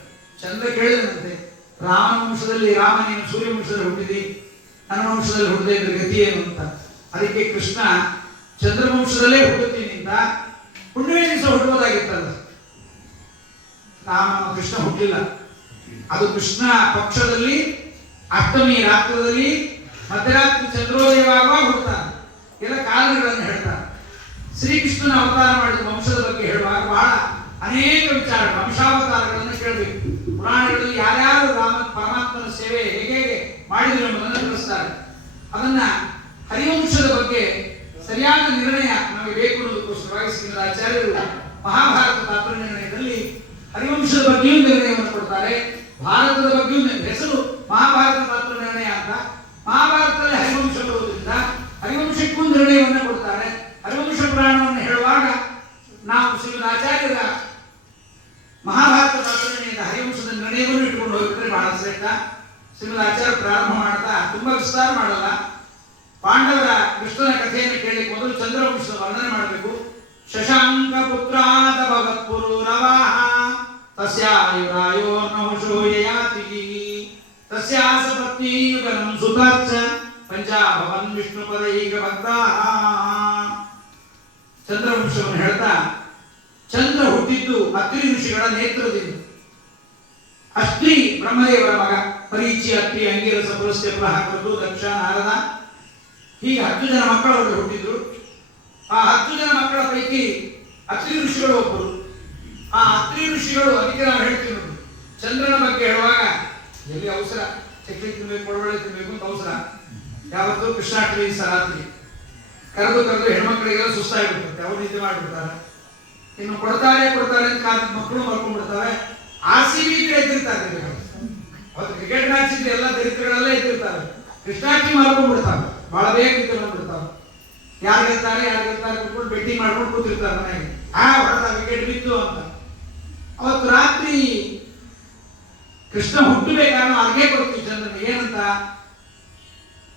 ಚಂದ್ರ ಕೇಳಿದಂತೆ, ರಾಮನ ವಂಶದಲ್ಲಿ ರಾಮ ನೀನು ಸೂರ್ಯ ವಂಶದಲ್ಲಿ ಹುಟ್ಟಿದಿ, ನನ್ನ ವಂಶದಲ್ಲಿ ಹುಟ್ಟದೆ ಇದ್ರೆ ಗತಿ ಏನು ಅಂತ. ಅದಕ್ಕೆ ಕೃಷ್ಣ ಚಂದ್ರವಂಶದಲ್ಲೇ ಹುಟ್ಟುತ್ತೀನಿ ಅಂತ ಹುಣ್ಣಿಮೆ ದಿವಸ ಹುಟ್ಟುವುದಾಗಿತ್ತಲ್ಲ. ಕೃಷ್ಣ ಹುಟ್ಟಿಲ್ಲ. ಅದು ಕೃಷ್ಣ ಪಕ್ಷದಲ್ಲಿ ಅಷ್ಟಮಿ ರಾತ್ರದಲ್ಲಿ ಮಧ್ಯರಾತ್ರಿ ಚಂದ್ರೋದಯವಾಗುವಾಗ ಹುಡ್ತಾನೆ. ಎಲ್ಲ ಕಾರಣಗಳನ್ನು ಹೇಳ್ತಾರೆ. ಶ್ರೀಕೃಷ್ಣನ ಅವತಾರ ಮಾಡಿದ ವಂಶದ ಬಗ್ಗೆ ಹೇಳುವಾಗ ಬಹಳ ಅನೇಕ ವಿಚಾರಗಳು, ವಂಶಾವತಾರಗಳನ್ನು ಕೇಳಬೇಕು. ಪುರಾಣಗಳಲ್ಲಿ ಯಾರ್ಯಾರು ಪರಮಾತ್ಮನ ಸೇವೆ ಹೇಗೆ ಮಾಡಿದ್ರು ಎಂಬುದನ್ನು ತಿಳಿಸ್ತಾರೆ. ಅದನ್ನ ಹರಿವಂಶದ ಬಗ್ಗೆ ಸರಿಯಾದ ನಿರ್ಣಯ ನಮಗೆ ಬೇಕು ಅನ್ನೋದಕ್ಕೋಸ್ಕರವಾಗಿ ಶ್ರೀಮದಾಚಾರ್ಯರು ಮಹಾಭಾರತ ತಾತ್ಪರ್ಯ ನಿರ್ಣಯದಲ್ಲಿ ಹರಿವಂಶದ ಬಗ್ಗೆಯೂ ನಿರ್ಣಯವನ್ನು ಕೊಡ್ತಾರೆ. ಭಾರತದ ಬಗ್ಗೆಯೂ ಹೆಸರು ಮಹಾಭಾರತ ತಾತ್ಪರ್ಯ ನಿರ್ಣಯ ಅಂತ. ಮಹಾಭಾರತದಲ್ಲಿ ಹರಿವಂಶ ಬರುವುದರಿಂದ ಹರಿವಂಶಕ್ಕೂ ನಿರ್ಣಯವನ್ನು ಕೊಡ್ತಾರೆ. ಹರಿವಂಶ ಪುರಾಣವನ್ನು ಹೇಳುವಾಗ ನಾವು ಶ್ರೀಮದಾಚಾರ್ಯರ ಮಹಾಭಾರತ ತಾತ್ಪರ್ಯ ನಿರ್ಣಯದ ಹರಿವಂಶದ ನಿರ್ಣಯವನ್ನು ಇಟ್ಟುಕೊಂಡು ಹೋಗಿದ್ರೆ ಬಹಳ ಶ್ರೇಷ್ಠ. ಶ್ರೀಮದಾಚಾರ್ಯ ಪ್ರಾರಂಭ ಮಾಡ್ತಾ ತುಂಬಾ ವಿಸ್ತಾರ ಮಾಡಲ್ಲ. ಪಾಂಡವರ ಕೃಷ್ಣನ ಕಥೆಯನ್ನು ಕೇಳಲಿಕ್ಕೆ ಮೊದಲು ಚಂದ್ರವಂಶದ ವರ್ಣನೆ ಮಾಡಬೇಕು. ಶಶಾಂಕ ಪುತ್ರಾದ ಭಗತ್ಪುರೂರವಾಹ ತಸ್ಯಾಯುರಾಯೋ ನಹುಷೋ ಯಯಾತಿ ತಸ್ಯಾಸ ಪತ್ನಿ ಯುಗಲಂ ಸುತಾಚ ಪಂಚಾಭವನ್ ವಿಷ್ಣು ಪದೈಕ ಭಕ್ತಾಃ. ಚಂದ್ರವಂಶವನ್ನು ಹೇಳ್ತಾ, ಚಂದ್ರ ಹುಟ್ಟಿದ್ದು ಅತ್ರಿ ಋಷಿಗಳ ನೇತ್ರದಿಂದ. ಅತ್ರಿ ಬ್ರಹ್ಮದೇವರ ಮಗ, ಪರೀಚಿ, ಅತ್ರಿ, ಅಂಗಿರಸ, ಪುಲಸ್ತ್ಯ, ಪ್ರಹಕೃತು, ದಕ್ಷ, ನಾರದ, ಹೀಗೆ 10 ಜನ ಮಕ್ಕಳು ಅವರಿಗೆ ಹುಟ್ಟಿದ್ರು. ಆ 10 ಜನ ಮಕ್ಕಳ ಪೈಕಿ ಅತ್ರಿ ಋಷಿಗಳು ಒಬ್ಬರು. ಆ ಅತ್ರಿ ಋಷಿಗಳು, ಅದಕ್ಕೆ ನಾವು ಹೇಳ್ತೀವಿ ನೋಡಿ, ಚಂದ್ರನ ಬಗ್ಗೆ ಹೇಳುವಾಗ ಎಲ್ಲಿ ಅವಸರ, ಚಕ್ಲಿ ತಿನ್ಬೇಕು, ಕೊಡಬಳೆ ತಿನ್ಬೇಕು ಅಂತ ಅವಸರ. ಯಾವತ್ತೂ ಕೃಷ್ಣಾಷ್ಟಮಿ ದಿವಸ ರಾತ್ರಿ ಕರೆದು ಹೆಣ್ಮಕ್ಳಿಗೆಲ್ಲ ಸುಸ್ತಾಗಿಬಿಡ್ತಾರೆ, ಅವ್ರು ನಿದ್ದೆ ಮಾಡಿಬಿಡ್ತಾರೆ. ಇನ್ನು ಕೊಡ್ತಾರೆ ಅಂತ ಕಾದ ಮಕ್ಕಳು ಮಲ್ಕೊಂಡ್ಬಿಡ್ತಾರೆ. RCB ಎದ್ದಿರ್ತಾರೆ. ಅವತ್ತು ಕ್ರಿಕೆಟ್ ಮ್ಯಾಚ್ ಇದ್ರೆ ಎಲ್ಲ ದರಿದ್ರಗಳೆಲ್ಲ ಎದ್ದಿರ್ತಾರೆ. ಕೃಷ್ಣಾಷ್ಟಮಿ ಮಲ್ಕೊಂಡ್ಬಿಡ್ತಾರೆ, ಬಹಳ ಬೇಗ ನಿದ್ದೆ ಬಂದ್ಬಿಡ್ತಾರೆ. ಯಾರು ಗೆಲ್ತಾರೆ ಕುತ್ಕೊಂಡು ಬೆಟ್ಟಿಂಗ್ ಮಾಡ್ಕೊಂಡು ಕೂತಿರ್ತಾರೆ ಮನೆಗೆ. ಹೊಡೆದ ವಿಕೆಟ್ ಬಿತ್ತು ಅಂತ. ಅವತ್ತು ರಾತ್ರಿ ಕೃಷ್ಣ ಹುಟ್ಟಬೇಕಾದ್ರೆ ಅರ್ಘ್ಯ ಕೊಡ್ತೀವಿ ಚಂದ್ರನಿಗೆ. ಏನಂತ?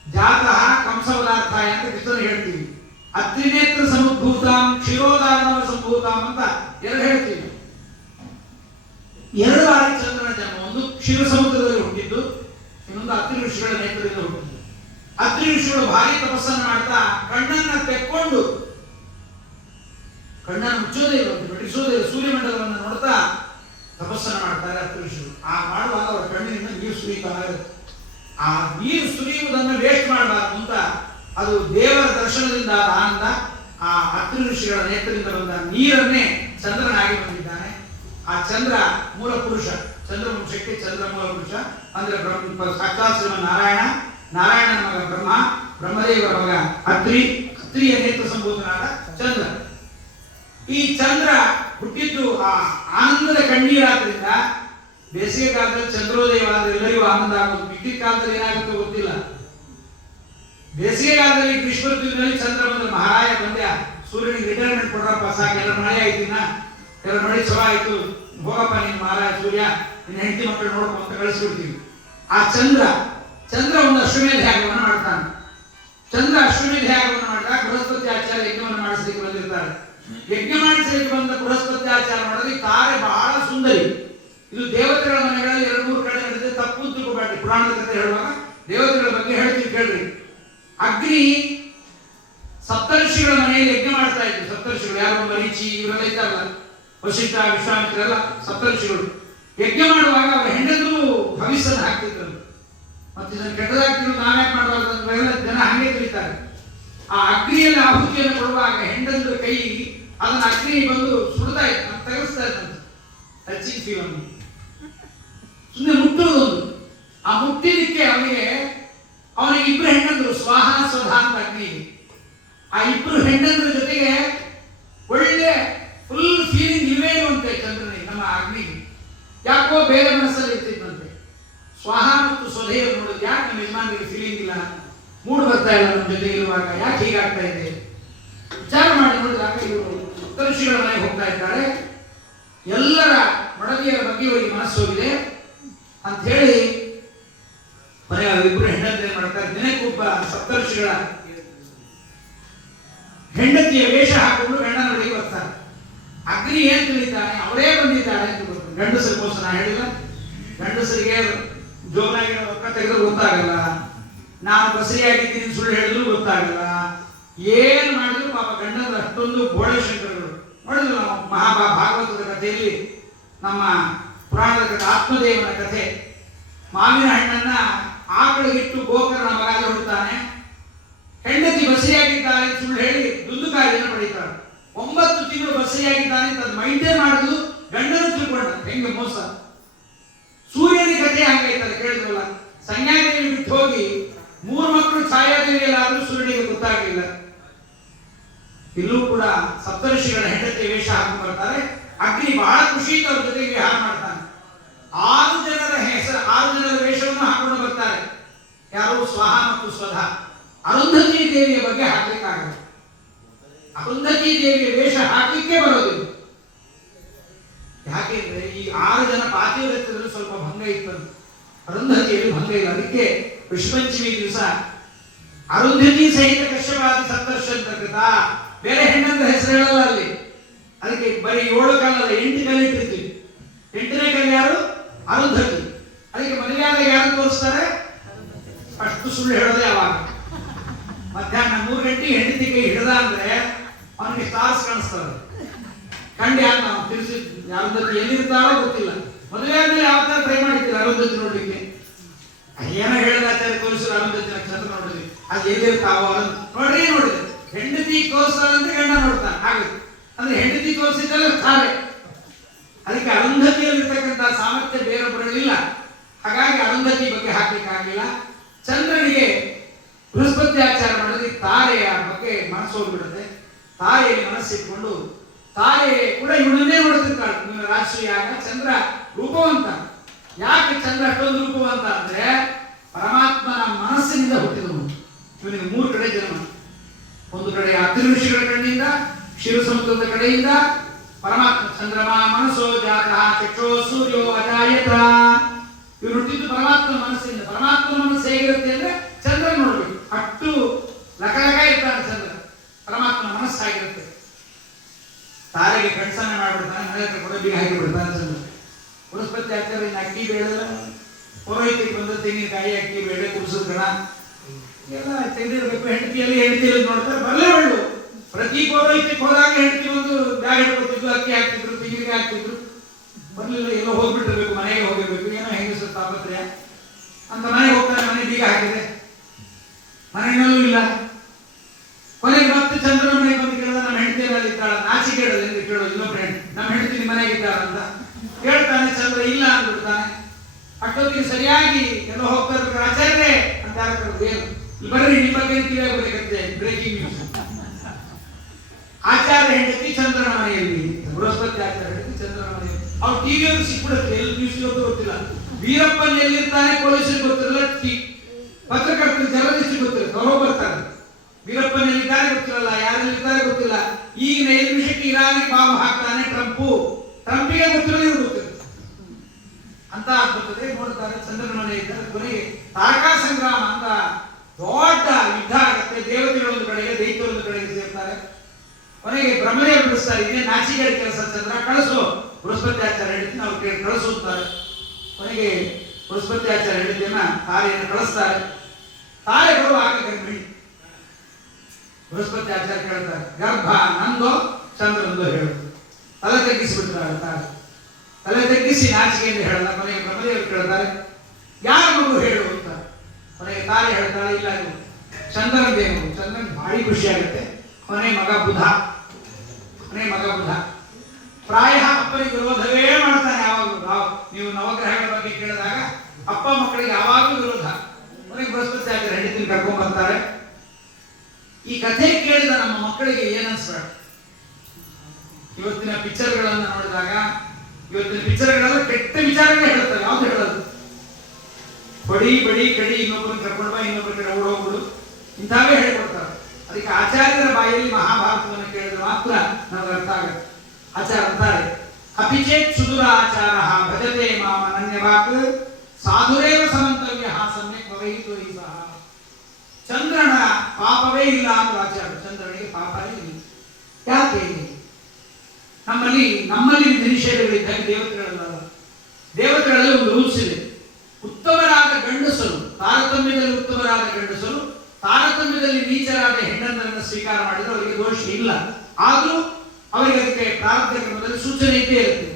ಜಾತಃ ಕಂಸವದಾರ್ಥ ಅಂತ ಕೃಷ್ಣನಿಗೆ ಹೇಳ್ತೀವಿ. ಅತ್ರಿನೇತ್ರ ಸಮುದ್ಭೂತಾಂ ಕ್ಷೀರೋದಾನವ ಸಂಭೂತಾಂ ಅಂತ ಎರಡು ಹೇಳ್ತೀವಿ. 2 ಬಾರಿ ಚಂದ್ರನ ಜನ್ಮ. ಒಂದು ಕ್ಷೀರ ಸಮುದ್ರದಲ್ಲಿ ಹುಟ್ಟಿದ್ದು, ಇನ್ನೊಂದು ಅತ್ರಿ ಋಷಿಗಳ ನೇತ್ರದಿಂದ ಹುಟ್ಟಿದ್ದು. ಅತ್ರಿ ಋಷಿಗಳು ಭಾರಿ ತಪಸ್ಸನ್ನು ಮಾಡ್ತಾ ಕಣ್ಣನ್ನ ತೆಕ್ಕೊಂಡು, ಕಣ್ಣನ್ನು ಮುಚ್ಚೋದೇ ಇಲ್ಲ, ಬೆಟ್ಟಿಸೋದೇ ಇಲ್ಲ, ಸೂರ್ಯಮಂಡಲವನ್ನು ನೋಡ್ತಾ ತಪಸ್ಸನ್ನು ಮಾಡ್ತಾರೆ ಅತ್ರಿ ಋಷಿಗಳು. ಆ ಮಾಡುವಾಗ ಅವರ ಕಣ್ಣಿನಿಂದ ನೀರು ಸುರಿತಾ ಇರುತ್ತೆ. ಆ ನೀರು ಸುರಿಯುವುದನ್ನು ವೇಸ್ಟ್ ಮಾಡಬಾರ್ದು ಅಂತ, ಅದು ದೇವರ ದರ್ಶನದಿಂದ ಆದ ಆನಂದ. ಆ ಅತ್ರಿ ಋಷಿಗಳ ನೇತ್ರದಿಂದ ಬಂದ ನೀರನ್ನೇ ಚಂದ್ರನಾಗಿ ಬಂದಿದ್ದಾನೆ. ಆ ಚಂದ್ರ ಮೂಲ ಪುರುಷ. ಚಂದ್ರವಂಶಕ್ಕೆ ಚಂದ್ರ ಮೂಲ ಪುರುಷ ಅಂದ್ರೆ ಸಾಕ್ಷಾತ್ ನಾರಾಯಣ, ನಾರಾಯಣನ ಮಗ ಬ್ರಹ್ಮ, ಬ್ರಹ್ಮದೇವರ ಮಗ ಅತ್ರಿಯ ನೇತ್ರ ಸಂಭೂತನಾದ ಚಂದ್ರ. ಈ ಚಂದ್ರ ಹುಟ್ಟಿದ್ದು ಆ ಆನಂದದ ಕಣ್ಣೀರಾದ್ರಿಂದ ಬೇಸಿಗೆ ಕಾಲದಲ್ಲಿ ಚಂದ್ರೋದಯವಾದ್ರೆ ಎಲ್ಲರಿಗೂ ಆನಂದ ಆಗೋದು. ಮಿಕ್ಕಿದ ಕಾಲದಲ್ಲಿ ಏನಾಗುತ್ತೋ ಗೊತ್ತಿಲ್ಲ. ಬೇಸಿಗೆ ಕಾಲದಲ್ಲಿ ಗ್ರೀಷ್ಮ ಋತುವಿನಲ್ಲಿ ಚಂದ್ರ ಬಂದ್ರೆ ಮಹಾರಾಯ ಬಂದ್ಯ, ಸೂರ್ಯನಿಗೆ ರಿಟೈರ್ಮೆಂಟ್ ಕೊಡ್ರಪ್ಪ, ಸಾಕು, ಎಲ್ಲ ಮಳೆ ಆಯ್ತಿನ, ಎಲ್ಲ ಮಳೆ ಚಲೋ ಆಯ್ತು, ಹೋಗಪ್ಪ ನೀನು ಮಹಾರಾಯ ಸೂರ್ಯ, ನಿನ್ನ ಹೆಂಡತಿ ಮಕ್ಕಳು ನೋಡ್ಕೊ ಅಂತ ಕಳಿಸ್ಬಿಡ್ತೀವಿ. ಆ ಚಂದ್ರ ಒಂದು ಅಶ್ವಮೇಧ ಯಾಗವನ್ನು ಮಾಡ್ತಾನೆ. ಚಂದ್ರ ಅಶ್ವಮೇಧ ಯಾಗವನ್ನು ಮಾಡಿದಾಗ ಬೃಹಸ್ಪತಿ ಆಚಾರ್ಯ ಯಜ್ಞವನ್ನು ಮಾಡಿಸಲಿಕ್ಕೆ ಬಂದಿರ್ತಾರೆ. ಯಜ್ಞ ಮಾಡಿಸಲಿಕ್ಕೆ ಬಂದ ಬೃಹಸ್ಪತಿ ಆಚಾರ ಮಾಡೋದು ತಾರೆ ಬಹಳ ಸುಂದರಿ. ಇದು ದೇವತೆಗಳ ಮನೆಗಳಲ್ಲಿ 2-3 ಕಡೆ ನಡೆದಿದೆ. ತಪ್ಪು ತಿಳ್ಕೊಬೇಡಿ. ಪುರಾಣದ ಕಥೆ ಹೇಳುವಾಗ ದೇವತೆಗಳ ಬಗ್ಗೆ ಹೇಳ್ತೀವಿ ಕೇಳ್ರಿ. ಅಗ್ನಿ ಸಪ್ತರ್ಷಿಗಳ ಮನೆಯಲ್ಲಿ ಯಜ್ಞ ಮಾಡ್ತಾ ಇದ್ರು. ಸಪ್ತರ್ಷಿಗಳು ಯಾರು? ಮರೀಚಿ ಇವರೆಲ್ಲ ಇದ್ದಾರಲ್ಲ, ವಶಿಷ್ಠ, ವಿಶ್ವಾಮಿತ್ರ ಎಲ್ಲ ಸಪ್ತರ್ಷಿಗಳು. ಯಜ್ಞ ಮಾಡುವಾಗ ಅವರ ಹೆಂಡತಿಗೂ ಹವಿಸ್ಸನ್ನು ಹಾಕ್ತಿದ್ರು. ಮತ್ತೆ ಇದನ್ನು ಕೆಟ್ಟದಾಗ್ತಿದ್ರು, ನಾವ್ಯಾಕೆ ಮಾಡಬಾರ್ದು ಅಂತ ಜನ ಹಂಗೆ ತಿಳಿತಾರೆ. ಆ ಅಗ್ನಿಯಲ್ಲಿ ಆಹುತಿಯನ್ನು ಕೊಡುವಾಗ ಹೆಂಡತಿಯ ಕೈ ಅದನ್ನ ಅಗ್ನಿ ಬಂದು ಸುಡ್ತಾ ಇತ್ತು, ತೆಗೆಸ್ತಾ ಇದ್ದಂತೆ. ಟಚಿಂಗ್ ಫೀಲ್ ಅನ್ನು ಸುಮ್ಮನೆ ಮುಟ್ಟುವುದೊಂದು. ಆ ಮುಟ್ಟಿದಕ್ಕೆ ಅವನಿಗೆ 2 ಹೆಣ್ಣಂದ್ರು, ಸ್ವಾ ಹೋಗ್ಬಿಡುತ್ತೆ ಚಂದ್ರನಿಗೆ, ನಮ್ಮ ಅಗ್ನಿಗೆ. ಯಾಕೋ ಬೇರೆ ಮನಸ್ಸಲ್ಲಿ ಇರ್ತಿದ್ದಂತೆ. ಸ್ವಾಹ ಮತ್ತು ಸ್ವಧೆಯನ್ನು ನೋಡಿದ್ರೆ ಯಾಕೆ ನಮ್ಮ ಯಜಮಾನರಿಗೆ ಫೀಲಿಂಗ್ ಇಲ್ಲ, ಮೂಡ್ ಬರ್ತಾ ಇಲ್ಲ ನಮ್ಮ ಜೊತೆ ಇರುವಾಗ, ಯಾಕೆ ಹೀಗಾಗ್ತಾ ಇದೆ ವಿಚಾರ ಮಾಡಿ ನೋಡಿದಾಗ ಇವರು ಸಪ್ತರ್ಷಿಗಳ ಮನೆಗೆ ಹೋಗ್ತಾ ಇದ್ದಾರೆ. ಎಲ್ಲರ ಮಡದಿಯರ ಬಗ್ಗೆ ಇವರಿಗೆ ಮನಸ್ಸು ಹೋಗಿದೆ ಅಂತ ಹೇಳಿ ಇಬ್ಬರು ಹೆಂಡತಿ ಮಾಡ್ತಾರೆ. ದಿನಕ್ಕೊಬ್ಬ ಸಪ್ತರ್ಷಿಗಳ ಹೆಂಡತಿಯ ವೇಷ ಹಾಕೊಂಡು ಗಂಡನ ಬಳಿಗೆ ಬರ್ತಾರೆ. ಅಗ್ನಿ ಏನ್ ತಿಳಿತಾನೆ, ಅವರೇ ಬಂದಿದ್ದಾಳೆ ಅಂತ ಗೊತ್ತು. ಗಂಡಸರಿಗೋಸ್ಕರ ನಾ ಹೇಳಿಲ್ಲ, ಗಂಡಸರಿಗೆ ಜೋರಾಗಿರೋ ರೊಕ್ಕ ತೆಗೆದ್ರು ಗೊತ್ತಾಗಲ್ಲ, ನಾನು ಬಸರಿಯಾಗಿದ್ದೀನಿ ಸುಳ್ಳು ಹೇಳಿದ್ರು ಗೊತ್ತಾಗಲ್ಲ, ಏನ್ ಮಾಡಿದ್ರು ಪಾಪ ಗಂಡನ ಅಷ್ಟೊಂದು ಬೋಳೆ ಶಂಕರಗಳು ನೋಡಿದ್ರು. ನಾವು ಭಾಗವತದ ಕಥೆಯಲ್ಲಿ, ನಮ್ಮ ಪುರಾಣದ ಕಥೆ, ಆತ್ಮದೇವನ ಕಥೆ, ಮಾವಿನ ಹಣ್ಣನ್ನ ಆಕಳಿಗಿಟ್ಟು ಗೋಕರ್ಣ ಮಗ ಹೊಡ್ತಾನೆ, ಹೆಂಡತಿ ಬಸರಿಯಾಗಿದ್ದಾನೆ ಸುಳ್ಳು ಹೇಳಿ ದುಂದುಕಾರಿಯನ್ನು ಪಡೀತಾಳೆ. 9 ತಿಂಗಳು ಬಸರಿಯಾಗಿದ್ದಾನೆ ಅಂತ ಮೈಂಟೈನ್ ಮಾಡುದು ಗಂಡನು ತಿಳ್ಕೊಂಡ. ಹೆಂಗೆ ಮೋಸ. ಸೂರ್ಯನ ಕಥೆ ಹಂಗೈತಲ್ಲ, ಕೇಳಿದ್ರಲ್ಲ, ಸಂಜ್ಞಾದೇವಿ ಬಿಟ್ಟು ಹೋಗಿ 3 ಮಕ್ಕಳು ಛಾಯಾದೇವಿಯಲ್ಲಾದ್ರೂ ಸೂರ್ಯನಿಗೆ ಗೊತ್ತಾಗಲಿಲ್ಲ. ಇಲ್ಲೂ ಕೂಡ ಸಪ್ತರ್ಷಿಗಳ ಹೆಂಡತಿ ವೇಷ ಹಾಕೊಂಡು ಬರ್ತಾರೆ. ಅಗ್ನಿ ಬಹಳ ಖುಷಿಯಿಂದ ಅವ್ರ ಜೊತೆಗೆ ವಿಹಾರ ಮಾಡ್ತಾನೆ. 6 ಜನರ ಹೆಸರು, 6 ಜನರ ವೇಷವನ್ನು ಹಾಕೊಂಡು ಬರ್ತಾರೆ. ಯಾರು? ಸ್ವಾಹ ಮತ್ತು ಸ್ವಧ. ಅರುಂಧತಿ ದೇವಿಯ ಬಗ್ಗೆ ಹಾಕ್ಲಿಕ್ಕಾಗಲ್ಲ. ಅರುಂಧತಿ ದೇವಿಯ ವೇಷ ಹಾಕಲಿಕ್ಕೆ ಬರೋದಿಲ್ಲ. ಯಾಕೆಂದ್ರೆ ಈ 6 ಜನ ಪಾತಿವ್ರತ್ಯದಲ್ಲಿ ಸ್ವಲ್ಪ ಭಂಗ ಇತ್ತು, ಅರುಂಧತಿಯಲ್ಲಿ ಭಂಗ ಇಲ್ಲ. ಅದಕ್ಕೆ ವಿಶ್ವಪಂಚಮಿ ದಿವಸ ಅರುಂಧತಿ ಸಹಿತ ಕಶ್ಯಪಾದಿ ಸಪ್ತರ್ಷಿ ಅಂತ ಕೃತ. ಬೇರೆ ಹೆಣ್ಣಂತ ಹೆಸರು ಹೇಳಲ್ಲ ಅಲ್ಲಿ. ಅದಕ್ಕೆ ಬರೀ 7 ಕಾಲಲ್ಲ, 8 ಕಾಲ ಇಟ್ಟಿರ್ತೀವಿ. 8ನೇ ಕಾಲ ಯಾರು? ಅರುಂಧತಿ. ಅದಕ್ಕೆ ಮದುವೆಯಾದಾಗ ಯಾರು ತೋರಿಸ್ತಾರೆ? ಅಷ್ಟು ಸುಳ್ಳು ಹೇಳೋದೇ ಅವಾಗ. ಮಧ್ಯಾಹ್ನ 3 ಗಂಟೆಗೆ ಹೆಂಡತಿ ಕೈ ಹಿಡಿದ ಅಂದ್ರೆ ಅವನಿಗೆ ಸ್ಟಾರ್ಸ್ ಕಾಣಿಸ್ತವೆ. ಕಂಡು ಯಾರು ನಾವು ತಿಳಿಸಿ ಅರುಂಧತಿ ಎಲ್ಲಿರ್ತಾರೋ ಗೊತ್ತಿಲ್ಲ. ಮದುವೆ ಆದ್ಮೇಲೆ ಯಾವ ತರ ಟ್ರೈ ಮಾಡಿರ್ತೀರ ಅರುಂಧತಿ ನೋಡ್ಲಿಕ್ಕೆ? ಏನೋ ಹೇಳಿದ ಆಚಾರ್ಯ ತೋರಿಸಿದ್ರು ಅರುಂಧತಿ ನಕ್ಷತ್ರ ನೋಡಿದ್ವಿ, ಅದು ಎಲ್ಲಿರ್ತಾವ ನೋಡ್ರಿ. ನೋಡಿದ್ರೆ ಹೆಂಡತಿ ತೋರಿಸ್ತಾರಂತೆ ಗಂಡ ನೋಡ್ತಾನೆ. ಹಾಗೆ ಅಂದ್ರೆ ಹೆಂಡತಿ ತೋರಿಸಿದ್ದಲ್ಲ ತಾರೆ. ಅದಕ್ಕೆ ಅರುಂಧತಿಯಲ್ಲಿರ್ತಕ್ಕಂಥ ಸಾಮರ್ಥ್ಯ ಬೇರೊಬ್ಬರಲ್ಲಿಲ್ಲ. ಹಾಗಾಗಿ ಅರುಂಧತಿ ಬಗ್ಗೆ ಹಾಕ್ಲಿಕ್ಕೆ ಆಗಿಲ್ಲ. ಚಂದ್ರನಿಗೆ ಬೃಹಸ್ಪತಿ ಆಚಾರ ಮಾಡಿದ್ರೆ ತಾರೆಯ ಬಗ್ಗೆ ಮನಸ್ಸು ಹೋಗ್ಬಿಡುತ್ತೆ. ತಾರೆಯಲ್ಲಿ ಮನಸ್ಸಿಟ್ಕೊಂಡು ತಾರೆ ಕೂಡ ಇವನನ್ನೇ ನೋಡ್ತಿರ್ತಾಳೆ. ನೀವು ರಾಶಿಯಾಗ ಚಂದ್ರ ರೂಪವಂತ. ಯಾಕೆ ಚಂದ್ರ ಅಷ್ಟೊಂದು ರೂಪವಂತ ಅಂದ್ರೆ ಪರಮಾತ್ಮನ ಮನಸ್ಸಿನಿಂದ ಹುಟ್ಟಿದವನು. ಇವನಿಗೆ 3 ಕಡೆ ಜನ್ಮ. ಒಂದು ಕಡೆ ಅತಿಋಷಿಗಳ ಕಣ್ಣಿಂದ, ಕ್ಷೀರ ಸಮುದ್ರದ ಕಡೆಯಿಂದ ಪರಮಾತ್ಮ. ಚಂದ್ರಮ ಮನಸ್ಸೋ ಜಾತ ಚಕ್ಷೋ ಸೂರ್ಯೋ ಅಜಾಯತ. ಇವರು ಹುಟ್ಟಿದ್ದು ಪರಮಾತ್ಮನ ಮನಸ್ಸಿಂದ. ಪರಮಾತ್ಮನ ಮನಸ್ಸು ಹೇಗಿರುತ್ತೆ ಅಂದ್ರೆ ಚಂದ್ರ ನೋಡ್ಬೇಕು, ಅಷ್ಟು ಲಕಲಕ ಇರ್ತಾನೆ ಚಂದ್ರ. ಪರಮಾತ್ಮನ ಮನಸ್ಸಾಗಿರುತ್ತೆ. ತಾರೆಗೆ ಕಣ್ಸನ್ನ ಮಾಡ್ಬಿಡ್ತಾನೆ, ಮನೆ ಹತ್ರ ಕೂಡ ಬೀಗ ಹಾಕಿ ಬಿಡ್ತಾನೆ ಚಂದ್ರ. ಬೃಹಸ್ಪತಿ ಆಚಾರ್ಯ ಅಕ್ಕಿ ಬೇಳೆ, ಪುರೋಹಿತಿಗೆ ಬಂದ ತೆಂಗಿನಕಾಯಿ, ಅಕ್ಕಿ ಬೇಳೆ, ಕುಡಿಸೋದ್ ಗಣ ಎಲ್ಲ ತೆಗೆದಿರ್ಬೇಕು. ಹೆಂಡತಿಯಲ್ಲಿ ನೋಡ್ತಾರೆ, ಬರಲೇ ಒಳ್ಳು. ಪ್ರತಿ ಪೌರೋಹಿತ್ಯಕ್ಕೆ ಹೋದಾಗ ಹೆಂಡತಿ ಒಂದು ಬ್ಯಾಗ್ ಹಿಡ್ಕೊತಿದ್ರು, ಅಕ್ಕಿ ಹಾಕ್ತಿದ್ರು, ತೆಂಗಿನಕಾಯಿ ಹಾಕ್ತಿದ್ರು. ಬರ್ಲಿಲ್ಲ, ಎಲ್ಲೋ ಹೋಗ್ಬಿಟ್ಟಿರ್ಬೇಕು, ಮನೆಗೆ ಹೋಗಿರ್ಬೇಕು, ಏನೋ ಹೆಂಗಸರು ತಾಪತ್ರಯ ಅಂತ ಮನೆಗೆ ಹೋಗ್ತಾರೆ. ಮನೆ ಬೀಗ ಹಾಕಿದೆ, ಮನೆಯಲ್ಲೂ ಇಲ್ಲ. ಕೊನೆಗೆ ಮತ್ತೆ ಚಂದ್ರನ ಮನೆಗೆ ಬಂದು ಕೇಳಿದ, ನಮ್ಮ ಹೆಂಡತಿಯಲ್ಲಿ ಇದ್ದಾಳ, ನಾಚಿಕೆ ಹೇಳೋದು ಎಂದು ಕೇಳೋದು. ಇನ್ನೊಬ್ಬ ನಮ್ಮ ಹೆಂಡತಿ ನಿಮ್ಮ ಮನೆಗೆ ಇದ್ದಾಳ ಅಂತ ಕೇಳ್ತಾನೆ. ಚಂದ್ರ ಇಲ್ಲ ಅಂದ್ಬಿಡ್ತಾನೆ. ಅಷ್ಟೊತ್ತಿಗೆ ಸರಿಯಾಗಿ ಎಲ್ಲ ಹೋಗ್ತಾ ಇರ್ಬೇಕು. ಆಚಾರ್ಯ ಅಂತ ಯಾರು ಏನು ಬರ್ರಿ ನಿಮ್ಮ ಬಗ್ಗೆ ತಿಳಿಯಬೇಕಂತೆ. Breaking news. ಆಚಾರ್ಯ ಹೆಂಡತಿ ಚಂದ್ರನ ಮನೆಯಲ್ಲಿ, ಬೃಹಸ್ಪತಿ ಆಚಾರ್ಯ ಹೆಂಡತಿ ಚಂದ್ರನ ಮನೆಯಲ್ಲಿ. ಅವ್ರು ಟಿವಿಯವರು ಸಿಕ್ಬಿಡುತ್ತೆ, ಎಲ್ಲಿ ನ್ಯೂಸ್ ಗೊತ್ತಿಲ್ಲ. ವೀರಪ್ಪನ್ ಎಲ್ಲಿರ್ತಾನೆ ಪೊಲೀಸರಿಗೆ ಗೊತ್ತಿರಲ್ಲ, ಪತ್ರಕರ್ತರು ಜರ್ನಲಿಸ್ಟಿಗೆ ಗೊತ್ತಿಲ್ಲ, ಬರ್ತಾರೆ. ವೀರಪ್ಪನ್ ಎಲ್ಲಿದ್ದಾರೆ ಗೊತ್ತಿರಲ್ಲ, ಯಾರೆಲ್ಲಿದ್ದಾರೆ ಗೊತ್ತಿಲ್ಲ. ಈಗಿನ 5 ನಿಮಿಷಕ್ಕೆ ಇರಾನಿಗೆ ಬಾಂಬ್ ಹಾಕ್ತಾನೆ ಟ್ರಂಪಿಗೆ ಗೊತ್ತಿರೋದು ಇವ್ರು ಗೊತ್ತಿಲ್ಲ ಅಂತ ಆಗ್ಬರ್ತದೆ. ನೋಡ್ತಾರೆ ಚಂದ್ರನ ಮನೆ ಇದ್ದಾರೆ. ಕೊನೆಗೆ ತಾರಕಾ ಸಂಗ್ರಾಮ ಅಂತ ದೊಡ್ಡ ಯುದ್ಧ ಆಗುತ್ತೆ. ದೇವತೆಗಳೊಂದು ಕಡೆಗೆ, ದೈತ್ಯರೊಂದು ಕಡೆಗೆ ಸೇರ್ತಾರೆ. ಕೊನೆಗೆ ಬ್ರಹ್ಮದೇವರು ಬಿಡಿಸ್ತಾರೆ. ಇದೇ ನಾಚಿಕೆಯ ಕೆಲಸ, ಚಂದ್ರ ಕಳಿಸು ಬೃಹಸ್ಪತಿ ಆಚಾರ್ಯ ಹೆಂಡತಿನ ಅವ್ರು ಕೇಳಿ ಕಳಿಸುತ್ತಾರೆ. ಕೊನೆಗೆ ಬೃಹಸ್ಪತಿ ಆಚಾರ್ಯ ಹೆಂಡತಿಯನ್ನ ತಾರೆಯನ್ನು ಕಳಿಸ್ತಾರೆ. ತಾರೆ ಬರುವಾಗ ಗರ್ಭಿಣಿ. ಬೃಹಸ್ಪತಿ ಆಚಾರ್ಯ ಕೇಳ್ತಾರೆ, ಗರ್ಭ ನಂದೋ ಚಂದ್ರಂದೋ ಹೇಳು. ತಲೆ ತಗ್ಗಿಸಿಬಿಡ್ತಾರೆ ತಾರೆ. ತಲೆ ತಗ್ಗಿಸಿ ನಾಚಿಕೆಯಿಂದ ಹೇಳಲ್ಲ. ಕೊನೆಗೆ ಬ್ರಹ್ಮದೇವರು ಕೇಳ್ತಾರೆ, ಯಾರ ಮಗು ಹೇಳು ಅಂತ. ಕೊನೆಗೆ ತಾರೆ ಹೇಳ್ತಾಳೆ, ಇಲ್ಲ ಇದು ಚಂದ್ರನ ದೇವರು. ಚಂದ್ರನ್ ಭಾರಿ ಖುಷಿ ಆಗುತ್ತೆ. ಕೊನೆ ಮಗ ಬುಧ. ಪ್ರಾಯ ಅಪ್ಪನಿಗೆ ವಿರೋಧವೇ ಮಾಡ್ತಾನೆ ಯಾವಾಗಲೂ. ನೀವು ನವಗ್ರಹಗಳ ಬಗ್ಗೆ ಕೇಳಿದಾಗ ಅಪ್ಪ ಮಕ್ಕಳಿಗೆ ಯಾವಾಗಲೂ ವಿರೋಧ. ಕೊನೆಗೆ ಬೃಹಸ್ಪತಿ ಆಚಾರ್ಯ ಹೆಂಡತಿನ ಕರ್ಕೊಂಡ್ ಬರ್ತಾರೆ. ಈ ಕಥೆ ಕೇಳಿದ ನಮ್ಮ ಮಕ್ಕಳಿಗೆ ಏನನ್ಸ್ಬೇಡ, ಇವತ್ತಿನ ಪಿಕ್ಚರ್ಗಳನ್ನ ನೋಡಿದಾಗ ಇವತ್ತಿನ ಪಿಕ್ಚರ್ಗಳೆಲ್ಲ ಕೆಟ್ಟ ವಿಚಾರಗಳೇ ಹೇಳ್ತಾರೆ, ಯಾವ್ದು ಹೇಳೋದು ಬಡಿ ಬಡಿ ಕಡಿ, ಇನ್ನೊಬ್ಬರನ್ನ ಕರ್ಕೊಂಡು ಬಾ, ಇನ್ನೊಬ್ಬರ ಕಡೆ ಓಡೋಗ್ಬಿಡು, ಇಂಥವೇ ಹೇಳ್ಕೊಡ್ತಾರೆ. ಅದಕ್ಕೆ ಆಚಾರ್ಯರ ಬಾಯಲ್ಲಿ ಮಹಾಭಾರತವನ್ನು ಕೇಳಿದ್ರೆ ಮಾತ್ರ ನಮಗೆ ಅರ್ಥ ಆಗುತ್ತೆ. ಆಚಾರ ಅಂತಾರೆ, ಅಪಿಚೇತ್ ಸುದುರ ಆಚಾರ ಭಜತೆ ಮಾಮ ಅನನ್ಯವಾಕ್ ಸಾಧುರೇವ ಸಮಂತವ್ಯ ಸಮ್ಯಕ್ ಭವೇತು ಸಹ. ಚಂದ್ರನ ಪಾಪವೇ ಇಲ್ಲ ಅಂತ ಆಚಾರ, ಚಂದ್ರನಿಗೆ ಪಾಪವೇ ಇಲ್ಲ. ಯಾಕೆ? ನಮ್ಮಲ್ಲಿ ನಿಷೇಧಗಳಿದ್ದಾಗ ದೇವತೆಗಳಲ್ಲ. ದೇವತೆಗಳಲ್ಲಿ ಒಂದು ರೂಲ್ಸ್ ಇದೆ. ಉತ್ತಮರಾದ ಗಂಡಸರು ತಾರತಮ್ಯದಲ್ಲಿ ಉತ್ತಮರಾದ ಗಂಡಸರು ತಾರತಮ್ಯದಲ್ಲಿ ನೀಚರಾದ ಹೆಣ್ಣನ್ನು ಸ್ವೀಕಾರ ಮಾಡಿದ್ರೆ ಅವರಿಗೆ ದೋಷ ಇಲ್ಲ. ಆದರೂ ಅವರಿಗೆ ಅದಕ್ಕೆ ಪ್ರಾರಬ್ಧ ಕ್ರಮದಲ್ಲಿ ಸೂಚನೆ ಇದ್ದೇ ಇರುತ್ತೆ.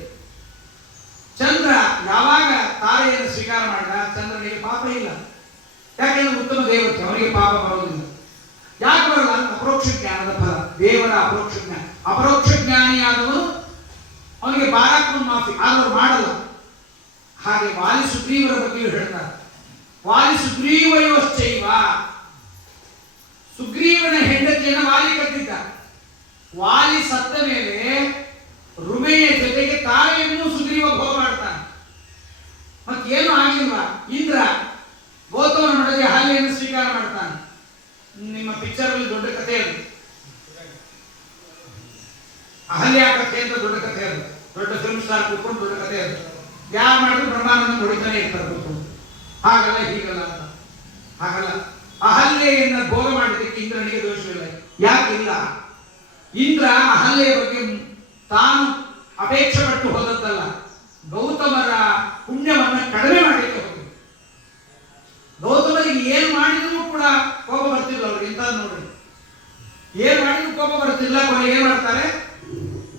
ಚಂದ್ರ ಯಾವಾಗ ತಾರೆಯನ್ನು ಸ್ವೀಕಾರ ಮಾಡಿದ ಚಂದ್ರನಿಗೆ ಪಾಪ ಇಲ್ಲ. ಯಾಕೆಂದ್ರೆ ಉತ್ತಮ ದೇವತೆ, ಅವರಿಗೆ ಪಾಪ ಬರೋದಿಲ್ಲ. ಯಾಕೆ ಬರಲ್ಲ? ಅಪರೋಕ್ಷ ಜ್ಞಾನದ ಫಲ, ದೇವರ ಅಪರೋಕ್ಷ ಜ್ಞಾನ. ಅಪರೋಕ್ಷ ಜ್ಞಾನಿಯಾದವನು ಅವನಿಗೆ ಬಾರಾಕ್ರಮ ಮಾಫಿ, ಆದವರು ಮಾಡಲ್ಲ. ಹಾಗೆ ವಾಲಿ ಸುಗ್ರೀವರ ಬಗ್ಗೆಯೂ ಹೇಳ್ತಾರೆ. ವಾಲಿ ಸುಗ್ರೀವಯೋಶ್ಚೈವ, ಸುಗ್ರೀವನ ಹೆಂಡತಿಯನ್ನು ವಾಲಿ ಕಟ್ಟಿದ್ದ. ವಾಲಿ ಸತ್ತ ಮೇಲೆ ರುಮೆಯ ಜೊತೆಗೆ ತಾರೆಯನ್ನು ಸುಗ್ರೀವ ಭೋಗ ಮಾಡ್ತಾನೆ. ಮತ್ತೇನು ಆಗಿಲ್ವ? ಇಂದ್ರ ಗೌತಮನ ಮಡದಿ ಹಾಲಿಯನ್ನು ಸ್ವೀಕಾರ ಮಾಡ್ತಾನೆ. ನಿಮ್ಮ ಪಿಕ್ಚರ್ ದೊಡ್ಡ ಕಥೆ ಅದು, ಅಹಲ್ಯ ಕಥೆ ಅಂತ ದೊಡ್ಡ ಕಥೆ ಅದು. ದೊಡ್ಡ ಫಿಲ್ಮ್ ಸ್ಟಾರ್ ಕೂತ್ಕೊಂಡು ದೊಡ್ಡ ಕಥೆ ಅದು. ಯಾರು ಮಾಡಿದ್ರು ಬ್ರಹ್ಮಾನಂದ ಹೊಡಿತಾನೆ ಇರ್ತಾರೆ ಕೂತ್ಕೊಂಡು. ಹಾಗಲ್ಲ ಹೀಗಲ್ಲ ಅಂತ. ಹಾಗಲ್ಲ. ಅಹಲ್ಯೆಯನ್ನ ಭೋಗ ಮಾಡಿದ್ದಕ್ಕೆ ಇಂದ್ರನಿಗೆ ದೋಷವಿಲ್ಲ. ಯಾಕಿಲ್ಲ? ಇಂದ್ರ ಅಹಲ್ಯೆಯ ಬಗ್ಗೆ ತಾನು ಅಪೇಕ್ಷೆ ಪಟ್ಟು ಹೋದದ್ದಲ್ಲ, ಗೌತಮರ ಪುಣ್ಯವನ್ನ ಕಡಿಮೆ ಮಾಡಲಿಕ್ಕೆ ಹೋಗಿ. ಗೌತಮರಿಗೆ ಏನು ಮಾಡಿದ್ರು ಕೂಡ ಕೋಪ ಬರ್ತಿಲ್ಲ ಅವ್ರಿಗೆ. ಇಂಥ ನೋಡ್ರಿ, ಏನ್ ಮಾಡಿದ್ರು ಕೋಪ ಬರ್ತಿಲ್ಲ. ಕೊನೆಗೆ ಏನ್ ಮಾಡ್ತಾರೆ?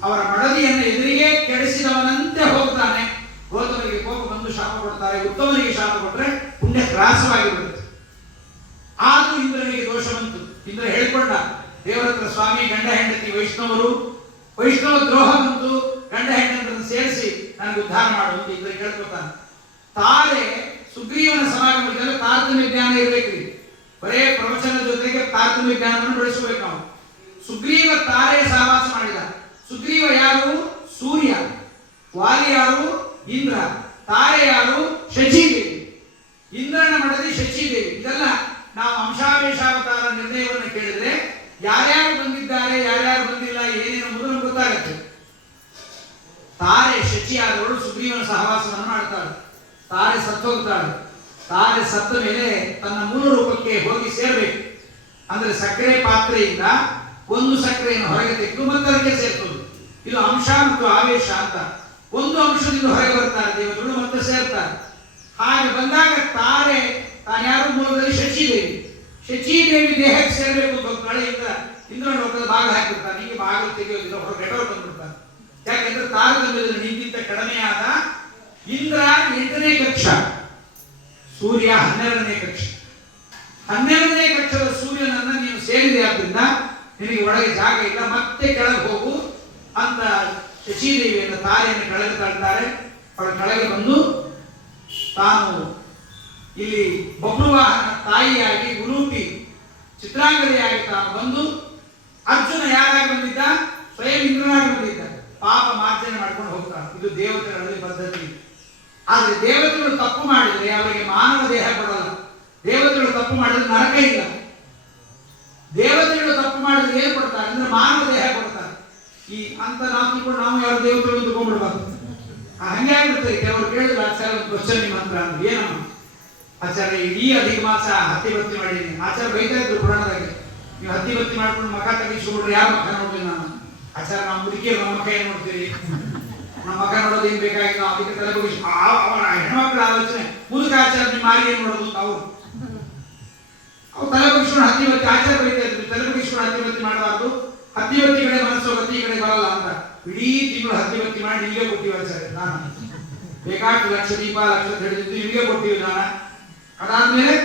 ಅವರ ಮಡದಿಯನ್ನು ಎದುರಿಗೆ ಕೆಡಿಸಿದವನಂತೆ ಹೋಗ್ತಾನೆ. ಗೌತಮರಿಗೆ ಕೋಪ ಬಂದು ಶಾಪ ಕೊಡ್ತಾರೆ. ಉತ್ತಮನಿಗೆ ಶಾಪ ಕೊಟ್ಟರೆ ಪುಣ್ಯ ಹ್ರಾಸವಾಗಿಬಿಡುತ್ತೆ. ಆದ್ರೂ ಇಂದ್ರನಿಗೆ ದೋಷ ಬಂತು. ಇಂದ್ರ ಹೇಳ್ಕೊಂಡ ದೇವರ ಹತ್ರ, ಸ್ವಾಮಿ ಗಂಡ ಹೆಂಡತಿ ವೈಷ್ಣವರು, ವೈಷ್ಣವ ದ್ರೋಹ ಬಂತು, ಗಂಡ ಹೆಂಡತಿಯನ್ನು ಸೇರಿಸಿ ನನಗೆ ಉದ್ಧಾರ ಮಾಡು ಅಂತ ಇಂದ್ರ ಕೇಳ್ಕೊತಾನೆ. ತಾರೆ ಸುಗ್ರೀವನ ಸಮಾಗಮದಲ್ಲಿ ತಾರತಮ್ಯ ಜ್ಞಾನ ಇರ್ಬೇಕ್ರಿ. ಬರೇ ಪ್ರವಚನದ ಜೊತೆಗೆ ತಾರತಮ್ಯ ಜ್ಞಾನವನ್ನು ಬೆಳೆಸಬೇಕು ನಾವು. ಸುಗ್ರೀವ ತಾರೆ ಸಹವಾಸ ಮಾಡಿದ. ಸುಗ್ರೀವ ಯಾರು? ಸೂರ್ಯ. ವಾಲಿ ಯಾರು? ಇಂದ್ರ. ತಾರೆ ಯಾರು? ಶಚಿದೇವಿ. ಇಂದ್ರನ ಮಡದಿ ಶಚಿದೇವಿ. ಇದೆಲ್ಲ ನಾವು ಅಂಶಾವೇಶಾವತಾರ ನಿರ್ಣಯವನ್ನು ಕೇಳಿದ್ರೆ ಯಾರ್ಯಾರು ಬಂದಿದ್ದಾರೆ, ಯಾರ್ಯಾರು ಬಂದಿಲ್ಲ, ಏನೇನು ಮೊದಲು ಗೊತ್ತಾಗುತ್ತೆ. ತಾರೆ ಶಚಿಯಾದವಳು ಸುಗ್ರೀವನ ಸಹವಾಸವನ್ನು ಮಾಡ್ತಾಳೆ. ತಾರೆ ಸತ್ತೋಗ್ತಾಳೆ. ತಾರೆ ಸತ್ತ ಮೇಲೆ ತನ್ನ ಮೂಲ ರೂಪಕ್ಕೆ ಹೋಗಿ ಸೇರ್ಬೇಕು. ಅಂದ್ರೆ ಸಕ್ಕರೆ ಪಾತ್ರೆಯಿಂದ ಒಂದು ಸಕ್ಕರೆಯನ್ನು ಹೊರಗೆ ತೆಗೆದು ಮತ್ತೆ ಅದಕ್ಕೆ ಸೇರ್ತದೆ. ಇದು ಅಂಶ ಮತ್ತು ಆವೇಶ ಅಂತ. ಒಂದು ಅಂಶದಿಂದ ಹೊರಗೆ ಬರ್ತಾರೆ ದೇವತೆಗಳು, ಮತ್ತೆ ಸೇರ್ತಾರೆ. ಹಾಗೆ ಬಂದಾಗ ತಾರೆ ತಾನ್ಯಾರು ಮೂಲದಲ್ಲಿ ಶಚಿದೇವಿ. ಶಚಿದೇವಿ ದೇಹಕ್ಕೆ ಸೇರ್ಬೇಕು ಅಂತ ಹೋಗ್ತಾಳೆ. ಇಂದ್ರ ಲೋಕದ ಬಾಗಿಲು ಹಾಕಿರ್ತಾನೆ. ಹೀಗೆ ಬಾಗಿಲು ತೆಗೆಯೋದಿಲ್ಲ, ಹೊರಗೆ ಗೆಟೋರು ಬಂದ್ಬಿಡ್ತಾನೆ. ಯಾಕೆಂದ್ರೆ ತಾರತಮ್ಯದಲ್ಲಿ ನಿಂಗಿಂತ ಕಡಿಮೆಯಾದ ಇಂದ್ರ 8ನೇ ಕಕ್ಷ, ಸೂರ್ಯ 12ನೇ ಕಕ್ಷ. 12ನೇ ಕಕ್ಷದ ಸೂರ್ಯನನ್ನ ನೀನು ಸೇರಿದೆ, ಆದ್ರಿಂದ ನಿನಗೆ ಒಳಗೆ ಜಾಗ ಇಲ್ಲ, ಮತ್ತೆ ಕೆಳಗೆ ಹೋಗು ಅಂತ ಶಚಿದೇವಿಯನ್ನು ತಾರೆಯನ್ನು ಕೆಳಗೆ ತಳ್ತಾರೆ. ಅವಳ ಕೆಳಗೆ ಬಂದು ತಾನು ಇಲ್ಲಿ ಬಬ್ರುವಾಹನ ತಾಯಿಯಾಗಿ ಉಲೂಪಿ ಚಿತ್ರಾಂಗದೆಯಾಗಿ ತಾನು ಬಂದು, ಅರ್ಜುನ ಯಾರಾಗಿ ಬಂದಿದ್ದ? ಸ್ವಯಂ ಇಂದ್ರನಾಗಿ ಬಂದಿದ್ದ. ಪಾಪ ಮಾರ್ಜನೆ ಮಾಡ್ಕೊಂಡು ಹೋಗ್ತಾನೆ. ಇದು ದೇವತೆಗಳಲ್ಲಿ ಪದ್ಧತಿ. ಆದ್ರೆ ದೇವತೆಗಳು ತಪ್ಪು ಮಾಡಿದ್ರೆ ಅವರಿಗೆ ಮಾನವ ದೇಹ ಕೊಡಲ್ಲ. ದೇವತೆಗಳು ತಪ್ಪು ಮಾಡಿದ್ರೆ ನರಕ ಇಲ್ಲ. ದೇವತೆಗಳು ತಪ್ಪು ಮಾಡಿದ್ರೆ ಏನ್ ಕೊಡ್ತಾರೆ ಅಂದ್ರೆ ಮಾನವ ದೇಹ ಕೊಡ್ತಾರೆ. ಈ ಅಂತ ನಾವು ತಿಳ್ಕೊಂಡು ನಾವು ಯಾರು ದೇವತೆಗಳು ತಗೊಂಡ್ಬಿಡ್ಬಾರ್ದು. ಹಂಗೆ ಆಗ್ಬಿಡ್ತಾರೆ. ಕೆಲವರು ಕೇಳಿದ್ರು, ಆಚಾರ್ಯ ಒಂದು ಕ್ವಶನ್ ನಿಮ್ಮ ಹತ್ರ ಅಂದ್ರೆ ಏನಮ್ಮ ಆಚಾರ್ಯ, ಇಡೀ ಅಧಿಕ ಮಾಸ ಹತ್ತಿ ಬತ್ತಿ ಮಾಡಿದ್ದೀನಿ. ಆಚಾರ್ಯ ಬೈತಾ ಇದ್ರು ಪುರಾಣದಾಗೆ, ನೀವು ಹತ್ತಿ ಬತ್ತಿ ಮಾಡ್ಕೊಂಡು ಮಖ ತೆಗಿಸ್ಕೊಂಡ್ರೆ ಯಾರು ಮಖ ನೋಡ್ತೀನಿ ನಾನು. ಆಚಾರ್ಯ ನಾವು ಮುದುಕಿಯರು ನಮ್ಮ ಮಖ ಏನ್ ನೋಡ್ತೀರಿ, ನಮ್ಮ ಮಖ ನೋಡೋದು ಏನ್ ಬೇಕಾಗಿ ನಾವು ಅದಕ್ಕೆ ತಲೆ ಬಗ್ಗಿಸ್ ಅವರ ಹೆಣ್ಮಕ್ಳ ಆಲೋಚನೆ. ಮುದುಕ ಆಚಾರ್ಯ ನಿಮ್ಮ ಮಾರಿ ಏನ್ ನೋಡೋದು ಅಂತ ಅವ್ರು ತಲೆ ಬಗ್ಗಿಸ್ಕೊಂಡು ಹತ್ತಿ ಬತ್ತಿ ಆಚಾರ್ಯ ಬೈತಾ ಇದ್ರು, ತಲೆ ಬಗ್ಗಿಸ್ಕೊಂಡು ಹತ್ತಿ ಬತ್ತಿ ಮಾಡಬಾರ್ದು, ಹತ್ತಿ ಬತ್ತಿ ಕಡೆ ಮನಸ್ಸು ಹತ್ತಿ ಕಡೆ ಬರಲ್ಲ ಅಂತ. ಇಡೀ ತಿಂಗಳು ಹತ್ತಿ ಬತ್ತಿ ಮಾಡಿ ನಿಮಗೆ ಕೊಟ್ಟಿವಿ ಆಚಾರ್ಯ. ನಾನು ಬೇಕಾಷ್ಟು ಲಕ್ಷ ದೀಪ ಲಕ್ಷ ಹಿಡಿದಿದ್ದು ನಿಮಗೆ ಕೊಟ್ಟಿವಿ ನಾನು. ಅದಾದ್ಮೇಲೆ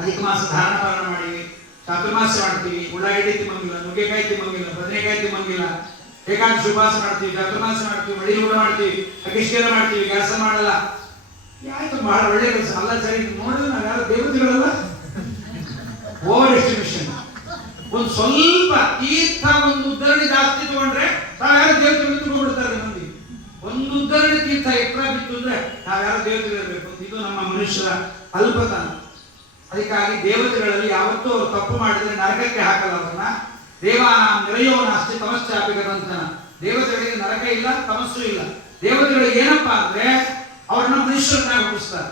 ಅಧಿಕ ಮಾಸ ಧಾರಣ ಪಾಲನ ಮಾಡಿವಿ, ಚಾತುರ್ಮಾಸ್ಯ ಮಾಡ್ತೀವಿ, ಉಳ್ಳಾಗಡ್ಡಿ ತಿಮ್ಮಂಗಿಲ್ಲ, ನುಗ್ಗೆಕಾಯಿ ತಿಮ್ಮಂಗಿಲ್ಲ, ಬದನೆಕಾಯಿ ತಿಮ್ಮಂಗಿಲ್ಲ, ಏಕಾಂಶ ಉಪವಾಸ ಮಾಡ್ತೀವಿ, ಚಾತುರ್ಮಾಸ್ಯ ಮಾಡ್ತೀವಿ, ಮಡಿಯೂಟ ಮಾಡ್ತೀವಿ, ಅಗಿಷ್ಠೇರ ಮಾಡ್ತೀವಿ, ಕೆಲಸ ಮಾಡಲ್ಲ. ಯಾಯ್ತು ಬಹಳ ಒಳ್ಳೆ ಕೆಲಸ ಅಲ್ಲ ಸರಿ. ನೋಡಿದ್ರೆ ನಾವು ಯಾರು ದೇವತೆಗಳಲ್ಲ. Over estimation. ಒಂದು ಸ್ವಲ್ಪ ತೀರ್ಥ ಒಂದು ಉದ್ದರಣಿ ಜಾಸ್ತಿ ತಗೊಂಡ್ರೆ ಎತ್ತರ ಬಿತ್ತು ಅಂದ್ರೆ ನಾವ್ಯಾರು ದೇವತೆಗಳಿರ್ಬೇಕು. ಇದು ನಮ್ಮ ಮನುಷ್ಯರ ಅಲ್ಪತನ. ಅದಕ್ಕಾಗಿ ದೇವತೆಗಳಲ್ಲಿ ಯಾವತ್ತೂ ಅವರು ತಪ್ಪು ಮಾಡಿದ್ರೆ ನರಕಕ್ಕೆ ಹಾಕಲ್ಲ ಅವರನ್ನ. ದೇವಾನಾಂ ನಿರಯೋ ನಾಸ್ತಿ ತಮಶ್ಚಾಪಿ ಗದಂತನ. ದೇವತೆಗಳಿಗೆ ನರಕ ಇಲ್ಲ, ತಮಸ್ಸು ಇಲ್ಲ. ದೇವತೆಗಳಿಗೆ ಏನಪ್ಪಾ ಅಂದ್ರೆ ಅವ್ರನ್ನ ಮನುಷ್ಯರನ್ನಾಗಿ ಹುಟ್ಟಿಸ್ತಾರೆ.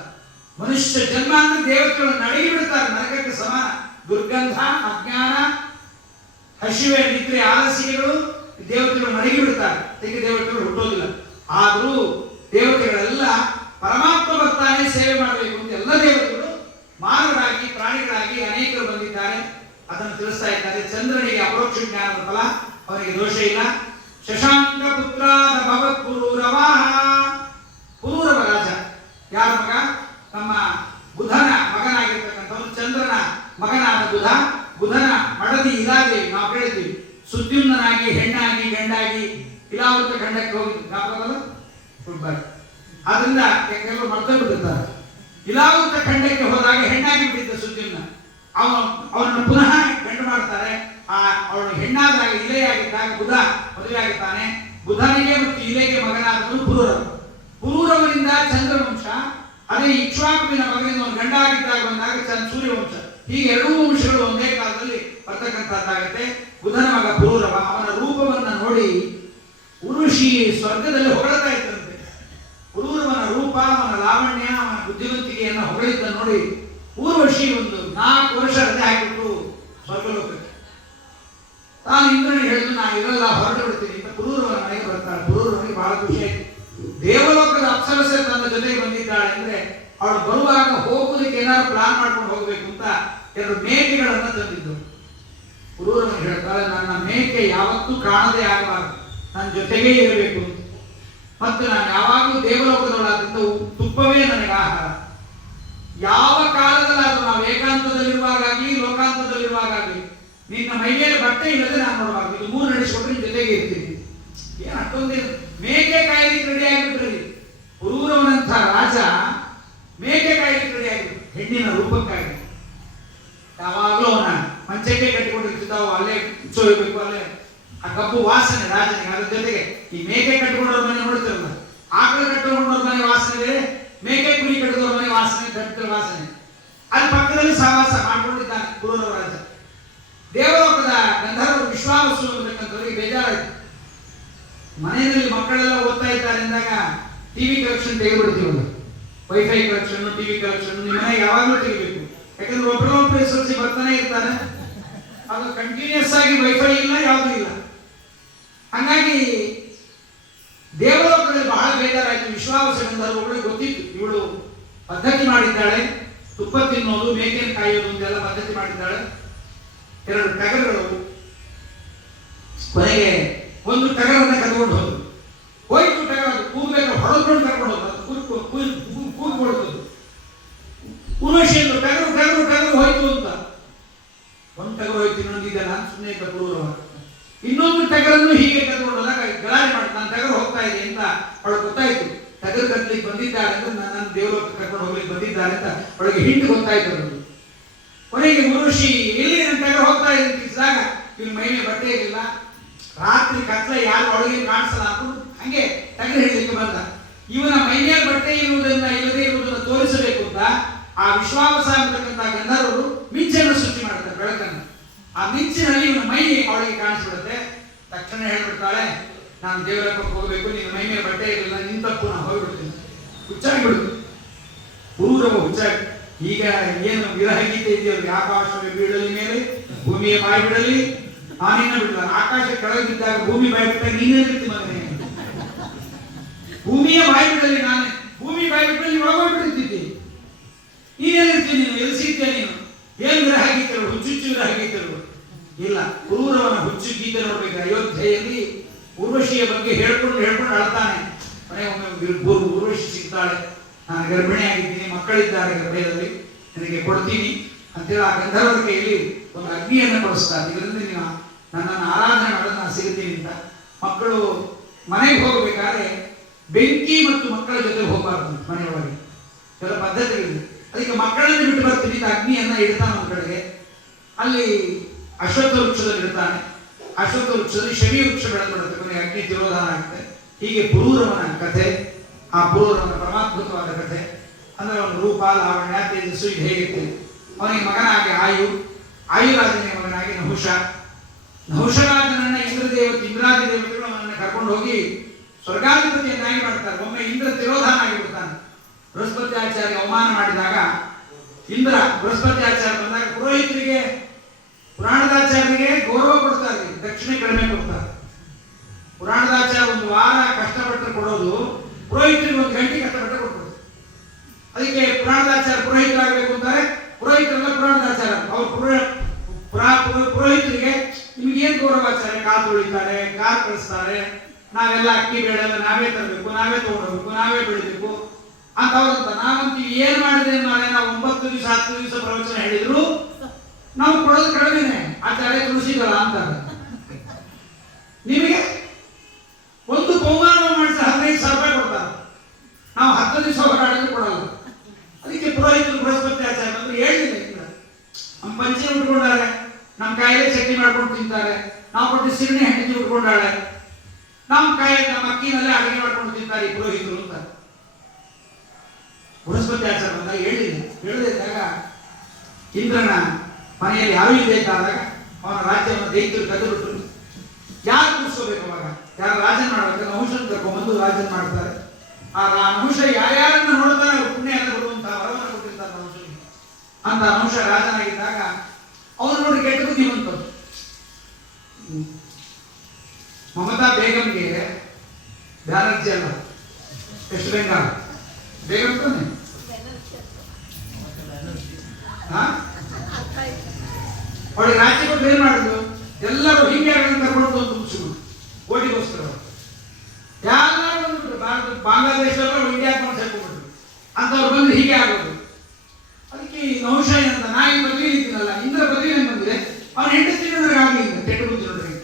ಮನುಷ್ಯ ಜನ್ಮ ಅಂದ್ರೆ ದೇವತೆಗಳು ನಡಗಿ ಬಿಡ್ತಾರೆ, ನರಕಕ್ಕೆ ಸಮಾನ. ದುರ್ಗಂಧ, ಅಜ್ಞಾನ, ಹಸಿವೆ, ನಿದ್ರೆ, ಆಲಸಿಕೆಗಳು ದೇವತೆಗಳು ನಡಗಿ ಬಿಡ್ತಾರೆ. ಅದಕ್ಕೆ ದೇವತೆಗಳು ಹುಟ್ಟೋದಿಲ್ಲ. ಆದರೂ ದೇವತೆಗಳೆಲ್ಲ ಪರಮಾತ್ಮ ಬರ್ತಾನೆ ಸೇವೆ ಮಾಡಬೇಕು ಅಂತ ಎಲ್ಲ ದೇವತೆಗಳು ಮಾನವರಾಗಿ ಪ್ರಾಣಿಗಳಾಗಿ ಅನೇಕರು ಬಂದಿದ್ದಾರೆ. ಅದನ್ನು ತಿಳಿಸ್ತಾ ಇದ್ದಾರೆ. ಚಂದ್ರನಿಗೆ ಅಪರೋಕ್ಷ ಜ್ಞಾನದ ಫಲ, ಅವನಿಗೆ ದೋಷ ಇಲ್ಲ. ಶಶಾಂಕ ಪುತ್ರಾದ ಭವತ್ ಪುರೂರವಾಹ. ಪುರೂರವ ರಾಜ ಯಾರ ಮಗ? ನಮ್ಮ ಬುಧನ ಮಗನಾಗಿರ್ತಕ್ಕಂಥವನು, ಚಂದ್ರನ ಮಗನಾದ ಬುಧ. ಬುಧನ ಮಡದಿ ಇಲಾದೇವಿ. ನಾವು ಕೇಳಿದ್ವಿ ಸುದ್ಯುಮ್ನಾಗಿ ಹೆಣ್ಣಾಗಿ ಗಂಡಾಗಿ ಇಲಾವೃತ ಖಂಡಕ್ಕೆ ಹೋಗಿ ಆದ್ರಿಂದ ಕೆಲವರು ಮರ್ತ ಬಿಟ್ಟಿರ್ತಾರೆ. ಇಲಾವೃತ ಖಂಡಕ್ಕೆ ಹೋದಾಗ ಹೆಣ್ಣಾಗಿ ಬಿಟ್ಟಿದ್ದ ಸುದ್ಯುಮ್ನ, ಅವನನ್ನು ಪುನಃ ಗಂಡು ಮಾಡ್ತಾರೆ. ಅವಳು ಹೆಣ್ಣಾದಾಗ ಇಲೆಯಾಗಿದ್ದಾಗ ಬುಧ ಮದುವೆ ಆಗುತ್ತಾನೆ. ಬುಧನಿಗೆ ಮತ್ತು ಇಲೆಗೆ ಮಗನಾದವನು ಪುರೂರವ. ಪುರೂರವನಿಂದ ಚಂದ್ರವಂಶ. ಅದೇ ಇಕ್ಷ್ವಾಕುವಿನ ಮಗನಿಂದ ಅವನು ಗಂಡಾಗಿದ್ದಾಗ ಬಂದಾಗ ಸೂರ್ಯವಂಶ. ಹೀಗೆ ಎರಡೂ ವಂಶಗಳು ಒಂದೇ ಕಾಲದಲ್ಲಿ ಬರ್ತಕ್ಕಂಥದ್ದಾಗತ್ತೆ. ಬುಧನ ಮಗ ಪುರೂರವ. ಅವನ ರೂಪವನ್ನು ನೋಡಿ ಉರುಷಿ ಸ್ವರ್ಗದಲ್ಲಿ ಹೊಗಳ್ತಾ ಇದ್ದಂತೆ. ಪುರೂರವನ ರೂಪ, ಅವನ ಲಾವಣ್ಯ, ಅವನ ಬುದ್ಧಿವಂತಿಕೆಯನ್ನು ಹೊಗಳಿದ್ದ ನೋಡಿ ಊರ್ವಶಿ ಒಂದು 4 ವರ್ಷ ರಜೆ ಹಾಕಿಬಿಟ್ಟು ಸ್ವರ್ಗಲೋಕಕ್ಕೆ ತಾನು ಇಂದ್ರನಿಗೆ ಹೇಳಿದ್ರು, ನಾನು ಇರಲ್ಲ, ಹೊರಟು ಬಿಡ್ತೀನಿ ಅಂತ ಪುರೂರವನ ಮನೆಗೆ ಬರ್ತಾಳೆ. ಪುರೂರವನಿಗೆ ಬಹಳ ಖುಷಿ ಆಯ್ತು. ದೇವಲೋಕದ ಅಪ್ಸರಸೆ ತನ್ನ ಜೊತೆಗೆ ಬಂದಿದ್ದಾಳೆ ಅಂದ್ರೆ ಅವಳು ಬರುವಾಗ ಹೋಗುವುದಕ್ಕೆ ಏನಾದ್ರು ಪ್ಲಾನ್ ಮಾಡ್ಕೊಂಡು ಹೋಗ್ಬೇಕು ಅಂತ 2 ಮೇಕೆಗಳನ್ನ ತಂದಿದ್ದು. ಪುರೂರವನಿಗೆ ಹೇಳ್ತಾಳೆ, ನನ್ನ ಮೇಕೆ ಯಾವತ್ತೂ ಕಾಣದೇ ಆಗಬಾರದು, ನನ್ನ ಜೊತೆಗೇ ಇರಬೇಕು ಅಂತ. ಮತ್ತೆ ನಾನು ಯಾವಾಗಲೂ ದೇವಲೋಕದೊಳಾದ್ರಿಂದ ತುಪ್ಪವೇ ನನಗೆ ಆಹಾರ. ಯಾವ ಕಾಲದಲ್ಲಾದ್ರೂ ನಾವು ಏಕಾಂತದಲ್ಲಿರುವಾಗಲಿ ಲೋಕಾಂತದಲ್ಲಿರುವಾಗಲಿ ನಿನ್ನ ಮೈಯಲ್ಲಿ ಬಟ್ಟೆ ಇಲ್ಲದೆ ನಾನು ನೋಡಬಾರ್ದು. ಇದು 3 ನಡೆಸಿಕೊಟ್ರೆ ನಿನ್ನ ಜೊತೆಗೆ ಇರ್ತೀನಿ. ಏನು ಅಷ್ಟೊಂದೇನು ಮೇಕೆ ಕಾಯ್ಲಿಕ್ಕೆ ರೆಡಿ ಆಗಿಬಿಟ್ರಿ. ಪುರೂರವನಂಥ ರಾಜ ಮೇಕೆ ಕಾಯ್ಲಿಕ್ಕೆ ರೆಡಿ ಆಗಿಬಿಟ್ಟು ಹೆಣ್ಣಿನ ರೂಪಕ್ಕಾಗಿ ಯಾವಾಗಲೂ ಅವನ ಮಂಚಕ್ಕೆ ಕಟ್ಟಿಕೊಂಡಿರ್ತಿದ್ದಾವು, ಅಲ್ಲೇ ಉಚ್ಚೋಯ್ಬೇಕು, ಅಲ್ಲೇ ಆ ಕಬ್ಬು ವಾಸನೆ ರಾಜನಿಗೆ. ಅದ್ರ ಜೊತೆಗೆ ಈ ಮೇಕೆ ಕಟ್ಟಿಕೊಂಡವ್ರ ಮನೆ ನೋಡ್ತಿರಲ್ಲ, ಆಕಳು ಕಟ್ಟಿಕೊಂಡವ್ರ ಮನೆ ವಾಸನೆ ಬೇರೆ, ಮೇಕೆ ಕುರಿ ಕಟ್ಟಿದವ್ರ ಮನೆ ವಾಸನೆ, ದಟ್ಟದ ವಾಸನೆ. ಅಲ್ಲಿ ಪಕ್ಕದಲ್ಲಿ ಸಹವಾಸ ಮಾಡ್ಕೊಂಡಿದ್ದಾನೆ ಪುರೂರವ ರಾಜ. ದೇವಲೋಕದ ಗಂಧರ್ವರು ವಿಶ್ವಾವಸು ಅನ್ನತಕ್ಕಂಥವ್ರಿಗೆ ಬೇಜಾರಾಯ್ತು. ಮನೆಯಲ್ಲಿ ಮಕ್ಕಳೆಲ್ಲ ಓದ್ತಾ ಇದ್ದಾರೆ ಅಂದಾಗ ಟಿವಿ ಕಲೆಕ್ಷನ್ ತೆಗೆದುಬಿಡ್ತೀವಲ್ಲ, ವೈಫೈ ಕಲೆಕ್ಷನ್, ಟಿವಿ ಕಲೆಕ್ಷನ್ ನಿಮ್ಮ ಮನೆಗೆ ಯಾವಾಗಲೂ ತೆಗಿಬೇಕು. ಯಾಕಂದ್ರೆ ಒಬ್ಬರೊಬ್ಬರು SLC ಬರ್ತಾನೆ ಇರ್ತಾರೆ. ಅದು ಕಂಟಿನ್ಯೂಸ್ ಆಗಿ ವೈಫೈ ಇಲ್ಲ, ಯಾವುದೂ ಇಲ್ಲ. ಹಾಗಾಗಿ ದೇವಲೋಕದಲ್ಲಿ ಬಹಳ ಬೇಜಾರಾಯ್ತು. ವಿಶ್ವಾವಸ ಗಂಧರ್ವಗಳಿಗೆ ಗೊತ್ತಿತ್ತು ಇವಳು ಪದ್ಧತಿ ಮಾಡಿದ್ದಾಳೆ, ತುಪ್ಪ ತಿನ್ನೋದು, ಮೇಕೆಯನ್ನು ಕಾಯೋದು ಅಂತೆಲ್ಲ ಪದ್ಧತಿ ಮಾಡಿದ್ದಾಳೆ. 2 ಟಗರುಗಳು. ಕೊನೆಗೆ ಒಂದು ಟಗರನ್ನ ಕರ್ಕೊಂಡು ಹೋದ್ರು. ಹೋಯ್ತು ಟಗರ, ಅದು ಕೂಗಬೇಕು, ಹೊಡೆದ್ಕೊಂಡು ಕರ್ಕೊಂಡು ಹೋದ್ರು. ಕೂಗು ಹೊಡೆದು ಉರ್ವಶಿಯನ್ನು ಟಗರು ಟಗರು ಟಗರು ಹೋಯ್ತು ಅಂತ. ಒಂದು ಟಗರು ಹೋಯ್ತು, ಇನ್ನೊಂದಿದೆ, ನಾನು ಸುಮ್ಮನೆ ಇದ್ದ ಪುರೂರವ. ಇನ್ನೊಂದು ಟಗರನ್ನು ಹೀಗೆ ಕರ್ಕೊಂಡು ಹೋದಾಗ ಗಲಾಟೆ ಮಾಡಿ, ನಾನು ಟಗರು ಹೋಗ್ತಾ ಇದೆ ಅಂತ ಅವಳು ಗೊತ್ತಾಯ್ತು. ಟಗರು ಕಟ್ಲಿಕ್ಕೆ ಬಂದಿದ್ದಾರೆ ಅಂದ್ರೆ ನನ್ನ ದೇವಲೋಕ ಕರ್ಕೊಂಡು ಹೋಗ್ಲಿಕ್ಕೆ ಬಂದಿದ್ದಾರೆ ಅಂತ ಅವಳಿಗೆ ಹಿಂಟು ಗೊತ್ತಾಯ್ತು. ಅವಳು ಕೊನೆಗೆ ಉರ್ವಶಿ ಎಲ್ಲಿ ನನ್ನ ಟಗರು ಹೋಗ್ತಾ ಇದೆ ಅಂತ ತಿಳಿಸಿದಾಗ ಇವನು ಮೈಮೆ ಬಟ್ಟೆ ಇರಲಿಲ್ಲ. ರಾತ್ರಿ ಕತ್ಲ ಯಾರು ಒಳಗೆ ಕಾಣಿಸಲ್ಲ ಅಂತ ಹಂಗೆ ಟಗರು ಹಿಡಿಲಿಕ್ಕೆ ಬಂದ. ಇವನ ಮೈಮೇಲೆ ಬಟ್ಟೆ ಇರುವುದನ್ನ ಇಲ್ಲದೆ ಇರುವುದನ್ನು ತೋರಿಸಬೇಕು ಅಂತ ಆ ವಿಶ್ವಾಸ ಅಂತಕ್ಕಂಥ ಗಂಧರ್ವರು ಮಿಂಚನ್ನು ಸೃಷ್ಟಿ ಮಾಡ್ತಾರೆ, ಬೆಳಕನ್ನು. ಆ ಮಿಂಚಿನಲ್ಲಿ ಇವನ ಮೈ ಅವಳಿಗೆ ಕಾಣಿಸ್ಬಿಡುತ್ತೆ. ತಕ್ಷಣ ಹೇಳ್ಬಿಡ್ತಾಳೆ, ನಾನು ದೇವಲೋಕಕ್ಕೆ ಹೋಗಬೇಕು, ನಿನ್ನ ಮೈ ಮೇಲೆ ಬಟ್ಟೆ ಇರಲಿಲ್ಲ, ನಿನ್ ತಪ್ಪು, ನಾನು ಹೋಗ್ಬಿಡ್ತೀನಿ. ಹುಚ್ಚಾಗಿ ಬಿಡುದು ಪುರೂರವ, ಹುಚ್ಚಾಗಿ. ಈಗ ಏನು ವಿರಹ ಗೀತೆ ಇದೆಯಲ್ಲ, ಆಕಾಶವೇ ಬೀಳಲಿ ಮೇಲೆ ಭೂಮಿಯ ಬಾಯಿ ಬಿಡಲಿ, ನಾನಿನ್ನ ಬಿಡಲ್ಲ. ಆಕಾಶ ಕೆಳಗೆ ಬಿದ್ದಾಗ ಭೂಮಿ ಬಾಯಿ ಬಿಟ್ಟಾಗ ನೀನೇ ಇರ್ತಿ ಮಗನೇ. ಭೂಮಿಯ ಬಾಯಿ ಬಿಡಲಿ, ನಾನೇ ಭೂಮಿ ಬಾಯಿ ಬಿಟ್ಟಲ್ಲಿ ಒಳಗೋಗ್ಬಿಡ್ತಿದ್ದಿ. ನೀನೇನಿರ್ತೀನಿ, ನೀನು ಎಲ್ಲಿ ಸಿಗ್ತೀಯ, ನೀನು ಏನ್ ವಿರಹ ಗೀತೆಗಳು, ಹುಚ್ಚುಚ್ಚು ವಿರಹ ಗೀತೆಗಳು ಇಲ್ಲ. ಪುರೂರವನ ಹುಚ್ಚು ಗೀತೆ ನೋಡ್ಬೇಕು. ಅಯೋಧ್ಯೆಯಲ್ಲಿ ಉರ್ವಶಿಯ ಬಗ್ಗೆ ಹೇಳ್ಕೊಂಡು ಅಳ್ತಾನೆ. ಒಮ್ಮೆ ಉರ್ವಶಿ ಸಿಗ್ತಾಳೆ, ನಾನು ಗರ್ಭಿಣಿಯಾಗಿದ್ದೀನಿ, ಮಕ್ಕಳಿದ್ದಾರೆ ಗರ್ಭದಲ್ಲಿ, ನಿನಗೆ ಕೊಡ್ತೀನಿ ಅಂತೇಳಿ ಆ ಗಂಧರ್ವರ ಕೈಯಲ್ಲಿ ಒಂದು ಅಗ್ನಿಯನ್ನು ಕೊಡಿಸ್ತಾರೆ. ಇದರಿಂದ ನೀನು ನನ್ನನ್ನು ಆರಾಧನೆ ಮಾಡೋದು ನಾನು ಸಿಗ್ತೀನಿ ಅಂತ. ಮಕ್ಕಳು ಮನೆಗೆ ಹೋಗಬೇಕಾದ್ರೆ ಬೆಂಕಿ ಮತ್ತು ಮಕ್ಕಳ ಜೊತೆ ಹೋಗಬಾರ್ದು ಮನೆಯೊಳಗೆ, ಕೆಲ ಪದ್ಧತಿಗಳಿದೆ. ಅದಕ್ಕೆ ಮಕ್ಕಳನ್ನು ಬಿಟ್ಟು ಬರ್ತೀನಿ ಅಂತ ಅಗ್ನಿಯನ್ನ ಇಡ್ತಾನೆ ಒಂದು ಕಡೆಗೆ. ಅಲ್ಲಿ ಅಶ್ವತ್ಥ ವೃಕ್ಷದಲ್ಲಿ ಇಡ್ತಾನೆ. ಅಶ್ವತ್ಥ ವೃಕ್ಷದಲ್ಲಿ ಶಮಿ ವೃಕ್ಷ ಬೆಳೆದ್ಬಿಡುತ್ತೆ. ಕೊನೆಗೆ ಅಗ್ನಿ ತಿರೋಧಾನ ಆಗುತ್ತೆ. ಹೀಗೆ ಪುರೂರವನ ಕಥೆ. ಆ ಪೂರ್ವನ ಪರಮಾದ್ಭುತವಾದ ಕಥೆ. ಅಂದ್ರೆ ಅವನ ರೂಪ, ಲಾವಣ್ಯ, ತೇಜಸ್ಸು ಇದು ಹೇಗಿತ್ತು. ಅವನಿಗೆ ಮಗನಾಗಿ ಆಯುರಾಜನಿಗೆ ಮಗನಾಗಿ ನಹುಷರಾಜನನ್ನ ಇಂದ್ರಾದಿ ದೇವತೆಗಳು ಅವನನ್ನು ಕರ್ಕೊಂಡು ಹೋಗಿ ಸ್ವರ್ಗಾಧಿಪತಿಯನ್ನಾಗಿ ಮಾಡ್ತಾರೆ. ಒಮ್ಮೆ ಇಂದ್ರ ತಿರೋಧಾನ ಆಗಿಬಿಡ್ತಾನೆ. ಬೃಹಸ್ಪತಿ ಆಚಾರ್ಯ ಅವಮಾನ ಮಾಡಿದಾಗ ಇಂದ್ರ ಬೃಹಸ್ಪತಿ ಆಚಾರ್ಯ ಬಂದಾಗ ಪುರೋಹಿತರಿಗೆ, ಪುರಾಣದಾಚಾರ್ಯರಿಗೆ ಗೌರವ ಕೊಡ್ತಾರೆ, ದಕ್ಷಿಣೆ ಕಡಿಮೆ ಕೊಡ್ತಾರೆ. ಪುರಾಣದಾಚಾರ್ಯ ಒಂದು ವಾರ ಕಷ್ಟಪಟ್ಟರೆ ಕೊಡೋದು, ಪುರೋಹಿತರಿಗೆ ಒಂದು ಗಂಟೆ ಕಷ್ಟಪಟ್ಟರೆ ಕೊಡ್ತಾರೆ. ಅದಕ್ಕೆ ಪುರಾಣದಾಚಾರ್ಯ ಪುರೋಹಿತರಾಗಬೇಕು ಅಂತಾರೆ. ಪುರೋಹಿತರೆಲ್ಲ ಪುರಾಣದಾಚಾರ್ಯ. ಅವ್ರು ಪುರೋಹಿತರಿಗೆ ನಿಮ್ಗೇನು ಗೌರವಾಚಾರ್ಯ, ಕಾಲು ತೊಳಿತಾರೆ, ಕಾರ್ ಕಳಿಸ್ತಾರೆ, ನಾವೆಲ್ಲ ಅಕ್ಕಿ ಬೇಳೆಲ್ಲ ನಾವೇ ತರಬೇಕು, ನಾವೇ ತಗೊಂಡೋಗ್ಬೇಕು, ನಾವೇ ಬೆಳಿಬೇಕು ಅಂತ ಅವ್ರಂತ. ನಾವಂತೀವಿ ಏನ್ ಮಾಡಿದೆ ನಾಳೆ ನಾವು 9 ದಿವಸ 10 ದಿವಸ ಪ್ರವಚನ ಹೇಳಿದ್ರು ನಾವು ಕೊಡೋದು ಕಡಿಮೆನೆ, ಆಚಾರ್ಯ ತುಳಸಿದಳ ಅಂತಾರೆ. ನಿಮಗೆ ಒಂದು ಪೌಮಾನ ಮಾಡಿಸಿ 15,000 ರೂಪಾಯಿ ಕೊಡ್ತಾರೆ. ನಾವು 10 ದಿವಸ ಹೊರಡೋದು ಕೊಡಲ್ಲ. ಅದಕ್ಕೆ ಪುರೋಹಿತರು ಬೃಹಸ್ಪತಿ ಆಚಾರ್ಯ ಬಂದ್ರೆ ಹೇಳಿದೆ, ನಮ್ಮ ಪಂಚೆ ಉಟ್ಕೊಂಡಾರೆ, ನಮ್ಮ ಕಾಯಿಲೆ ಚಟ್ನಿ ಮಾಡ್ಕೊಂಡು ತಿಂತಾರೆ, ನಾವು ಕೊಟ್ಟು ಸಿಗಣಿ ಹೆಂಡತಿ ಉಟ್ಕೊಂಡಾಳೆ, ನಮ್ಮ ಅಕ್ಕಿನಲ್ಲೇ ಅಡುಗೆ ಮಾಡ್ಕೊಂಡು ತಿಂತಾರೆ ಈ ಪುರೋಹಿತರು ಅಂತ ಬೃಹಸ್ಪತಿ ಆಚಾರ್ಯ ಬಂದಾಗ ಹೇಳಿದಾಗ ಇಂದ್ರನ ಮನೆಯಲ್ಲಿ ಯಾರು ಇದೆ ಅಂತ ಆದಾಗ ಅವನ ರಾಜ್ಯವನ್ನು ದೈತ್ಯರು ತೆಗೆದುಬಿಟ್ರು. ಯಾರು ಕೂರಿಸ್ಕೋಬೇಕು ಅವಾಗ? ಯಾರು ರಾಜನ್ ಮಾಡ್ಬೇಕು? ನಹುಷನ ಕರ್ಕೊಂಡ್ಬಂದು ರಾಜನ್ ಮಾಡ್ತಾರೆ. ಆ ನಹುಷ ಯಾರ್ಯಾರನ್ನ ನೋಡ್ತಾನೆ ಅವ್ರು ಪುಣ್ಯ ಎಲ್ಲ ಕೊಡುವಂತಹ ವರವನ್ನು ಕೊಟ್ಟಿರ್ತಾರೆ ನಹುಷನಿಗೆ. ಅಂತ ನಹುಷ ರಾಜನಾಗಿದ್ದಾಗ ಅವನು ನೋಡಿ ಕೆಟ್ಟ ಬುದ್ಧಿ ಬಂತು. ಮಮತಾ ಬೇಗಂಗೆ ಬ್ಯಾನರ್ಜಿ ಅಲ್ಲ, ವೆಸ್ಟ್ ಬೆಂಗಾಲ್ ಬೇಗಂ ತಾನೆ, ಅವಳಿಗೆ ರಾಜ್ಯ ಕೊಟ್ಟು ಏನ್ ಮಾಡಿದ್ರು? ಎಲ್ಲರೂ ಹಿಂಗೆ ಕರ್ಕೊಂಡು ತುಂಬಿಸಿದ್ರು ಓಟಿಗೋಸ್ಕರ. ಎಲ್ಲರೂ ಬಂದ್ಬಿಟ್ರು, ಬಾಂಗ್ಲಾದೇಶದವರು ಇಂಡಿಯಾಕ್ಕೆ ಬಂದು ಸೇರ್ಕೊಂಡ್ಬಿಟ್ರು. ಅಂತವ್ರು ಬಂದು ಹೀಗೆ ಆಗೋದು. ಅದಕ್ಕೆ ನಹುಷ ಅಂತ ನಾಯಿ ಬದಲಿ ನಿಂತಿನಲ್ಲ, ಇಂದ್ರ ಬದಲಿ ಬಂದಿದೆ, ಅವನ ಹೆಂಡತಿ ನೋಡ್ರೆ ಆಗಲಿಲ್ಲ, ಕೆಟ್ಟ ಬುದ್ಧಿ ನೋಡ್ರಿ.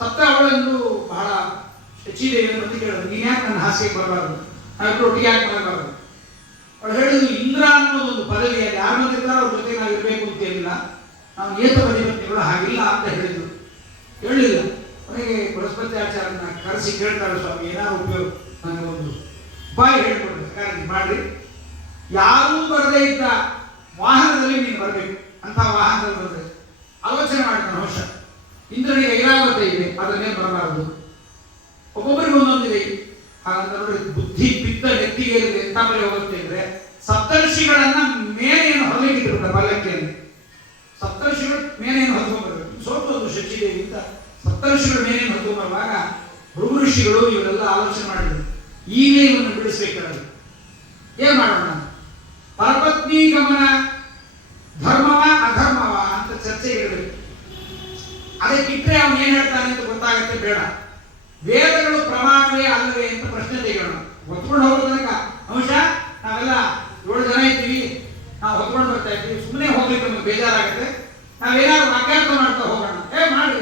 ಸತ್ತ ಅವಳೆಂದು ಬಹಳ ಹೆಚ್ಚಿದೇವಿಯನ್ನು ಬಂದು ಕೇಳೋದು, ನೀನ್ ಯಾಕೆ ನನ್ನ ಹಾಸ್ಯಕ್ಕೆ ಬರಬಾರ್ದು, ನಾವಿಬ್ರು ಒಟ್ಟಿಗೆ ಯಾಕೆ ಬರಬಾರ್ದು? ಅವಳು ಹೇಳಿದ್ರು, ಇಂದ್ರ ಅನ್ನೋದೊಂದು ಪದವಿಯಲ್ಲಿ ಯಾರು ಬಂದಿರ್ತಾರೋ ಅವ್ರ ಜೊತೆ ನಾವು ಇರಬೇಕು ಅಂತ ಏನಿಲ್ಲ, ನಾವು ಏತ ಬದಿಪತ್ನಿಗಳು ಹಾಗಿಲ್ಲ ಅಂತ ಹೇಳಿದ್ರು. ಹೇಳಿಲ್ಲ. ಅವನಿಗೆ ಬೃಹಸ್ಪತಿ ಆಚಾರ್ಯನ ಕರೆಸಿ ಕೇಳ್ತಾಳೆ, ಸ್ವಾಮಿ ಏನಾದ್ರು ಉಪಯೋಗ ನನಗೆ ಒಂದು ಉಪಾಯ ಹೇಳ್ಕೊಡ್ರಿ, ಮಾಡ್ರಿ. ಯಾರೂ ಬರದೇ ಇದ್ದ ವಾಹನದಲ್ಲಿ ನೀನು ಬರಬೇಕು ಅಂತ ವಾಹನದಲ್ಲಿ ಬರಬೇಕು. ಆಲೋಚನೆ ಮಾಡ್ತಾನೆ ಹೊಸ. ಇಂದ್ರನಿಗೆ ಐರಾವತ ಇದೆ, ಅದರ ಮೇಲೆ ಬರಬಾರದು. ಒಬ್ಬೊಬ್ಬರಿಗೆ ಒಂದೊಂದಿದೆ. ಹಾಗಂತ ನೋಡಿ, ಬುದ್ಧಿ ಪಿತ್ತ ನೆತ್ತಿಗೆ ಇರದೆ ಎಂತ ಬಳಿ ಹೋಗುತ್ತೆ ಅಂದ್ರೆ, ಸಪ್ತರ್ಷಿಗಳನ್ನ ಮೇನೆಯನ್ನು ಹೊರಲಿಕ್ಕೆ ಇಟ್ಟಿರ್ತಾರೆ ಪಲ್ಲಕ್ಕಿಯನ್ನು. ಸಪ್ತರ್ಷಿಗಳು ಮೇನೆಯನ್ನು ಹೊತ್ಕೊಂಡ್ಬರ್ಬೇಕು. ಸೋತೋದು ಶಚಿದೇವಿ ಅಂತ ಸಪ್ತರ್ಷಿಗಳು ಮೇನೆಯನ್ನು ಹೊತ್ಕೊಂಡ್ಬರುವಾಗ ಭೃಗು ಋಷಿಗಳು ಇವರೆಲ್ಲ ಆಲೋಚನೆ ಮಾಡಿದ್ರು, ಈಗಲೇ ಇವನ್ನ ಬಿಡಿಸ್ಬೇಕಾದ್ರೆ ಏನ್ ಮಾಡೋಣ? ಪರಪತ್ನಿ ಗಮನ ಧರ್ಮವ ಅಧರ್ಮವ ಅಂತ ಚರ್ಚೆ ಇಡಬೇಕು. ಅದಕ್ಕಿಟ್ಟರೆ ಅವನು ಏನ್ ಹೇಳ್ತಾನೆ ಅಂತ ಗೊತ್ತಾಗತ್ತೆ ಬೇಡ. ವೇದಗಳು ಪ್ರಮಾಣವೇ ಅಲ್ಲವೇ ಅಂತ ಪ್ರಶ್ನೆ ತೆಗೆಯೋಣ. ಹೊತ್ಕೊಂಡು ಹೋಗೋ ತನಕ ಅಂಶ ನಾವೆಲ್ಲ 7 ಜನ ಇದ್ದೀವಿ, ನಾವು ಹೊತ್ಕೊಂಡು ಬರ್ತಾ ಇದ್ದೀವಿ, ಸುಮ್ಮನೆ ಹೋಗ್ಲಿಕ್ಕೆ ನಮ್ಗೆ ಬೇಜಾರಾಗುತ್ತೆ, ನಾವೇನಾದ್ರು ವಾಕ್ಯಾರ್ಥ ಮಾಡ್ತಾ ಹೋಗೋಣ. ಮಾಡಿ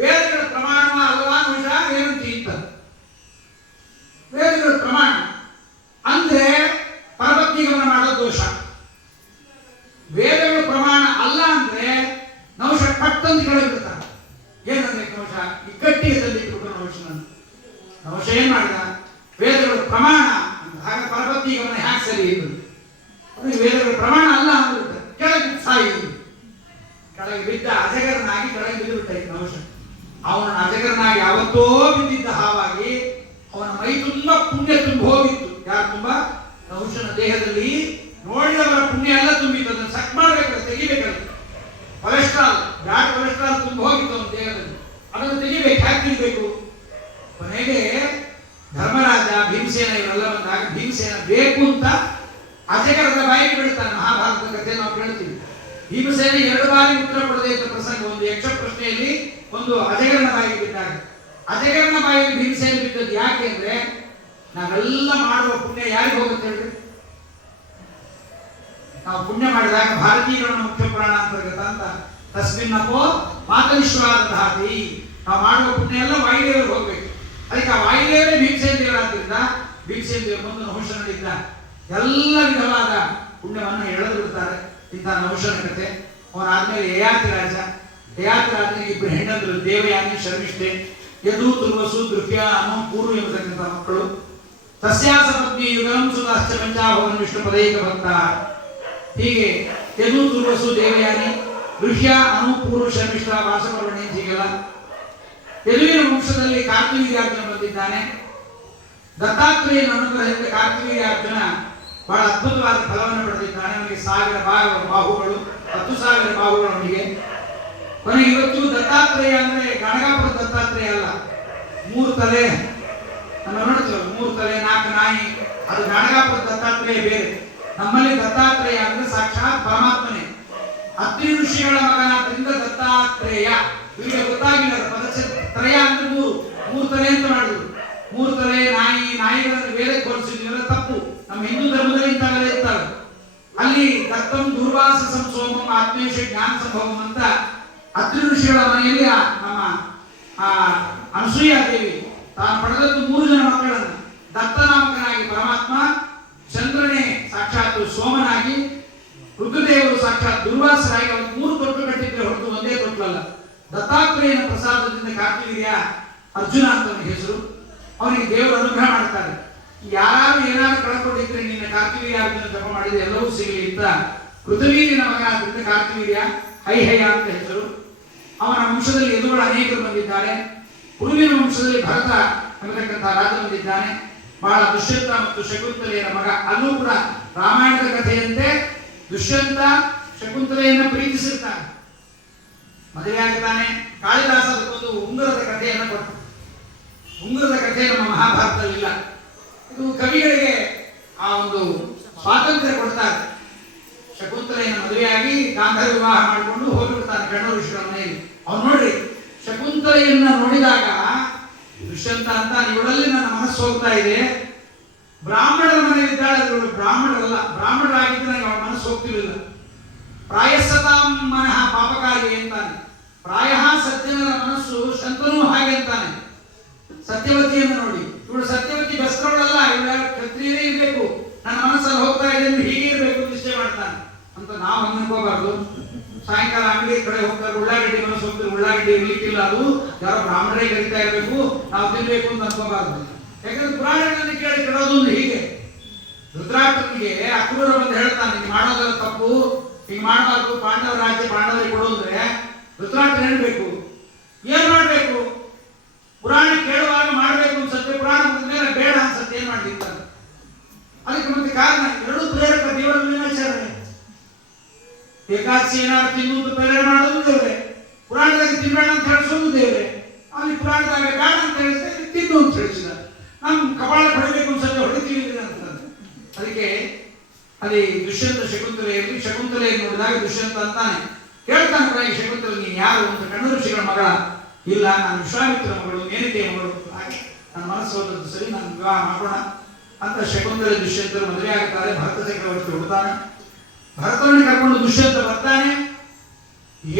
ವೇದಗಳ ಪ್ರಮಾಣ ಅಲ್ವಾ ಅಂಶ ಏನಂತ ಇಂತ ವೇದಗಳ ಪ್ರಮಾಣ ಅಂದ್ರೆ ಪರಪತ್ನಿ ಗಮನ ಮಾಡೋದು ದೋಷ. ವೇದಗಳ ಪ್ರಮಾಣ ಅಲ್ಲ ಅಂದ್ರೆ ನೌಷ ಕಟ್ಟಂತ ಕೇಳಿಬಿಡ್ತಾನೆ. ಏನಂದ್ರೆ ನೌಷ ಇಕ್ಕಟ್ಟಿಗೆ ತಂದಿಟ್ಟು ನೌಷ ಏನ್ ಮಾಡಿದ? ವೇದಗಳ ಪ್ರಮಾಣ ಹಾಗ ಪರಪತ್ನಿ ಗಮನ ಹ್ಯಾಕ್ ಸರಿ ಇರುವುದು? ವೇದಗಳ ಪ್ರಮಾಣ ಅಲ್ಲ ಅಂದ್ಬಿಟ್ಟ, ಕೆಳಗೆ ಸಾಯಿದ್ರು. ಕೆಳಗೆ ಬಿದ್ದ ಅಜಗರನಾಗಿ ಕೆಳಗೆ ಬಿದ್ದು ಬಿಟ್ಟ ನೌಷ. ಅವನ ಅಜಗರನಾಗಿ ಯಾವತ್ತೋ ಬಿದ್ದಿದ್ದ ಹಾವಾಗಿ ಅವನ ಮೈ ತುಂಬಾ ಪುಣ್ಯ ತುಂಬ ಹೋಗಿತ್ತು. ಯಾರು ತುಂಬಾ? ನಹುಷನ ದೇಹದಲ್ಲಿ ನೋಡಿದವರ ಪುಣ್ಯ ಎಲ್ಲ ತುಂಬಿತ್ತು. ಅದನ್ನು ಸಕ್ ಮಾಡ್ಬೇಕಾದ್ರೆ ತೆಗಿಬೇಕಾದ್ರೆ ಕೊಲೆಸ್ಟ್ರಾಲ್, ಬ್ಯಾಡ್ ಕೊಲೆಸ್ಟ್ರಾಲ್ ತುಂಬ ಹೋಗಿತ್ತು ಅವನ ದೇಹದಲ್ಲಿ. ಅದನ್ನು ತೆಗಿಬೇಕು. ಹ್ಯಾಕ್ ತೆಗಿಬೇಕು? ಕೊನೆಗೆ ಧರ್ಮರಾಜ ಭೀಮಸೇನ ಇವರೆಲ್ಲ ಬಂದಾಗ ಭೀಮಸೇನ ಬೇಕು ಅಂತ ಅಜಗರದ ಬಾಯಿಗೆ ಬಿಡ್ತಾನೆ. ಮಹಾಭಾರತದ ಕಥೆ ನಾವು ಕೇಳ್ತೀವಿ. ಭೀಮಸೇನ 2 ಬಾರಿ ಉತ್ತರ ಕೊಡದೆ ಇದ್ದ ಪ್ರಸಂಗ. ಒಂದು ಯಕ್ಷ ಪ್ರಶ್ನೆಯಲ್ಲಿ, ಒಂದು ಅಜಗರನ ಬಾಯಿಗೆ ಬಿದ್ದಾಗ. ಅಜಗರನ ಬಾಯಿಗೆ ಭೀಮಸೇನ ಬಿದ್ದದ್ದು ಯಾಕೆ ಅಂದ್ರೆ, ನಾವೆಲ್ಲ ಮಾಡುವ ಪುಣ್ಯ ಯಾರಿಗೆ ಹೋಗುತ್ತೆ ಹೇಳ್ರಿ? ನಾವು ಪುಣ್ಯ ಮಾಡಿದಾಗ ಭಾರತೀಯರನ್ನು ಮುಖ್ಯ ಪುರಾಣ ಅಂತರ್ಗತ ಅಂತ ತಸ್ಮಿನ್ನಪ್ಪೋ ಮಾತವಿಶ್ವಾದಿ. ನಾವು ಮಾಡುವ ಪುಣ್ಯ ಎಲ್ಲ ವಾಯುದೇವರಿಗೆ ಹೋಗ್ಬೇಕು. ಅದಕ್ಕೆ ಆ ವಾಯುದೇವರೇ ಭೀಮಸೇನ ದೇವರಾದ್ರಿಂದ ಭೀಮಸೇನ ದೇವರು ಬಂದು ನಹುಷನಿಂದ ಎಲ್ಲ ವಿಧವಾದ ಪುಣ್ಯವನ್ನು ಎಳೆದು ಬಿಡ್ತಾರೆ. ಇಂಥ ನಹುಷನ ಕಥೆ. ಅವನಾದ್ಮೇಲೆ ಯಯಾತಿ ರಾಜನಿಗೆ 2 ಹೆಣ್ಣಂದ್ರು, ದೇವಯಾನಿ ಶರ್ಮಿಷ್ಠೆ. ಯದು ತುರ್ವಸು ದೃಶ್ಯ ಅನ್ನೋ ಪೂರ್ವ ಎಂಬತಕ್ಕಂಥ ಮಕ್ಕಳು. ತಸ್ಯಾಸ ಪತ್ನಿ ಯುಗಂ ಸುತಾಶ್ಚ ಪಂಚಾಭವನ್ ವಿಷ್ಣು ಪದೈಕ ಭಕ್ತ. ಹೀಗೆ ಯದು ತುರ್ವಸು ದೇವಯಾನಿ ಋಷ್ಯ ಅನು ಪೂರ್ವ ಶರ್ಮಿಷ್ಠ ವಾಸಪರ್ವಣಿ ಹೀಗೆಲ್ಲ. ಯದುವಿನ ವಂಶದಲ್ಲಿ ಕಾರ್ತಿವೀರ್ಯಾರ್ಜುನ ಬಂದಿದ್ದಾನೆ. ದತ್ತಾತ್ರೇಯನ ಅನುಗ್ರಹದಿಂದ ಕಾರ್ತಿವೀರ್ಯಾರ್ಜುನ ಬಹಳ ಅದ್ಭುತವಾದ ಫಲವನ್ನು ಪಡೆದಿದ್ದಾನೆ. ಅವನಿಗೆ 1000 ಬಾಹುಗಳು, 10,000 ಬಾಹುಗಳು ಅವನಿಗೆ. ಕೊನೆಗೆ ಇವತ್ತು ದತ್ತಾತ್ರೇಯ ಅಂದ್ರೆ ಗಣಗಾಪುರ ದತ್ತಾತ್ರೇಯ ಅಲ್ಲ, 3 ತಲೆ ನಮ್ಮ ನೋಡ್ತೀವಿ, 3 ತಲೆ 4 ನಾಯಿ, ಅದು ಗಣಗಾಪುರ ದತ್ತಾತ್ರೇಯ ಬೇರೆ. ನಮ್ಮಲ್ಲಿ ದತ್ತಾತ್ರೇಯ ಅಂದ್ರೆ ಸಾಕ್ಷಾತ್ ಪರಮಾತ್ಮನೇ. ಅತ್ರಿ ಋಷಿಗಳ ಮಗನಾದ್ರಿಂದ ದತ್ತಾತ್ರೇಯ. ಇವರಿಗೆ ಗೊತ್ತಾಗಿಲ್ಲ ತ್ರಯ ಅಂದ್ರೆ 3 ತಲೆ ಅಂತ ಮಾಡಿದ್ರು. 3 ತಲೆ ನಾಯಿಗಳನ್ನು ವೇದಕ್ಕೆ ಹೋಲಿಸಿದ್ವಿ, ತಪ್ಪು. ನಮ್ಮ ಹಿಂದೂ ಧರ್ಮದಲ್ಲಿ ಇಂಥವೆಲ್ಲ ಇರ್ತಾರೆ. ಅಲ್ಲಿ ದತ್ತಂ ದುರ್ವಾಸ ಸಂಸೋಮಂ ಆತ್ಮೇಶ ಜ್ಞಾನ ಸಂಭವಂ ಅಂತ ಅತ್ರಿ ಋಷಿಗಳ ಮನೆಯಲ್ಲಿ ನಮ್ಮ ಅನಸೂಯ ದೇವಿ ತಾನು ಪಡೆದದ್ದು 3 ಜನ ಮಕ್ಕಳನ್ನು. ದತ್ತನಾಮಕನಾಗಿ ಪರಮಾತ್ಮ, ಚಂದ್ರನೇ ಸಾಕ್ಷಾತ್ ಸೋಮನಾಗಿ, ರುದ್ರದೇವರು ಸಾಕ್ಷಾತ್ ದುರ್ವಾಸರಾಗಿ ಅವನು 3 ತೊಟ್ಟು ಕಟ್ಟಿದ್ರೆ ಹೊರತು ಒಂದೇ ತೊಟ್ಟಲ್ಲ. ದತ್ತಾತ್ರೇಯನ ಪ್ರಸಾದದಿಂದ ಕಾರ್ತಿವೀರ್ಯ ಅರ್ಜುನ ಅಂತ ಅವನ ಹೆಸರು. ಅವನಿಗೆ ದೇವರು ಅನುಗ್ರಹ ಮಾಡ್ತಾರೆ. ಯಾರು ಏನಾದ್ರು ಕಳ್ಕೊಂಡಿದ್ರೆ ನಿನ್ನ ಕಾರ್ತಿವೀರ್ಯ ಅರ್ಜುನ ಜಪ ಮಾಡಿದ್ರೆ ಎಲ್ಲವೂ ಸಿಗಲಿ ಅಂತ ಕೃತವೀರ್ಯನ ಮಗನಾದ್ರಿಂದ ಕಾರ್ತಿವೀರ್ಯ ಹೈಹಯ ಅಂತ ಹೆಸರು. ಅವನ ವಂಶದಲ್ಲಿ ಯದುಗಳು ಅನೇಕರು ಬಂದಿದ್ದಾರೆ. ಪುರುವಿನ ವಂಶದಲ್ಲಿ ಭರತ ಎಂಬತಕ್ಕಂಥ ರಾಜ ಬಂದಿದ್ದಾನೆ. ಬಹಳ ದುಷ್ಯಂತ ಮತ್ತು ಶಕುಂತಲೆಯರ ಮಗ. ಅಲ್ಲೂ ಕೂಡ ರಾಮಾಯಣದ ಕಥೆಯಂತೆ ದುಷ್ಯಂತ ಶಕುಂತಲೆಯನ್ನು ಪ್ರೀತಿಸಿರ್ತಾನೆ, ಮದುವೆ ಆಗ್ತಾನೆ. ಕಾಳಿದಾಸ ಅದಕ್ಕೊಂದು ಉಂಗುರದ ಕಥೆಯನ್ನು ಕೊಟ್ಟ. ಉಂಗುರದ ಕಥೆ ನಮ್ಮ ಮಹಾಭಾರತದಲ್ಲಿಲ್ಲ. ಇದು ಕವಿಗಳಿಗೆ ಆ ಒಂದು ಸ್ವಾತಂತ್ರ್ಯ ಕೊಡ್ತಾರೆ. ಶಕುಂತಲೆಯನ್ನು ಮದುವೆಯಾಗಿ ಗಾಂಧರ್ವ ವಿವಾಹ ಮಾಡಿಕೊಂಡು ಹೋಗಿಬಿಡ್ತಾನೆ ಕಣ್ಣೂರು ಋಷಿಗಳ ಮನೆಯಲ್ಲಿ. ಅವ್ನು ನೋಡ್ರಿ, ಶಕುಂತಲೆಯನ್ನ ನೋಡಿದಾಗ ದುಷ್ಯಂತ ಅಂತ ಇವಳಲ್ಲಿ ನನ್ನ ಮನಸ್ಸು ಹೋಗ್ತಾ ಇದೆ. ಬ್ರಾಹ್ಮಣರ ಮನೆಯಲ್ಲಿದ್ದಾಳೆ, ಇವಳು ಬ್ರಾಹ್ಮಣರಲ್ಲ, ಬ್ರಾಹ್ಮಣರಾಗಿದ್ದು ನನಗೆ ಅವಳ ಮನಸ್ಸು ಹೋಗ್ತಿರಲಿಲ್ಲ. ಪ್ರಾಯಸತಾಂ ಮನಃ ಪಾಪಕಾರಿ ಅಂತಾನೆ. ಪ್ರಾಯ ಸಜ್ಜನರ ಮನಸ್ಸು ಶಂತನೂ ಹಾಗೆ ಅಂತಾನೆ. ಸತ್ಯವತಿಯನ್ನು ನೋಡಿ, ಇವಳು ಸತ್ಯವತಿ ಬಸ್ತ್ರವಳಲ್ಲ, ಇವಳು ಕ್ಷತ್ರಿಯರೇ ಇರಬೇಕು, ನನ್ನ ಮನಸ್ಸಲ್ಲಿ ಹೋಗ್ತಾ ಇದೆ ಅಂದ್ರೆ ಹೀಗೆ ಇರಬೇಕು ನಿಶ್ಚಯ ಮಾಡ್ತಾನೆ ಅಂತ ನಾವು ಅನ್ಕೋಬಾರ್ದು. ಸಾಯಂಕಾಲ ಅಂಗಡಿ ಕಡೆ ಹೋಗ್ತಾರೆ, ಉಳ್ಳಾಗಡ್ಡಿ ಮನಸ್ಸು ಹೋಗ್ತಾರೆ, ಉಳ್ಳಾಗಡ್ಡಿ ಇರ್ಲಿಕ್ಕಿಲ್ಲ, ಅದು ಯಾರೋ ಬ್ರಾಹ್ಮಣರೇ ಕರಿತಾ ಇರಬೇಕು, ನಾವು ತಿನ್ಬೇಕು ಅಂತ ಅನ್ಕೋಬಾರ್ದು. ಯಾಕಂದ್ರೆ ಪುರಾಣಗಳಲ್ಲಿ ಕೇಳಿ ಕೆಡೋದೊಂದು ಹೀಗೆ. ಧೃತರಾಷ್ಟ್ರನಿಗೆ ಅಕ್ರೂರ ಬಂದು ಹೇಳ್ತಾನೆ, ಹಿಂಗೆ ಮಾಡೋದೆಲ್ಲ ತಪ್ಪು, ಹಿಂಗೆ ಮಾಡಬಾರ್ದು, ಪಾಂಡವ ರಾಜ್ಯ ಪಾಂಡವರಿಗೆ ಕೊಡು ಅಂದ್ರೆ ಧೃತರಾಷ್ಟ್ರ ಹೇಳ್ಬೇಕು, ಏನ್ ಮಾಡ್ಬೇಕು? ಪುರಾಣ ಕೇಳುವಾಗ ಮಾಡ್ಬೇಕು ಅನ್ಸತ್ತೆ, ಪುರಾಣ ಮೇಲೆ ಬೇಡ ಅನ್ಸತ್ತೆ, ಏನ್ ಮಾಡ್ತಿರ್ತಾರೆ. ಅದಕ್ಕೆ ಮತ್ತೆ ಕಾರಣ ಎರಡೂ ಪ್ರೇರಕ, ದೇವರ ವಿನಾಚಾರಣೆ. ಏಕಾದಶಿ ಏನಾದ್ರು ತಿನ್ನುವುದು ಪ್ರೇರಣೆ ಮಾಡೋದು ದೇವ್ರೆ, ಪುರಾಣದಾಗ ತಿನ್ಬೇಡ ಅಂತ ಹೇಳಿಸೋದು ದೇವ್ರೆ. ಅಲ್ಲಿ ಪುರಾಣದಾಗ ಬೇಡ ಅಂತ ಹೇಳಿದ್ರೆ ತಿನ್ನು ಅಂತ ಹೇಳಿಸಿದ. ನಮ್ ಕಪಾಳ ಹೊಡಿಬೇಕು ಅನ್ಸತ್ತೆ, ಹೊಡಿತೀವಿ ಅಂತಂದ್ರೆ. ಅದಕ್ಕೆ ಅಲ್ಲಿ ದುಷ್ಯಂತ ಶಕುಂತಲೆಯಲ್ಲಿ ಶಕುಂತಲೆಯನ್ನು ನೋಡಿದಾಗ ದುಷ್ಯಂತ ಅಂತಾನೆ ಹೇಳ್ತಾನೆ, ಪ್ರಾಯ ಶಕುಂತಲೆ ನೀನು ಯಾರು ಅಂತ. ಕಣ್ಣು ಋಷಿಗಳ ಮಗಳ ಇಲ್ಲ, ನಾನು ವಿಶ್ವಾಮಿತ್ರ ಮಗಳು, ಮೇನಕೆಯ ಮಗಳು, ಹಾಗೆ ನನ್ನ ಮನಸ್ಸು ಹೋದದ್ದು ಸರಿ, ನಾನು ವಿವಾಹ ಮಾಡೋಣ ಅಂತ ಶಕುಂತಲೆ ದುಷ್ಯಂತರು ಮದುವೆ ಆಗ್ತಾರೆ. ಭರತ ಚಕ್ರವರ್ತಿ ಹುಡ್ತಾನೆ, ಭರತನನ್ನು ಕರ್ಕೊಂಡು ದುಷ್ಯಂತ ಬರ್ತಾನೆ.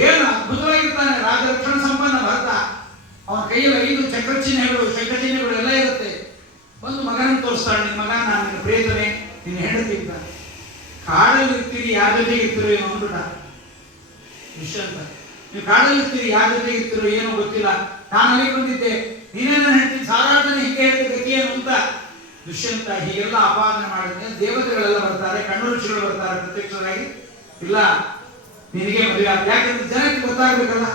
ಏನು ಅದ್ಭುತವಾಗಿರ್ತಾನೆ, ರಾಜರಕ್ಷಣ ಸಂಪನ್ನ ಭರತ. ಅವನ ಕೈಯಲ್ಲಿ 5 ಚಕ್ರ ಚಿಹ್ನೆಗಳು, ಶಂಖ ಚಿಹ್ನೆಗಳು ಎಲ್ಲ ಇರುತ್ತೆ. ಬಂದು ಮಗನನ್ನು ತೋರಿಸ್ತಾಳೆ, ನಿನ್ನ ಮಗ ನಾನು ನಿನ್ನ ಪ್ರೇತನೆ, ನಿನ್ನ ಹೆಂಡತಿ ಅಂತ. ಕಾಡಲ್ಲಿ ಇರ್ತೀರಿ, ಯಾರ ಜೊತೆಗೆ ಇರ್ತೀರೋ ಏನೋ ಅಂದ್ಬಿಟ್ಟ ದುಷ್ಯಂತ. ನೀವು ಕಾಡಲ್ಲಿ ಇರ್ತೀರಿ, ಯಾರ ಜೊತೆಗೆ ಇರ್ತೀರೋ ಏನೋ ಗೊತ್ತಿಲ್ಲ, ನಾನು ಅಲ್ಲಿ ಬಂದಿದ್ದೆ, ನೀನೇನ ಹೇಳ್ತೀನಿ, ಸಾರಾಟನೆ ಹಿಂಗೆ ಹೇಳಿದ ಗತಿ ಏನು ಅಂತ ದುಷ್ಯಂತ ಹೀಗೆಲ್ಲ ಅಪಾದನೆ ಮಾಡಿದ್ರೆ ದೇವತೆಗಳೆಲ್ಲ ಬರ್ತಾರೆ, ಕಣ್ಣು ಋಷಿಗಳು ಬರ್ತಾರೆ ಪ್ರತ್ಯಕ್ಷರಾಗಿ. ಇಲ್ಲ, ನಿನಗೆ ಮದುವೆ ಆಗ, ಯಾಕಂದ್ರೆ ಜನಕ್ಕೆ ಗೊತ್ತಾಗ್ಬೇಕಲ್ಲ.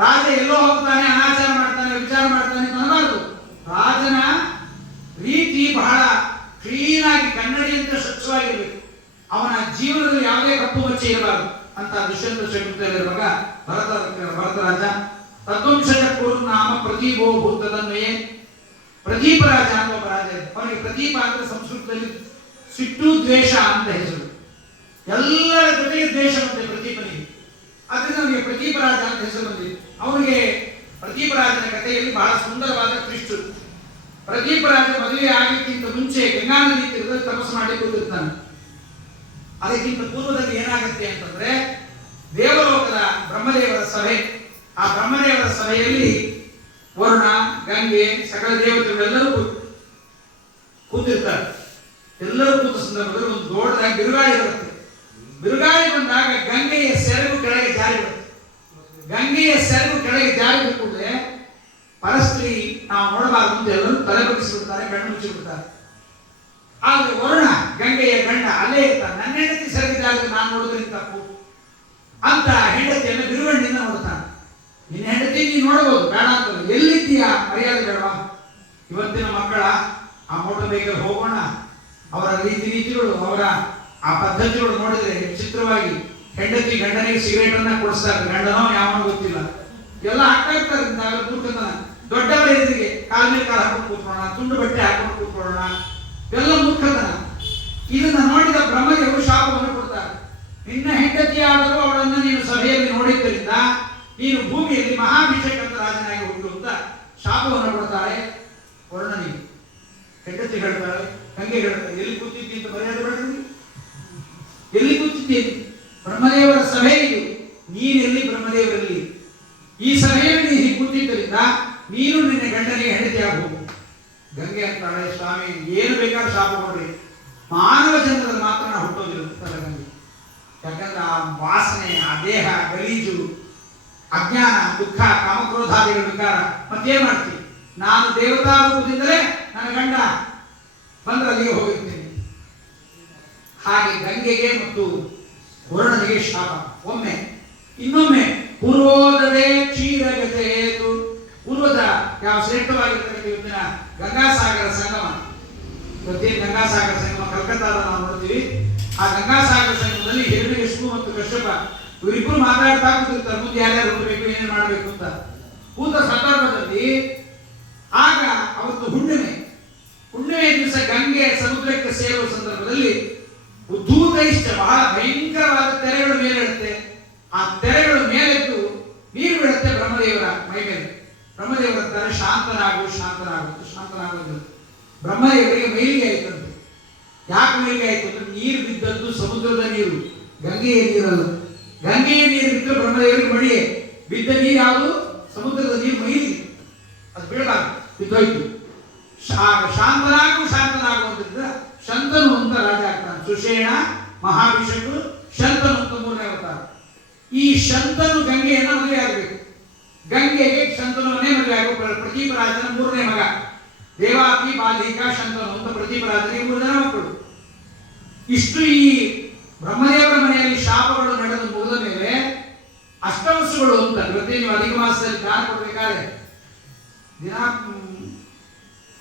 ರಾಜ ಎಲ್ಲೋ ಹೋಗ್ತಾನೆ, ಅನಾಚಾರ ಮಾಡ್ತಾನೆ, ವಿಚಾರ ಮಾಡ್ತಾನೆ ಅನ್ನಬಾರ್ದು. ರಾಜನ ರೀತಿ ಬಹಳ ಕ್ಲೀನ್ ಆಗಿ ಕನ್ನಡಿಯಂತೆ ಸ್ವಚ್ಛವಾಗಿರ್ಬೇಕು. ಅವನ ಜೀವನದಲ್ಲಿ ಯಾವುದೇ ಕಪ್ಪು ಮಚ್ಚೆ ಇರಬಾರದು ಅಂತ ದುಷ್ಯಂತ ಶಕುಂತಲೆಯ ಮಗ ಭರತರಾಜ. ತದ್ವಂಶಜ ಕುರು ನಾಮ ಪ್ರದೀಪೋ ಭೂತದನ್ವಯೇ. ಪ್ರದೀಪ ರಾಜ ಅಂತ ಒಬ್ಬ ರಾಜ ಇದ್ದ. ಅವನಿಗೆ ಪ್ರದೀಪ ಅಂದ್ರೆ ಸಂಸ್ಕೃತದಲ್ಲಿ ಸಿಟ್ಟು ದ್ವೇಷ ಅಂತ ಹೆಸರು. ಎಲ್ಲರ ಜೊತೆಗೆ ದ್ವೇಷ ಬಂತೆ ಪ್ರದೀಪನಿಗೆ, ಅದರಿಂದ ಅವನಿಗೆ ಪ್ರದೀಪ ರಾಜ ಅಂತ ಹೆಸರು ಬಂದಿದೆ. ಅವನಿಗೆ ಪ್ರದೀಪ ರಾಜನ ಕಥೆಯಲ್ಲಿ ಬಹಳ ಸುಂದರವಾದ ಟ್ವಿಸ್ಟ್. ಪ್ರದೀಪ ರಾಜ ಮದುವೆ ಆಗಲಿಕ್ಕಿಂತ ಮುಂಚೆ ಗಂಗಾ ನದಿ ತೀರದಲ್ಲಿ ತಪಸ್ಸು ಮಾಡಿ ಕೂತಿರ್ತಾನೆ. ಅದಕ್ಕಿಂತ ಪೂರ್ವದಲ್ಲಿ ಏನಾಗುತ್ತೆ ಅಂತಂದ್ರೆ, ದೇವಲೋಕದ ಬ್ರಹ್ಮದೇವರ ಸಭೆ. ಆ ಬ್ರಹ್ಮದೇವರ ಸಭೆಯಲ್ಲಿ ವರುಣ, ಗಂಗೆ, ಸಕಲ ದೇವತೆಗಳೆಲ್ಲರೂ ಕೂತಿರ್ತಾರೆ. ಎಲ್ಲರೂ ಕೂತ ಸಂದರ್ಭದಲ್ಲಿ ಒಂದು ದೊಡ್ಡದಾಗಿ ಬಿರುಗಾಳಿ ಬರುತ್ತೆ. ಬಿರುಗಾಳಿ ಬಂದಾಗ ಗಂಗೆಯ ಸೆರಗು ಕೆಳಗೆ ಜಾರಿ ಬರುತ್ತೆ. ಗಂಗೆಯ ಸೆರಗು ಕೆಳಗೆ ಜಾರಿದ ಕೂಡಲೇ ಪರಸ್ತ್ರೀ ನಾವು ನೋಡಬಾರದು ಅಂತ ಎಲ್ಲರೂ ತಲೆ ಬಗ್ಗಿಸಿಬಿಡ್ತಾರೆ, ಕಣ್ಣು ಮುಚ್ಚಿಬಿಡ್ತಾರೆ. ಆದ್ರೆ ವರುಣ ಗಂಗೆಯ ಗಂಡ ಅಲ್ಲೇ ಇರ್ತಾನೆ. ನನ್ನ ಹೆಂಡತಿ ಸರಿದಾಗ ನಾನು ನೋಡೋದ್ರಿಂದ ತಪ್ಪು ಅಂತ ಹೆಂಡತಿಯನ್ನು ಬಿರುಗಣ್ಣಿಂದ ನೋಡ್ತಾನೆ. ನಿನ್ನ ಹೆಂಡತಿ ನೀನು ನೋಡಬಹುದು, ಬೇಡ ಅಂತ ಎಲ್ಲಿದ್ದೀಯಾ, ಮರ್ಯಾದೆ ಬೇಡವಾ? ಇವತ್ತಿನ ಮಕ್ಕಳ ಆ ಮೋಟರ್ ವೆಹಿಕಲ್ ಹೋಗೋಣ, ಅವರ ರೀತಿಗಳು, ಅವರ ಆ ಪದ್ಧತಿಗಳು ನೋಡಿದ್ರೆ ವಿಚಿತ್ರವಾಗಿ ಹೆಂಡತಿ ಗಂಡನಿಗೆ ಸಿಗರೇಟ್ ಅನ್ನ ಕೊಡಿಸ್ತಾರೆ, ಗಂಡನೋ ಯಾವನೋ ಗೊತ್ತಿಲ್ಲ, ಎಲ್ಲ ಹಾಕ್ತಾ ಇರ್ತಾರೆ. ಮೂರ್ಖತನ. ದೊಡ್ಡವರ ಎದುರಿಗೆ ಕಾಲ ಮೇಲೆ ಕಾಲ ಹಾಕೊಂಡು ಕೂತ್ಕೊಳ್ಳೋಣ, ತುಂಡು ಬಟ್ಟೆ ಹಾಕೊಂಡು ಕೂತ್ಕೊಳ್ಳೋಣ, ಎಲ್ಲ ಮೂರ್ಖತನ. ಇದನ್ನ ನೋಡಿದ ಬ್ರಹ್ಮದೇವರು ಶಾಪವನ್ನು ಕೊಡ್ತಾರೆ. ನಿನ್ನ ಹೆಂಡತಿಯಾದರೂ ಅವಳನ್ನು ನೀನು ಸಭೆಯಲ್ಲಿ ನೋಡಿದ್ದರಿಂದ ನೀನು ಭೂಮಿಯಲ್ಲಿ ಮಹಾಭಿಷೇಕಂತ ರಾಜನಾಗಿ ಹುಟ್ಟು ಅಂತ ಶಾಪವನ್ನು ಕೊಡ್ತಾರೆ ವರುಣನಿಗೆ. ಹೆಂಡತಿ ಹೇಳ್ತಾಳೆ, ಗಂಗೆ ಹೇಳ್ತಾರೆ, ಎಲ್ಲಿ ಕೂತಿದ್ದಿ ಅಂತ ಮರ್ಯಾದೆ ಬೇಡ, ಎಲ್ಲಿ ಕೂತಿದ್ದೀನಿ? ಬ್ರಹ್ಮದೇವರ ಸಭೆ ಇದು, ನೀನೆಲ್ಲಿ ಬ್ರಹ್ಮದೇವರಲ್ಲಿ? ಈ ಸಭೆಯಲ್ಲಿ ನೀನು ಕೂತಿದ್ದರಿಂದ ನೀನು ನಿನ್ನ ಗಂಡನಿಗೆ ಹೆಂಡತಿಯಾಗಬಹುದು. ಗಂಗೆ ಅಂತಾಳೆ, ಸ್ವಾಮಿ ಏನು ಬೇಕಾದ್ರೂ ಶಾಪ ಕೊಡ್ರಿ, ಮಾನವ ಜನ್ಮದಲ್ಲಿ ಮಾತ್ರ ನಾವು ಹುಟ್ಟೋದಿಲ್ಲ ಅಂತಾಳೆ ಗಂಗೆ. ಯಾಕಂದ್ರೆ ಆ ವಾಸನೆ, ಆ ದೇಹ ಗಲೀಜು, ಅಜ್ಞಾನ, ದುಃಖ, ಕಾಮಕ್ರೋಧಾದಿಗಳ ವಿಕಾರ. ಮತ್ತೇನ್ ಮಾಡ್ತೀನಿ? ನಾನು ದೇವತಾ ರೂಪದಿಂದಲೇ ನನ್ನ ಗಂಡ ಬಂದ್ರೆ ಅಲ್ಲಿಗೆ ಹೋಗಿರ್ತೀನಿ. ಹಾಗೆ ಗಂಗೆಗೆ ಮತ್ತು ವರುಣನಿಗೆ ಶಾಪ. ಒಮ್ಮೆ ಇನ್ನೊಮ್ಮೆ ಪೂರ್ವೋದರೇ ಕ್ಷೀರಗತೇತು, ಪೂರ್ವದ ಯಾವ ಶ್ರೇಷ್ಠವಾಗಿರ್ತಕ್ಕಂಥ ಇವತ್ತಿನ ಗಂಗಾಸಾಗರ ಸಂಗಮ, ಇವತ್ತೇನು ಗಂಗಾಸಾಗರ ಸಂಗಮ ಕಲ್ಕತ್ತಾದ ನಾವು ನೋಡ್ತೀವಿ. ಆ ಗಂಗಾಸಾಗರ ಸಂಗಮದಲ್ಲಿ ಹಿರಣ್ಯಕಶಿಪು ಮತ್ತು ಕಶ್ಯಪ ಇವರಿಬ್ಬರು ಮಾತಾಡ್ತಾ ಕೂತಿರ್ತಾರೆ, ಮುಂದೆ ಯಾರ್ಯಾರು ಹೋಗಬೇಕು, ಏನೇನು ಮಾಡಬೇಕು ಅಂತ. ಕೂತ ಸಂದರ್ಭದಲ್ಲಿ ಆಗ ಅವತ್ತು ಹುಣ್ಣಿಮೆ ದಿವಸ ಗಂಗೆ ಸಮುದ್ರಕ್ಕೆ ಸೇರುವ ಸಂದರ್ಭದಲ್ಲಿ ಉದ್ದೂತೈಷ್ಟ ಬಹಳ ಭಯಂಕರವಾದ ತೆರೆಗಳು ಮೇಲಿಡುತ್ತೆ. ಆ ತೆರೆಗಳು ಮೇಲೆದ್ದು ನೀರು ಬಿಡುತ್ತೆ ಬ್ರಹ್ಮದೇವರ ಮೈ ಮೇಲೆ. ಬ್ರಹ್ಮದೇವರಂತಾರೆ, ಶಾಂತನಾಗೋದು. ಬ್ರಹ್ಮದೇವರಿಗೆ ಮೈಲಿಗೆ ಆಯ್ತಂತೆ. ಯಾಕೆ ಮೈಲಿಗೆ ಆಯ್ತು ಅಂದ್ರೆ ನೀರು ಬಿದ್ದದ್ದು ಸಮುದ್ರದ ನೀರು, ಗಂಗೆಯ ನೀರಲ್ಲ. ಗಂಗೆಯ ನೀರು ಬಿದ್ದು ಬ್ರಹ್ಮದೇವರಿಗೆ ಮಡಿಯೇ, ಬಿದ್ದ ನೀರು ಯಾವುದು? ಸಮುದ್ರದ ನೀರು ಮೈಲಿ, ಅದು ಬೀಳಬಾರ್ದು, ಬಿದ್ದೋಯ್ತು. ಶಾಂತನಾಗುವುದರಿಂದ ಶಂತನು ಅಂತ ರಾಜ ಆಗ್ತಾನೆ. ಸುಷೇಣ, ಮಹಾಭಿಷೇಕು, ಶಂತನು ಅಂತ ಮೂರನೇ ಅವತಾರ. ಈ ಶಂತನು ಗಂಗೆಯನ್ನ ಮದುವೆ ಆಗಬೇಕು. ಗಂಗೆಗೆ ಶಂತನವನ್ನೇ ಮದುವೆ ಆಗಬೇಕು. ಪ್ರದೀಪ ರಾಜನ ಮೂರನೇ ಮಗ. ದೇವಾಪಿ, ಬಾಲಿಕಾ, ಶಂತನು ಅಂತ ಪ್ರದೀಪ ರಾಜನಿಗೆ 3 ಜನ ಮಕ್ಕಳು. ಇಷ್ಟು ಈ ಬ್ರಹ್ಮದೇವರ ಮನೆಯಲ್ಲಿ ಶಾಪಗಳು ನಡೆದು ಮುಗಿದ ಮೇಲೆ ಅಷ್ಟವಸುಗಳು ಅಂತ ಇವತ್ತೇ ನೀವು ಅಧಿಕ ಮಾಸದಲ್ಲಿ ದಾನ ಕೊಡ್ಬೇಕಾದ್ರೆ ದಿನ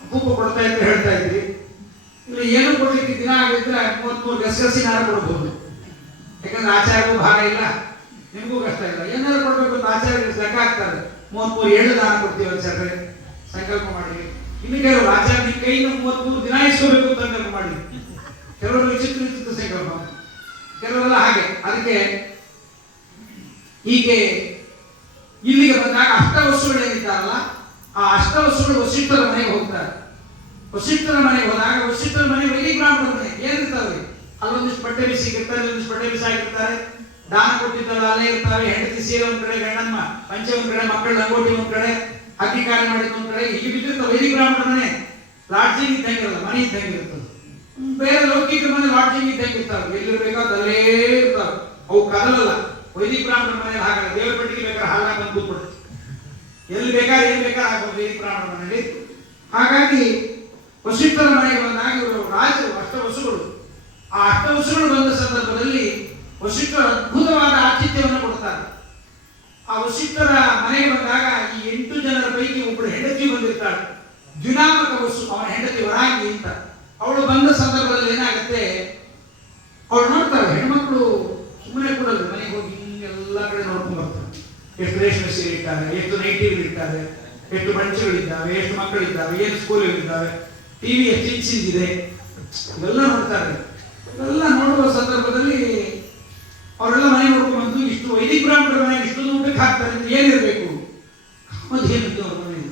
ಅಪೂಪ ಕೊಡ್ತಾ ಇದ್ರೆ ಹೇಳ್ತಾ ಇದ್ರಿ. ಇಲ್ಲ ಏನು ಕೊಡ್ಲಿಕ್ಕೆ ದಿನ ಆಗಿದ್ರೆ 33 ಗಸಗಸಿ ನಾರ ಕೊಡಬಹುದು. ಯಾಕಂದ್ರೆ ಆಚಾರ್ಯಗೂ ಭಾಗ ಇಲ್ಲ, ನಿಮಗೂ ಕಷ್ಟ ಇಲ್ಲ. ಏನಾದ್ರು ಕೊಡ್ಬೇಕು ಅಂತ ಆಚಾರ್ಯರಿಗೆ ಲೆಕ್ಕ ಹಾಕ್ತಾರೆ. 33 ಎಳ್ಳು ದಾನ ಕೊಡ್ತೀವಿ ಆಚಾರ್ಯ, ಸಂಕಲ್ಪ ಮಾಡಿ. ಇನ್ನು ಕೆಲವರು ಆಚಾರ್ಯ ನಿಮ್ಮ ಕೈಯಿಂದ 33 ದಿನ ಇಸ್ಕೋಬೇಕು ಅಂತ ಸಂಕಲ್ಪ ಮಾಡಿ. ಕೆಲವರು ವಿಚಿತ್ರ ಸಂಕಲ್ಪ, ಕೆಲವರೆಲ್ಲ ಹಾಗೆ. ಅದಕ್ಕೆ ಹೀಗೆ ಇಲ್ಲಿಗೆ ಬಂದಾಗ ಅಷ್ಟವಸುಗಳು ಏನಿದ್ದಾರಲ್ಲ, ಆ ಅಷ್ಟವಸುಗಳು ವಸಿಷ್ಠರ ಮನೆಗೆ ಹೋಗ್ತಾರೆ. ವಸಿಷ್ಠರ ಮನೆಗೆ ಹೋದಾಗ ವಸಿಷ್ಠರ ಮನೆ ವೈದಿಕ ಬ್ರಾಹ್ಮಣರ ಮನೆ ಏನಿರ್ತಾವೆ, ಅಲ್ಲೊಂದಿಷ್ಟು ಬಟ್ಟೆ ಬಿಸಿಗಿರ್ತಾರೆ, ಒಂದಿಷ್ಟು ಬಟ್ಟೆ ಬಿಸಾಗಿರ್ತಾರೆ, ದಾನ ಕೊಟ್ಟಿದ್ದಲ್ಲ ಅಲ್ಲೇ ಇರ್ತಾವೆ. ಹೆಂಡತಿ ಸೀರೆ ಒಂದ್ ಕಡೆ, ಗಂಡನ ಪಂಚೆ ಒಂದ್ ಕಡೆ, ಮಕ್ಕಳ ಲಂಗೋಟಿ ಒಂದ್ ಕಡೆ, ಅಕ್ಕಿ ಕಾರ್ಯ ಮಾಡಿದ ಒಂದ್ ಕಡೆ, ಹೀಗೆ ಬಿದ್ದಿರ್ತಾವೆ. ವೈದಿಕ ಬ್ರಾಹ್ಮಣರ ಮನೆ ಲಾಡ್ಜಿಂಗ್ ಇದ್ದಂಗಿರಲ್ಲ, ಮನೆ ಇದ್ದಂಗಿರ್ತದೆ. ಬೇರೆ ಲೌಕಿಕ ಮನೆ ಲಾಡ್ಜಿಂಗ್ ಇದ್ದಂಗಿರ್ತಾವೆ, ಎಲ್ಲಿರ್ಬೇಕಾದ್ರೆ ಅಲ್ಲೇ ಇರ್ತಾವೆ, ಅವು ಕದಲಲ್ಲ. ವೈದಿಕ ಬ್ರಾಹ್ಮಣರ ಮನೆ ಹಾಗಲ್ಲ, ದೇವರ ಪಟ್ಟಿಗೆ ಬೇಕಾದ್ರೆ ಹಾಳಾಗ ಬಂದು ಕೂತ್ಬಿಡುತ್ತೆ, ಎಲ್ಲಿ ಬೇಕಾದ್ರೆ ಏನ್ ಬೇಕಾದ್ರೆ ಆಗ್ಬೋದು ವೈದಿಕ ಬ್ರಾಹ್ಮಣರ ಮನೆಯಲ್ಲಿ. ಹಾಗಾಗಿ ವಸಿಷ್ಠರ ಮನೆಗೆ ಬಂದಾಗ ಇವರು ರಾಜರು, ಅಷ್ಟವಸುಗಳು. ಆ ಅಷ್ಟವಸುಗಳು ಬಂದ ಸಂದರ್ಭದಲ್ಲಿ ವಸಿಷ್ಠರು ಅದ್ಭುತವಾದ ಆತಿಥ್ಯವನ್ನು ಕೊಡ್ತಾರೆ. ಆ ವಸಿಷ್ಠರ ಮನೆಗೆ ಬಂದಾಗ ಈ 8 ಜನರ ಪೈಕಿ ಒಬ್ಬಳು ಹೆಂಡತಿ ಬಂದಿರ್ತಾಳೆ, ದ್ಯುನಾಮಕ ವಸು, ಅವನ ಹೆಂಡತಿ ವರಾಂಗಿ ಅಂತ. ಅವಳು ಬಂದ ಸಂದರ್ಭದಲ್ಲಿ ಏನಾಗುತ್ತೆ, ಅವಳು ನೋಡ್ತಾಳೆ, ಹೆಣ್ಮಕ್ಳು ಸುಮ್ಮನೆ ಕೊಡಲ್ಲ, ಮನೆಗೆ ಹೋಗಿ ಎಲ್ಲ ಕಡೆ ನೋಡ್ಕೊಂಡು ಬರ್ತಾರೆ. ಎಷ್ಟು ರೇಷ್ಮೆ ಸೀರೆ ಇದ್ದಾರೆ, ಎಷ್ಟು ನೈಟಿಗಳಿದ್ದಾರೆ, ಎಷ್ಟು ಬಂಚುಗಳಿದ್ದಾವೆ, ಎಷ್ಟು ಮಕ್ಕಳಿದ್ದಾವೆ, ಏನು ಸ್ಕೂಲ್ಗಳಿದ್ದಾವೆ, ಟಿವಿ ಎಷ್ಟು ಇಂಚಿಂದಿದೆ, ಇವೆಲ್ಲ ನೋಡ್ತಾರೆ. ಇವೆಲ್ಲ ನೋಡುವ ಸಂದರ್ಭದಲ್ಲಿ ಅವರೆಲ್ಲ ಮನೆ ನೋಡ್ಕೊಂಡು ಬಂದು ಇಷ್ಟು ವೈದಿಕ ಬ್ರಾಹ್ಮಣರ ಮನೆಗೆ ಇಷ್ಟೊಂದು ಊಟಕ್ಕೆ ಹಾಕ್ತಾರೆ ಅಂತ ಏನಿರಬೇಕು? ಕಾಮಧೇನು ಇದೆ ಅವ್ರ ಮನೆಯಲ್ಲಿ.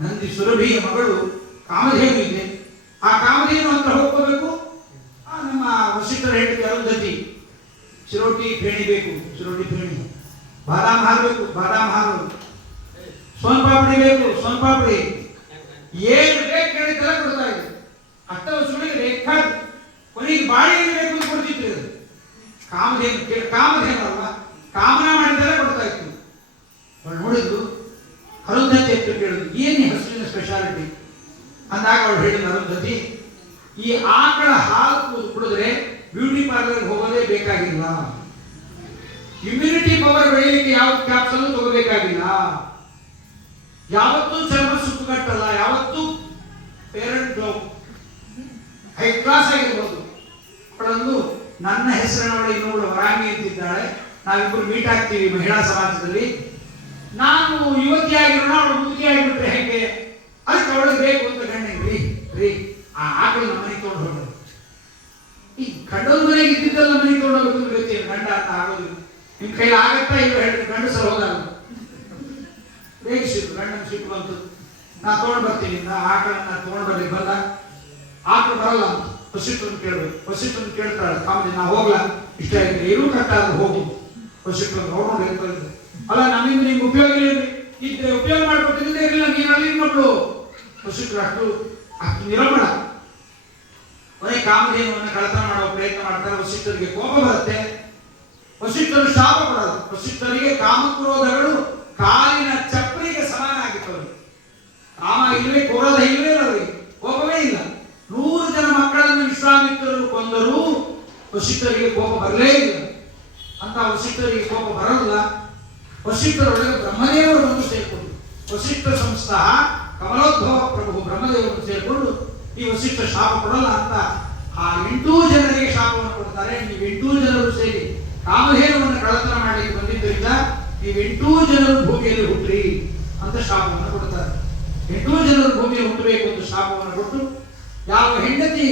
ನಂದಿ ಸುರಭಿಯ ಮಗಳು ಕಾಮಧೇನು ಇದೆ. ಆ ಕಾಮಧೇನು ಅಂತ ಹೋಗ್ಕೋಬೇಕು. ನಮ್ಮ ವಸಿಷ್ಠರ ಹೆಂಡತಿ ಅರುಂಧತಿ ಚಿರೋಟಿ ಫೇಣಿ ಬೇಕು, ಚಿರೋಟಿ ಫೇಣಿ, ಬಾದಾಮ್ ಹಾಲು ಬೇಕು, ಬಾದಾಮ್ ಹಾಲು, ಸೋನ್ಪಾಪಡಿ ಬೇಕು, ಸೋನ್ಪಾಪಡಿ, ಏನು ಬೇಕು ಕೇಳಿದ್ದೆಲ್ಲ ಕೊಡ್ತಾ ಇದೆ. ಅಷ್ಟವಸುಗಳಿಗೆ ಬೇಕಾದ ಕೊನೆಗೆ ಬಾಳೆಹಣ್ಣು ಬೇಕು ಅಂತ ಕೊಡ್ತಿತ್ತು. ಕಾಮಧೇನು ಅಲ್ವಾ, ಕಾಮನ ಮಾಡಿದ್ದೆಲ್ಲ ಕೊಡ್ತಾ ಇತ್ತು. ನೋಡಿದ್ರು ಅರುಂಧತಿ ಅಂತ ಕೇಳಿದ್ರು, ಏನೇ ಹಸುವಿನ ಸ್ಪೆಷಾಲಿಟಿ. ಅಂದಾಗ ಅವಳು ಹೇಳಿದ ಅರುಂಧತಿ, ಈ ಆಕಳ ಹಾಲು ಕುಡಿದ್ರೆ ಬ್ಯೂಟಿ ಪಾರ್ಲರ್ಗೆ ಹೋಗೋದೇ ಬೇಕಾಗಿಲ್ಲ, ಇಮ್ಯುನಿಟಿ ಪವರ್ ಬೆಳೆಯಲಿಕ್ಕೆ ಯಾವ ಕ್ಯಾಪ್ಸಲ್ ತಗೋಬೇಕಾಗಿಲ್ಲ, ಯಾವತ್ತೂ ಚರ್ಮ ಸುಕ್ಕುಗಟ್ಟಲ್ಲ, ಯಾವತ್ತೂ ಪೇರೆಂಟ್ ಹೈ ಕ್ಲಾಸ್ ಆಗಿರ್ಬೋದು. ಅವಳಂದು ನನ್ನ ಹೆಸರಿನವಳು ಇನ್ನೊಬ್ಬಳು ವರಾಂಗಿ ಅಂತಿದ್ದಾಳೆ, ನಾವಿಬ್ಬರು ಮೀಟ್ ಆಗ್ತೀವಿ ಮಹಿಳಾ ಸಮಾಜದಲ್ಲಿ, ನಾನು ಯುವತಿ ಆಗಿರೋಣ ಅವಳು ಮುದುಕಿ ಆಗಿಬಿಟ್ರೆ ಹೇಗೆ, ಅದಕ್ಕೆ ಅವಳಿಗೆ ಬೇಕು ಅಂತ ಗಂಡ ರೀ ಆ ಆಕಳು ನಮ್ಮ ಮನೆಗೆ ತೊಗೊಂಡು ಹೋಗೋದು, ಈ ಗಂಡನ ಮನೆಗೆ ಇದ್ದಿದ್ದೆಲ್ಲ ಮನೆಗೆ ತೊಗೊಂಡು ಹೋಗೋದು ಗತಿ ಗಂಡ ಅಂತ ಆಗೋದಿಲ್ಲ. ನಿಮ್ ಕೈಲಿ ಆಗತ್ತಾ ಇಲ್ಲ ಹೇಳಿದ್ರೆ ಗಂಡಸರು ಹೋಗಲ್ಲ, ಬೇಗ ಸಿಟ್ಟು ಗಂಡನ ಸಿಟ್ಟು ಬಂತು, ನಾ ತೊಗೊಂಡು ಬರ್ತೀನಿ ಆಕಳನ್ನ ತೊಗೊಂಡು ಬರ್ಲಿ ಬಲ್ಲ, ಆಕಳು ಬರಲ್ಲ ಅಂತ ವಸಿಷ್ಠರನ್ನು ಕೇಳ್ಬೇಕು. ವಸಿಷ್ಠರನ್ನು ಕೇಳ್ತಾಳೆ ಕಾಮದಿ, ನಾ ಹೋಗ್ಲಾ ಇಷ್ಟ ಆಗಿದೆ ಏನೂ ಕಟ್ಟಾದ್ರೆ ಹೋಗು. ವಸಿಷ್ಠರನ್ನು ನೋಡೋದು ಹೇಳ್ತಾರೆ, ಅಲ್ಲ ನಮ್ಮಿಂದ ನಿಮ್ಗೆ ಉಪಯೋಗ ಇದ್ರೆ ಉಪಯೋಗ ಮಾಡ್ಕೊಟ್ಟಿದ್ದೆ ಇರಲಿಲ್ಲ, ನೀನು ಅಲ್ಲಿ ಇನ್ನೊಬ್ಳು. ವಸಿಷ್ಠರು ಅಷ್ಟು ನಿರಮಣ ಕೊನೆ ಕಾಮಧೇನುವನ್ನು ಕಳತನ ಮಾಡುವ ಪ್ರಯತ್ನ ಮಾಡ್ತಾರೆ. ವಸಿಷ್ಠರಿಗೆ ಕೋಪ ಬರುತ್ತೆ, ವಸಿಷ್ಠರು ಶಾಪ ಕೊಡೋದು. ವಸಿಷ್ಠರಿಗೆ ಕಾಮಕ್ರೋಧಗಳು ಕಾಲಿನ ಚಪ್ಪಲಿಗೆ ಸಮಾನ ಆಗಿತ್ತವರಿಗೆ. ಕಾಮ ಇಲ್ಲವೇ ಕ್ರೋಧ ಇಲ್ಲವೇ ಅವರಿಗೆ ಕೋಪವೇ ಇಲ್ಲ. 100 ಜನ ಮಕ್ಕಳನ್ನು ವಿಶ್ವಾಮಿತ್ರರು ಕೊಂದರೂ ವಸಿಷ್ಠರಿಗೆ ಕೋಪ ಬರಲೇ ಇಲ್ಲ. ಅಂತ ವಸಿಷ್ಠರಿಗೆ ಕೋಪ ಬರಲ್ಲ. ವಸಿಷ್ಠರೊಳಗೆ ಬ್ರಹ್ಮದೇವರು ಬಂದು ಸೇರಿಕೊಂಡು, ವಸಿಷ್ಠ ಸಂಸ್ಥಾ ಕಮಲೋದ್ಭವ ಪ್ರಭು ಬ್ರಹ್ಮದೇವರನ್ನು ಸೇರಿಕೊಂಡು ಈ ವಸಿಷ್ಠ ಶಾಪ ಕೊಡಲ್ಲ ಅಂತ ಆ 8 ಜನರಿಗೆ ಶಾಪವನ್ನು ಕೊಡ್ತಾರೆ. ನೀವು 8 ಜನರು ಸೇರಿ ಕಾಮಧೇನುವನ್ನು ಕಳತನ ಮಾಡಲಿಕ್ಕೆ ಬಂದಿದ್ದರಿಂದ ನೀವು 8 ಜನರು ಭೂಮಿಯಲ್ಲಿ ಹುಟ್ಟ್ರಿ ಅಂತ ಶಾಪವನ್ನು ಕೊಡ್ತಾರೆ. 8 ಜನರು ಭೂಮಿಯಲ್ಲಿ ಹುಟ್ಟಬೇಕು ಅಂತ ಶಾಪವನ್ನು ಕೊಟ್ಟು, ಯಾವ ಹೆಂಡತಿ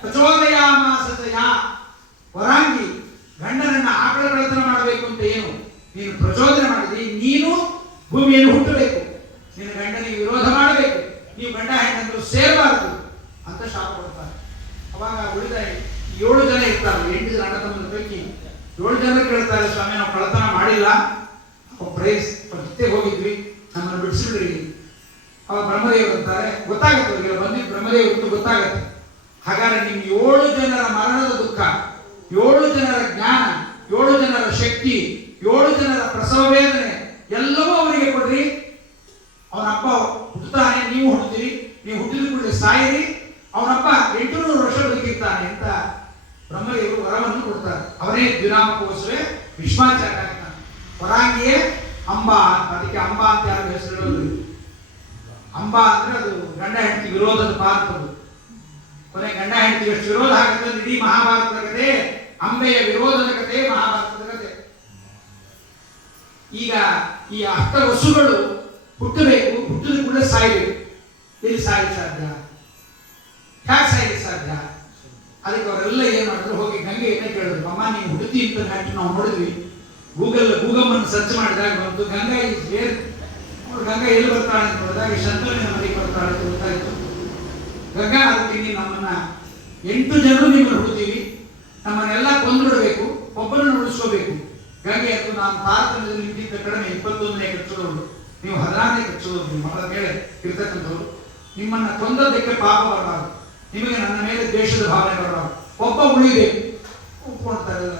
ಪ್ರಚೋದಯಾಮಾಸತೆಯ ವರಾಂಗಿ ಗಂಡನನ್ನ ಆಕಳ ಕಳತನ ಮಾಡಬೇಕು ಅಂತ ಏನು ನೀನು ಪ್ರಚೋದನೆ ಮಾಡಿದಿ, ನೀನು ಭೂಮಿಯಲ್ಲಿ ಹುಟ್ಟಬೇಕು, ನಿನ್ನ ಗಂಡನಿಗೆ ವಿರೋಧ ಮಾಡಬೇಕು, ನೀವು ಗಂಡ ಹೆಣ್ಣಂದ್ರು ಸೇರಬಾರದು ಅಂತ ಶಾಪ ಕೊಡ್ತಾರೆ. ಅವಾಗ ಉಳಿದ 7 ಜನ ಇರ್ತಾರೆ, 8 ಜನ ಅಣ್ಣ ತಮ್ಮನ ಪೈಕಿ 7 ಜನ ಕೇಳ್ತಾರೆ, ಸ್ವಾಮಿ ನಾವು ಕಳತನ ಮಾಡಿಲ್ಲ, ಪ್ರೈಸ್ ಜೊತೆಗೆ ಹೋಗಿದ್ವಿ, ನಮ್ಮನ್ನು ಬಿಡಿಸಿಬಿಡ್ರಿ. ಅವಾಗ ಬ್ರಹ್ಮದೇವರು ಅಂತಾರೆ, ಗೊತ್ತಾಗುತ್ತೆ ಅವರಿಗೆ ಬಂದಿದ್ದು ಬ್ರಹ್ಮದೇವರು ಗೊತ್ತಾಗತ್ತೆ. ಹಾಗಾದ್ರೆ ನಿಮ್ 7 ಜನರ ಮರಣದ ದುಃಖ, 7 ಜನರ ಜ್ಞಾನ, 7 ಜನರ ಶಕ್ತಿ, 7 ಜನರ ಪ್ರಸವ ವೇದನೆ ಎಲ್ಲವೂ ಅವರಿಗೆ ಕೊಡ್ರಿ. ಅವನಪ್ಪ ಹುಟ್ಟುತ್ತಾನೆ, ನೀವು ಹುಟ್ಟುತ್ತೀರಿ, ನೀವು ಹುಟ್ಟಿದ ಕೂಡಲೇ ಸಾಯಿರಿ, ಅವನಪ್ಪ 800 ವರ್ಷ ಬದುಕಿರ್ತಾನೆ ಅಂತ ಬ್ರಹ್ಮದೇವರು ವರವನ್ನು ಕೊಡ್ತಾರೆ. ಅವರೇ ದ್ವಿನಾಮಕೋಸ್ವೇ ವಿಶ್ವಾಚಾರ್ಯ ಆಗ್ತಾನೆ. ವರಾಂಗಿಯೇ ಅಂಬಾ ಅಂತ, ಅದಕ್ಕೆ ಅಂಬಾ ಅಂತ ಯಾರು ಹೆಸರು ಹೇಳೋದು. ಅಂಬಾ ಅಂದ್ರೆ ಅದು ಗಂಡ ಹೆಂಡತಿ ವಿರೋಧದ ಪಾತ್ರದು. ಕೊನೆ ಗಂಡ ಹೆಂಡತಿ ಎಷ್ಟು ವಿರೋಧ ಆಗುತ್ತೆ, ಇಡೀ ಮಹಾಭಾರತದ ಕಥೆ ಅಂಬೆಯ ವಿರೋಧದ ಕಥೆ ಮಹಾಭಾರತದ ಕಥೆ. ಈಗ ಈ ಅಷ್ಟ ವಸುಗಳು ಹುಟ್ಟಬೇಕು, ಹುಟ್ಟಿದ ಕೂಡ ಸಾಯಬೇಕು. ಎಲ್ಲಿ ಸಾಯಲಿಕ್ಕೆ ಸಾಧ್ಯ, ಹ್ಯಾಕ್ ಸಾಯಲಿಕ್ಕೆ ಸಾಧ್ಯ? ಅದಕ್ಕೆ ಅವರೆಲ್ಲ ಏನ್ ಮಾಡಿದ್ರು, ಹೋಗಿ ಗಂಗೆಯನ್ನ ಕೇಳಿದ್ರು, ಅಮ್ಮ ನೀವು ಹುಡುತಿ ಅಂತ ನೆಟ್ಟು ನಾವು ನೋಡಿದ್ವಿ, ಗೂಗಮ್ಮನ್ನು ಸರ್ಚ್ ಮಾಡಿದಾಗ ಬಂತು ಗಂಗಾ ಇಸ್ ವೇರ್. ಗಂಗಾ ಎಲ್ಲಿ ಬರ್ತಾಳೆ ಅಂತ ನೋಡಿದಾಗ ಶಂತನುವಿನ ಮನೆಗೆ ಬರ್ತಾಳೆ ಅಂತ ಗೊತ್ತಾಯ್ತು. ಗಂಗಾ ಅದಕ್ಕೆ ನೀವು ನಮ್ಮನ್ನ 8 ಜನರು ನಿಮ್ಮನ್ನು ಹುಡುತೀವಿ, ನಮ್ಮನ್ನೆಲ್ಲ ಕೊಂದುಬಿಡಬೇಕು, ಒಬ್ಬರನ್ನು ಉಳಿಸ್ಕೋಬೇಕು. ಗಂಗೆ ಅಂತೂ ನಾನು ತಾರತಮ್ಯದಲ್ಲಿ ನಿಂತಿದ್ದ ಕಡಿಮೆ 21ನೇ ಕಚ್ಚೋದವರು, ನೀವು 16ನೇ ಕಚ್ಚೋದವರು, ಮಕ್ಕಳ ಮೇಲೆ ಇರ್ತಕ್ಕಂಥವ್ರು, ನಿಮ್ಮನ್ನ ಕೊಂದದ್ದಕ್ಕೆ ಪಾಪ ಬರಬಾರದು, ನಿಮಗೆ ನನ್ನ ಮೇಲೆ ದ್ವೇಷದ ಭಾವನೆ ಬರಬಾರದು, ಒಬ್ಬ ಉಳಿಬೇಕು ಒಪ್ಕೊಳ್ತಾರೆ.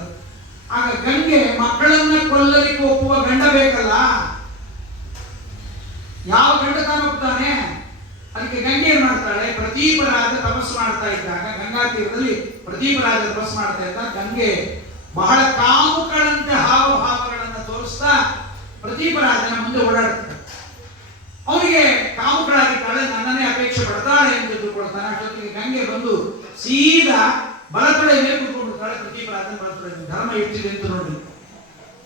ಆಗ ಗಂಗೆ ಮಕ್ಕಳನ್ನ ಕೊಲ್ಲಲಿಕ್ಕೆ ಒಪ್ಪುವ ಗಂಡ ಬೇಕಲ್ಲ, ಯಾವ ಗಂಡ ತಾನು ಒಪ್ತಾನೆ? ಅದಕ್ಕೆ ಗಂಗೆ ಏನ್ ಮಾಡ್ತಾಳೆ, ಪ್ರದೀಪರಾಜ ತಪಸ್ಸು ಮಾಡ್ತಾ ಇದ್ದಾಗ, ಗಂಗಾ ತೀರದಲ್ಲಿ ಪ್ರದೀಪರಾಜ ತಪಸ್ಸು ಮಾಡ್ತಾ ಇದ್ದಾಗ ಗಂಗೆ ಬಹಳ ಕಾಮುಕಳಂತೆ ಹಾವಭಾವಗಳನ್ನು ತೋರಿಸ್ತಾ ಪ್ರದೀಪರಾಜನ ಮುಂದೆ ಓಡಾಡ್ತಾಳೆ. ಅವನಿಗೆ ಕಾಮುಕಳಾಗಿದ್ದಾಳೆ, ನನ್ನನ್ನೇ ಅಪೇಕ್ಷೆ ಪಡ್ತಾಳೆ ಎಂದು ತಿಳ್ಕೊಳ್ತಾನೆ. ಅಷ್ಟೊತ್ತಿಗೆ ಗಂಗೆ ಬಂದು ಸೀದಾ ಬಲತೊಡೆ ಮೇಲೆ ಕುತ್ಕೊಂಡಿರ್ತಾಳೆ. ಪ್ರದೀಪರಾಜನ ಬಲತೊಡೆ ಧರ್ಮ ಇಟ್ಟಿದೆ ಅಂತ ನೋಡಿ.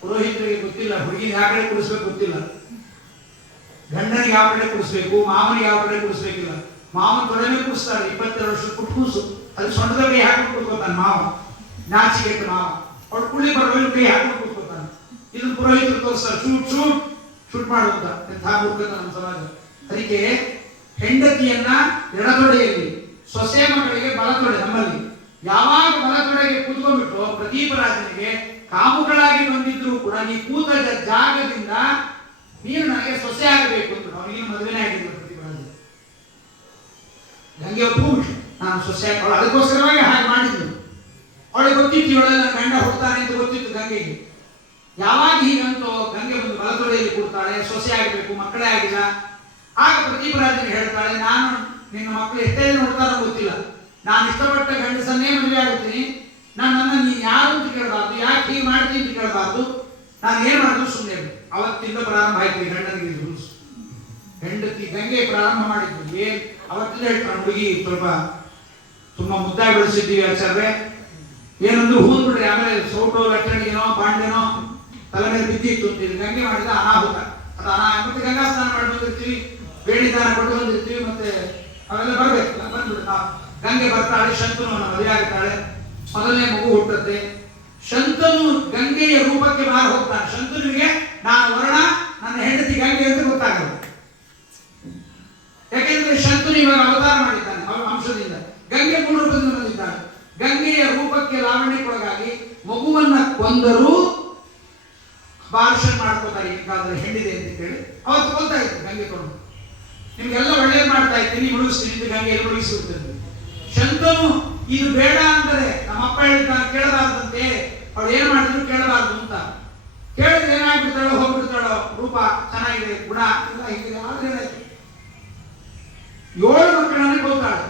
ಪುರೋಹಿತರಿಗೆ ಗೊತ್ತಿಲ್ಲ, ಹುಡುಗಿನ ಯಾವ ಕಡೆ ಕುಡಿಸ್ಬೇಕು ಗೊತ್ತಿಲ್ಲ, ಗಂಡನಿಗೆ ಯಾವ ಕಡೆ ಕುಡಿಸ್ಬೇಕು, ಮಾವನಿಗೆ ಯಾವ ಕಡೆ ಕುಡಿಸ್ಬೇಕಿಲ್ಲ. ಮಾವನ ತೊಡೆನೇ ಕುಡಿಸ್ತಾಳೆ, 22 ವರ್ಷದ ಕುಟ್ಕೂಸು, ಅದು ಸೊಂಟದ ಕೈ ಹಾಕೊಂಡು ಕುತ್ಕೋತಾನೆ ಮಾವ, ನಾಚಿಕೆಟ್ಟ ಮಾವ. ಅವಳು ಕುಳ್ಳಿ ಬರಬೇಕು ಕೈ ಹಾಕೊಂಡು ಕುತ್ಕೋತಾನೆ. ಇದನ್ನು ಪುರೋಹಿತರು ತೋರಿಸ್ತಾರೆ, ಶೂಟ್ ಶೂಟ್ ಶೂಟ್ ಮಾಡುವಂತ ಎಂಥ ಮೂರ್ಖತ ನಮ್ಮ ಸಮಾಜ. ಅದಕ್ಕೆ ಹೆಂಡತಿಯನ್ನ ಎಡತೊಡೆಯಲ್ಲಿ, ಸೊಸೆ ಮಕ್ಕಳಿಗೆ ಬಲತೊಡೆ. ನಮ್ಮಲ್ಲಿ ಯಾವಾಗ ಬಲತೊಡೆಗೆ ಕೂತ್ಕೊಂಡ್ಬಿಟ್ಟು ಪ್ರದೀಪರಾಜನಿಗೆ ಕಾಮುಗಳಾಗಿ ಬಂದಿದ್ರು ಕೂಡ ನೀ ಕೂತ ಜಾಗದಿಂದ ನೀನು ನನಗೆ ಸೊಸೆ ಆಗಬೇಕು ಅಂತ, ಅವನಿಗೆ ಮದುವೆನೇ ಆಗಿದ್ರು ಪ್ರದೀಪರಾಜ. ಗಂಗೆ ಒಪ್ಪಿಬಿಟ್ಟು ನಾನು ಸೊಸೆ ಅವಳು ಅದಕ್ಕೋಸ್ಕರವಾಗಿ ಹಾಗೆ ಮಾಡಿದ್ದು. ಅವಳಿಗೆ ಗೊತ್ತಿತ್ತು ಇವಳೆಲ್ಲ ಗಂಡ ಹುಡ್ತಾನೆ ಅಂತ ಗೊತ್ತಿತ್ತು ಗಂಗೆಗೆ. ಯಾವಾಗ ಹೀಗಂತೋ ಗಂಗೆ ಬಂದು ಬಲತೊಡೆಯಲ್ಲಿ ಕೂಡ್ತಾಳೆ, ಸೊಸೆ ಆಗಬೇಕು, ಮಕ್ಕಳೇ ಆಗಿಲ್ಲ. ಆಗ ಪ್ರದೀಪರಾಜನಿಗೆ ಹೇಳ್ತಾಳೆ, ನಾನು ನಿನ್ನ ಮಕ್ಕಳು ಎಷ್ಟೇ ನೋಡ್ತಾರೋ ಗೊತ್ತಿಲ್ಲ, ನಾನು ಇಷ್ಟಪಟ್ಟ ಗಂಡಸನ್ನೇ ಮದುವೆ ಆಗುತ್ತೀನಿ, ನನ್ನನ್ನು ನೀನು ಯಾರು ಅಂತ ಕೇಳಬಾರ್ದು, ಯಾಕೆ ಹೀಗೆ ಮಾಡ್ತೀನಿ ಅಂತ ಕೇಳಬಾರ್ದು, ನಾನು ಏನು ಮಾಡಿದ್ರು ಸುಮ್ಮನೆ. ಅವತ್ತಿಂದ ಪ್ರಾರಂಭ ಆಯ್ತು ಈ ಗಂಡನಿಗೆ ರೂಲ್ಸ್. ಹೆಂಡತಿ ಗಂಗೆ ಪ್ರಾರಂಭ ಮಾಡಿದ್ದು ಏನ್ ಅವತ್ತಿಂದ ಹೇಳ್ತಾನೆ, ಹುಡುಗಿ ಸ್ವಲ್ಪ ತುಂಬಾ ಮುದ್ದಾಗಿ ಬೆಳೆಸಿದ್ದೀವಿ ಆಚಾರ್ಯ, ಏನಂದ್ರು ಹೂನ್ ಬಿಡ್ರಿ, ಆಮೇಲೆ ಸೌಟೋ ಲಟ್ಟಣಿಗೆನೋ ಬಾಂಡೆನೋ ತಲೆ ಮೇಲೆ ಬಿದ್ದಿತ್ತು ಅಂತ. ಇದು ಗಂಗೆ ಮಾಡಿದ ಅನಾಹುತ. ಅದು ಮತ್ತೆ ಗಂಗಾ ಸ್ನಾನ ಮಾಡಿ ಬಂದಿರ್ತೀವಿ, ಬೇಡಿ ದಾನ ಕೊಟ್ಟು ಬಂದಿರ್ತೀವಿ, ಮತ್ತೆ ಅವೆಲ್ಲ ಬರ್ಬೇಕು, ಬಂದ್ಬಿಟ್ಟು ಗಂಗೆ ಬರ್ತಾಳೆ, ಶಂತನು ಮದುವೆ ಆಗ್ತಾಳೆ, ಮೊದಲನೇ ಮಗು ಹುಟ್ಟುತ್ತೆ. ಶಂತನು ಗಂಗೆಯ ರೂಪಕ್ಕೆ ಮಾರು ಹೋಗ್ತಾನೆ. ಶಂತನುವಿಗೆ ನಾನು ವರ್ಣ, ನನ್ನ ಹೆಂಡತಿ ಗಂಗೆ ಅಂತ ಗೊತ್ತಾಗಲ್ಲ. ಯಾಕೆಂದ್ರೆ ಶಂತನು ಇವಾಗ ಅವತಾರ ಮಾಡಿದ್ದಾನೆ ಅವನ ಅಂಶದಿಂದ, ಗಂಗೆ ಮೂಲ ರೂಪದಿಂದ ಬಂದಿದ್ದಾನೆ. ಗಂಗೆಯ ರೂಪಕ್ಕೆ ಲಾವಣ್ಯಕ್ಕೊಳಗಾಗಿ ಮಗುವನ್ನ ಕೊಂದರೂ ಬಾರ್ಷನ್ ಮಾಡ್ಕೋತಾರೆ. ಈಗಾದ್ರೆ ಹೆಣ್ಣಿದೆ ಅಂತ ಕೇಳಿ ಅವತ್ತು ಕೊಲ್ತಾ ಇತ್ತು ಗಂಗೆ ಕೊಂಡು, ನಿಮ್ಗೆಲ್ಲ ಒಳ್ಳೇದು ಮಾಡ್ತಾ ಇದ್ದೀನಿ, ಮುಳುಗಿಸ್ತೀನಿ, ಗಂಗೆಯಲ್ಲಿ ಮುಳುಗಿಸಿಬಿಡ್ತೀನಿ. ಶಂತನು ಇದು ಬೇಡ ಅಂದರೆ ನಮ್ಮಪ್ಪ ಹೇಳಿದ್ದಾನೆ ಕೇಳಬಾರ್ದಂತೆ, ಅವಳು ಏನ್ ಮಾಡಿದ್ರು ಕೇಳಬಾರ್ದು ಅಂತ. ಕೇಳಿದ್ರೆ ಏನಾಗ್ಬಿಡ್ತಾಳೋ ಹೋಗ್ಬಿಡ್ತಾಳೋ, ರೂಪ ಚೆನ್ನಾಗಿದೆ, ಗುಣ ಎಲ್ಲ ಹೀಗಿದೆ, ಆದ್ರೆ 7 ಮಕ್ಕಳನ್ನ ಕೊಲ್ತಾಳೆ.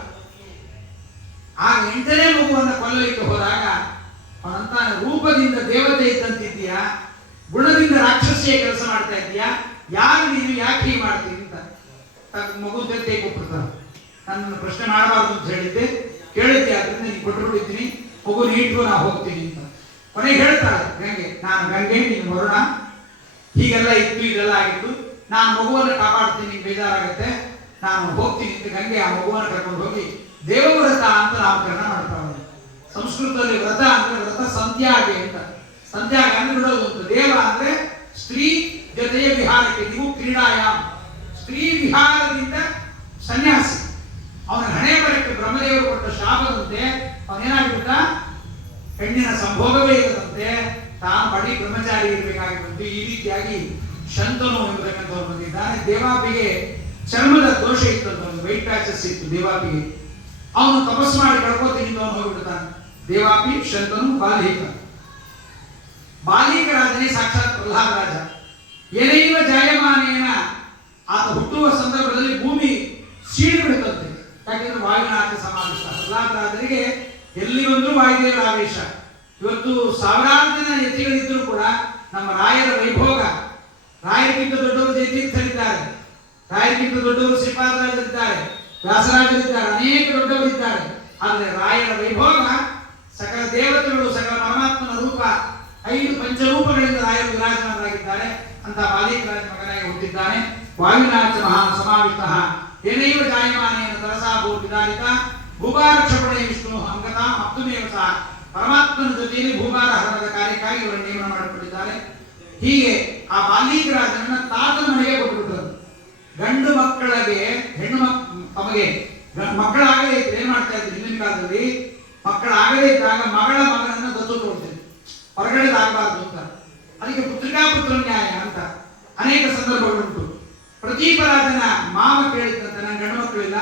ಆಗ 8ನೇ ಮಗುವನ್ನ ಕೊಲ್ಲಲಿಕ್ಕೆ ಹೋದಾಗ ಅವನಂತಾನೆ, ರೂಪದಿಂದ ದೇವತೆ ಇದ್ದಂತಿದ್ದೀಯಾ, ಗುಣದಿಂದ ರಾಕ್ಷಸಿಯ ಕೆಲಸ ಮಾಡ್ತಾ ಇದ್ದೀಯಾ, ಯಾರು ನೀನು, ಯಾಕೆ ಹೀಗೆ ಮಾಡ್ತೀನಿ ಅಂತ ಮಗು ಜೊತೆ ಕೊಟ್ಬಿಡ್ತಾನೆ. ನನ್ನ ಪ್ರಶ್ನೆ ಮಾಡಬಾರ್ದು ಅಂತ ಹೇಳಿದ್ದೆ, ಕೇಳಿದ್ದೆ, ಆದ್ರಿಂದ ನೀನು ಕೊಟ್ಟುಬಿಟ್ಟಿದ್ದೀನಿ, ಮಗು ನೀಟು ನಾ ಹೋಗ್ತೀನಿ ಅಂತ. ಕೊನೆಗೆ ಹೇಳ್ತಾಳೆ ಗಂಗೆ, ನಾನು ಗಂಗೆ, ನೀನು ವರುಣ, ಹೀಗೆಲ್ಲ ಇತ್ತು, ಇದೆಲ್ಲ ಆಗಿತ್ತು, ನಾನು ಮಗುವನ್ನು ಕಾಪಾಡ್ತೀನಿ, ಬೇಜಾರಾಗುತ್ತೆ, ನಾನು ಹೋಗ್ತೀನಿ ಅಂತ ಗಂಗೆ ಆ ಮಗುವನ್ನು ಕರ್ಕೊಂಡು ಹೋಗಿ ದೇವವ್ರತ ಅಂತ ನಾಮಕರಣ ಮಾಡ್ತಾಳೆ. ಸಂಸ್ಕೃತದಲ್ಲಿ ವ್ರತ ಅಂದ್ರೆ ವ್ರತ ಸಂತ್ಯಾಗೆ ಅಂತ. ಸಂತ್ಯಾಗ ಅಂದ್ರೆ ಬಿಡೋದು ಅಂತ. ದೇವ ಅಂದ್ರೆ ಸ್ತ್ರೀ ಜೊತೆಯ ವಿಹಾರಕ್ಕೆ, ನೀವು ಕ್ರೀಡಾಯಾಮ್, ಸ್ತ್ರೀ ವಿಹಾರದಿಂದ ಸನ್ಯಾಸಿ. ಅವನ ಹಣೆ ಬರಕ್ಕೆ ಬ್ರಹ್ಮದೇವರು ಕೊಟ್ಟ ಶಾಪದಂತೆ ಅವನೇನಾಗ್ಬಿಟ್ಟ, ಹೆಣ್ಣಿನ ಸಂಭೋಗವೇ ಇಲ್ಲದಂತೆ ತಾನು ಬಡಿ ಬ್ರಹ್ಮಚಾರಿ ಇರಬೇಕಾಗಿತ್ತು. ಈ ರೀತಿಯಾಗಿ ಶಂತನು ಎಂಬತಕ್ಕಂಥವ್ರು ಬಂದಿದ್ದಾನೆ. ದೇವಾಪಿಗೆ ಚರ್ಮದ ದೋಷ ಇತ್ತು, ಒಂದು ವೈಟ್ ಪ್ಯಾಚಸ್ ಇತ್ತು ದೇವಾಪಿಗೆ. ಅವನು ತಪಸ್ಸು ಮಾಡಿ ಕಳ್ಕೋತೀನಿ ಅಂತ ಅವನು ಹೋಗ್ಬಿಡ್ತಾನೆ. ದೇವಾಪಿ, ಶಂತನು, ಬಾಲಿಕ. ಬಾಲಿಕ ರಾಜನೇ ಸಾಕ್ಷಾತ್ ಪ್ರಹ್ಲಾದ ರಾಜ. ಏನೈವ ಜಾಯಮಾನೇನ, ಆತ ಹುಟ್ಟುವ ಸಂದರ್ಭದಲ್ಲಿ ಭೂಮಿ ಸೀಳು ಬಿಡುತ್ತಂತೆ. ಯಾಕೆಂದ್ರೆ ವಾಯುನಾಥ ಸಮಾವೇಶ. ಪ್ರಹ್ಲಾದ ರಾಜರಿಗೆ ಎಲ್ಲಿ ಬಂದರೂ ವಾಯುದೇವರ ಆವೇಶ. ಇವತ್ತು ಸಾವಿರಾರು ಜನ ಯತಿಗಳಿದ್ದರೂ ಕೂಡ ನಮ್ಮ ರಾಯರ ವೈಭೋಗ, ರಾಯರಿಗಿಂತ ದೊಡ್ಡವರು ಜಯತೀರ್ಥರಿದ್ದಾರೆ, ರಾಯರಿಗಿಂತ ದೊಡ್ಡವರು ಶ್ರೀಪಾದರಾಜರಿದ್ದಾರೆ, ವ್ಯಾಸರಾಜರಿದ್ದಾರೆ, ಅನೇಕ ದೊಡ್ಡವರಿದ್ದಾರೆ. ಆದರೆ ರಾಯರ ವೈಭೋಗ, ಸಕಲ ದೇವತೆಗಳು, ಸಕಲ ಪರಮಾತ್ಮನ ರೂಪ, 5 ಪಂಚರೂಪಗಳಿಂದ ರಾಯರು ವಿರಾಜಮಾನರಾಗಿದ್ದಾರೆ. ಅಂತ ಬಾಲಿಕರಾಜ ಮಗನಾಗಿ ಹುಟ್ಟಿದ್ದಾನೆ. ವಾಯುನಾಥ ಮಹಾ ಸಮಾವಿಷ್ಟ ಏನೈವ ಜಾಯಮಾನೇನ ತರಸಾ ಭೂ ವಿದಾರಿತ ಭೂಭಾರಕ್ಷಪಣೆ ವಿಷ್ಣು ಅಂಗತ ಅಪ್ತುಮೇವ ಸಹ. ಪರಮಾತ್ಮನ ಜೊತೆಯಲ್ಲಿ ಭೂಭಾರ ಹರಣದ ಕಾರ್ಯಕ್ಕಾಗಿ ಇವರು ನೇಮನ ಮಾಡಿಕೊಂಡಿದ್ದಾರೆ. ಹೀಗೆ ಆ ಬಾಲಿಕರಾಜನನ್ನ ತಾತನ ಮನೆಗೆ ಕೊಟ್ಟುಬಿಟ್ಟರು. ಗಂಡು ಮಕ್ಕಳಿಗೆ ಹೆಣ್ಣು ತಮಗೆ ಮಕ್ಕಳಾಗದೇ ಇದ್ರೆ ಏನ್ ಮಾಡ್ತಾ ಇದ್ರು ಹಿಂದಿನ ಕಾಲದಲ್ಲಿ, ಮಕ್ಕಳಾಗದೇ ಇದ್ದಾಗ ಮಗಳ ಮಗನನ್ನ ದತ್ತು ತಗೊಳ್ತೇನೆ, ಹೊರಗಡೆದಾಗಬಾರ್ದು ಅಂತ. ಅದಕ್ಕೆ ಪುತ್ರಿಕಾ ಪುತ್ರ ನ್ಯಾಯ ಅಂತ ಅನೇಕ ಸಂದರ್ಭಗಳುಂಟು. ಪ್ರದೀಪರಾಜನ ಮಾವ ಕೇಳಿದಂತೆ, ನನ್ನ ಗಂಡು ಮಕ್ಕಳಿಲ್ಲ,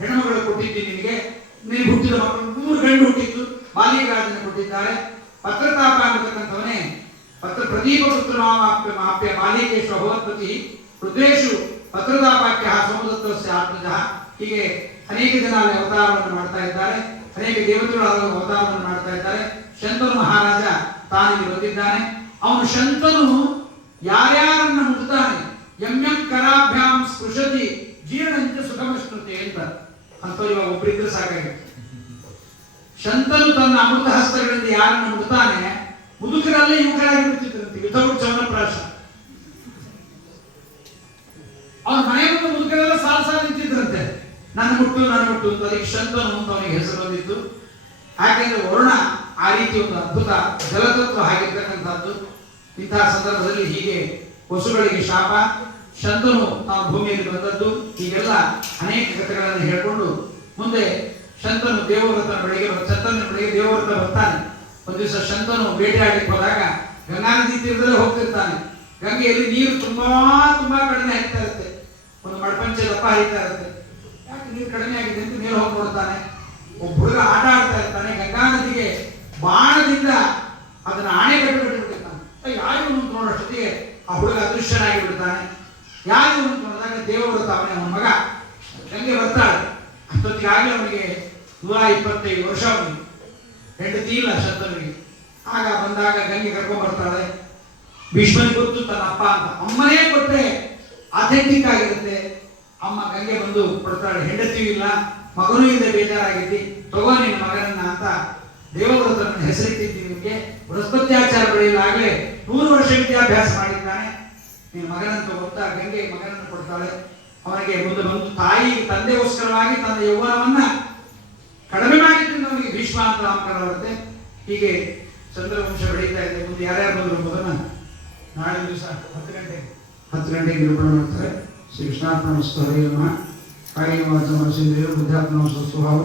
ಹೆಣ್ಣು ಮಗಳು ಕೊಟ್ಟಿದ್ದೀನಿ ನಿನಗೆ, ನೀನು ಹುಟ್ಟಿದ ಮಕ್ಕಳು 3 ಗಂಡು ಹುಟ್ಟಿದ್ದು, ಬಾಲಿಕರಾಜನ ಕೊಟ್ಟಿದ್ದಾರೆ. ಪತ್ರತಾಪ ಅನ್ನತಕ್ಕಂಥವನೇ ಪ್ರದೀಪ ಪುತ್ರ ಮಾಪ್ಯ ಬಾಲಿಕೇಶು ಭಗವತ್ಪತಿ ರುದ್ರೇಶು ಪತ್ರತಾಪಾಖ್ಯ ಸೋಮದತ್ತಸ್ಯ ಆತ್ಮಜ. ಹೀಗೆ ಅನೇಕ ಜನ ಅಲ್ಲಿ ಅವತಾರವನ್ನು ಮಾಡ್ತಾ ಇದ್ದಾರೆ, ಅನೇಕ ದೇವತೆಗಳು ಅವತಾರವನ್ನು ಮಾಡ್ತಾ ಇದ್ದಾರೆ. ಶಂತನು ಮಹಾರಾಜ ತಾನಿಗೆ ಬಂದಿದ್ದಾನೆ. ಅವನು ಶಂತನು ಯಾರ್ಯಾರನ್ನ ಮುಟ್ತಾನೆ, ಯಮ್ಯಂ ಕರಾಭ್ಯಾಂ ಸ್ಪೃಶತಿ ಜೀರ್ಣಂಚ ಸುಖಮಶ್ನುತೆ ಅಂತ. ಅಂತ ಇವಾಗ ಒಬ್ಬರಿದ್ರೆ ಸಾಕಾಗಿದೆ. ಶಂತನು ತನ್ನ ಅಮೃತ ಹಸ್ತಗಳಿಂದ ಯಾರನ್ನು ಮುಟ್ತಾನೆ, ಮುದುಕರಲ್ಲೇ ಯುವಕರಾಗಿ ಬಿಡ್ತಿದ್ರಂತೆ, ವಿತೌಟ್ ಚವನಪ್ರಾಶ. ಅವನ ಮನೆ ಮುಂದೆ ಮುದುಕರೆಲ್ಲ ಸಾಲ ನಿಂತಿದ್ರಂತೆ, ನನ್ನ ಮುಟ್ಟು ಅಂತ. ಅದಕ್ಕೆ ಶಂತನು ಅಂತ ಅವನಿಗೆ ಹೆಸರು ಬಂದಿತ್ತು. ಯಾಕೆಂದ್ರೆ ವರುಣ ಆ ರೀತಿ ಒಂದು ಅದ್ಭುತ ಜಲತತ್ವ ಆಗಿರ್ತಕ್ಕಂಥದ್ದು. ಇಂತಹ ಸಂದರ್ಭದಲ್ಲಿ ಹೀಗೆ ವಸುಗಳಿಗೆ ಶಾಪ, ಶಂತನು ತಾನು ಭೂಮಿಯಲ್ಲಿ ಬಂದದ್ದು, ಹೀಗೆಲ್ಲ ಅನೇಕ ಕಥೆಗಳನ್ನು ಹೇಳಿಕೊಂಡು ಮುಂದೆ ಶಂತನು ದೇವವ್ರತನ ಬೆಳೆಗೆ ದೇವವ್ರತ ಬರ್ತಾನೆ. ಒಂದು ದಿವಸ ಶಂತನು ಬೇಟೆಯಾಡಲಿಕ್ಕೆ ಹೋದಾಗ ಗಂಗಾ ನದಿ ತೀರದಲ್ಲೇ ಹೋಗ್ತಿರ್ತಾನೆ. ಗಂಗೆಯಲ್ಲಿ ನೀರು ತುಂಬಾ ಕಡಿಮೆ ಹರಿತಾ ಇರುತ್ತೆ, ಒಂದು ಮಡಪಂಚೆ ದಪ್ಪ ಹರಿತಾ ಇರುತ್ತೆ. ಯಾಕೆ ನೀರು ಕಡಿಮೆ ಆಗಿದೆ ಅಂತ ಮೇಲೆ ಹೋಗಿ ನೋಡ್ತಾನೆ. ಒಬ್ಬ ಹುಡುಗ ಆಟ ಆಡ್ತಾ ಇರ್ತಾನೆ. ಗಂಗಾ ನದಿಗೆ ಬಾಣದಿಂದ ಅದನ್ನ ಆಣೆಕಟ್ಟು ಕಟ್ಟಿಬಿಟ್ಟಿರ್ತಾನೆ. ಯಾರು ನೋಡೋಷ್ಟೊತ್ತಿಗೆ ಆ ಹುಡುಗ ಅದೃಶ್ಯನಾಗಿ ಬಿಡ್ತಾನೆ. ಯಾರು ಅಂತ ನೋಡಿದಾಗ ದೇವವ್ರತ ಅವನ ಮಗ ಗಂಗೆ ಬರ್ತಾಳೆ. ಅಷ್ಟೊತ್ತಿಗಾಗಲೇ ಅವನಿಗೆ 125 ವರ್ಷ, ಅವನಿಗೆ ಹೆಂಡತಿ ಇಲ್ಲ ಶತ್ರುವಿಗೆ. ಆಗ ಬಂದಾಗ ಗಂಗೆ ಕರ್ಕೊಂಡ್ ಬರ್ತಾಳೆ. ಭೀಷ್ಮನಿಗೆ ಗೊತ್ತು ತನ್ನ ಅಪ್ಪ ಅಂತ, ಅಮ್ಮನೇ ಕೊಟ್ಟರೆ ಅಥೆಂಟಿಕ್ ಆಗಿರುತ್ತೆ. ಅಮ್ಮ ಗಂಗೆ ಬಂದು ಕೊಡ್ತಾಳೆ, ಹೆಂಡತಿಯೂ ಇಲ್ಲ ಮಗನೂ ಇದೆ, ಬೇಜಾರಾಗಿದ್ದಿ, ತಗೋ ನಿನ್ನ ಮಗನನ್ನ ಅಂತ ದೇವವ್ರತನ ಹೆಸರಿಟ್ಟಿದ್ದೀನಿ ನಿಮಗೆ. ಬೃಹಸ್ಪತ್ಯಾಚಾರ ಬೆಳೆಯಲಾಗಲೇ 100 ವರ್ಷ ವಿದ್ಯಾಭ್ಯಾಸ ಮಾಡಿದ್ದಾನೆ, ನಿನ್ನ ಮಗನಂತ ಗೊತ್ತಾ ಗಂಗೆ ಮಗನನ್ನು ಕೊಡ್ತಾಳೆ. ಅವನಿಗೆ ಮುಂದೆ ಬಂದು ತಾಯಿ ತಂದೆಗೋಸ್ಕರವಾಗಿ ತನ್ನ ಯೌವನವನ್ನ ಕಡಿಮೆ ಮಾಡಿದ್ದರಿಂದ ಅವನಿಗೆ ಭೀಷ್ಮ ಅಂತ ನಾಮಕರಣ ಬರುತ್ತೆ. ಹೀಗೆ ಚಂದ್ರವಂಶ ಬೆಳೀತಾ ಇದೆ. ಮುಂದೆ ಯಾರ್ಯಾರು ಬಂದರು ಎಂಬುದನ್ನು ನಾಳೆ ದಿವಸ 10 ಗಂಟೆಗೆ ನಿರೂಪಣೆ ಮಾಡ್ತಾರೆ. ಶ್ರೀ ಕೃಷ್ಣಾರ್ಪಣ ಮಸ್ತು. ಹರೇ ನಮಃ. ಕಾಯೇನ ವಾಚಾ ಮನಸೇಂದ್ರಿಯೋ ಬುದ್ಧ್ಯಾತ್ಮನೋ ಸ್ವಭಾವ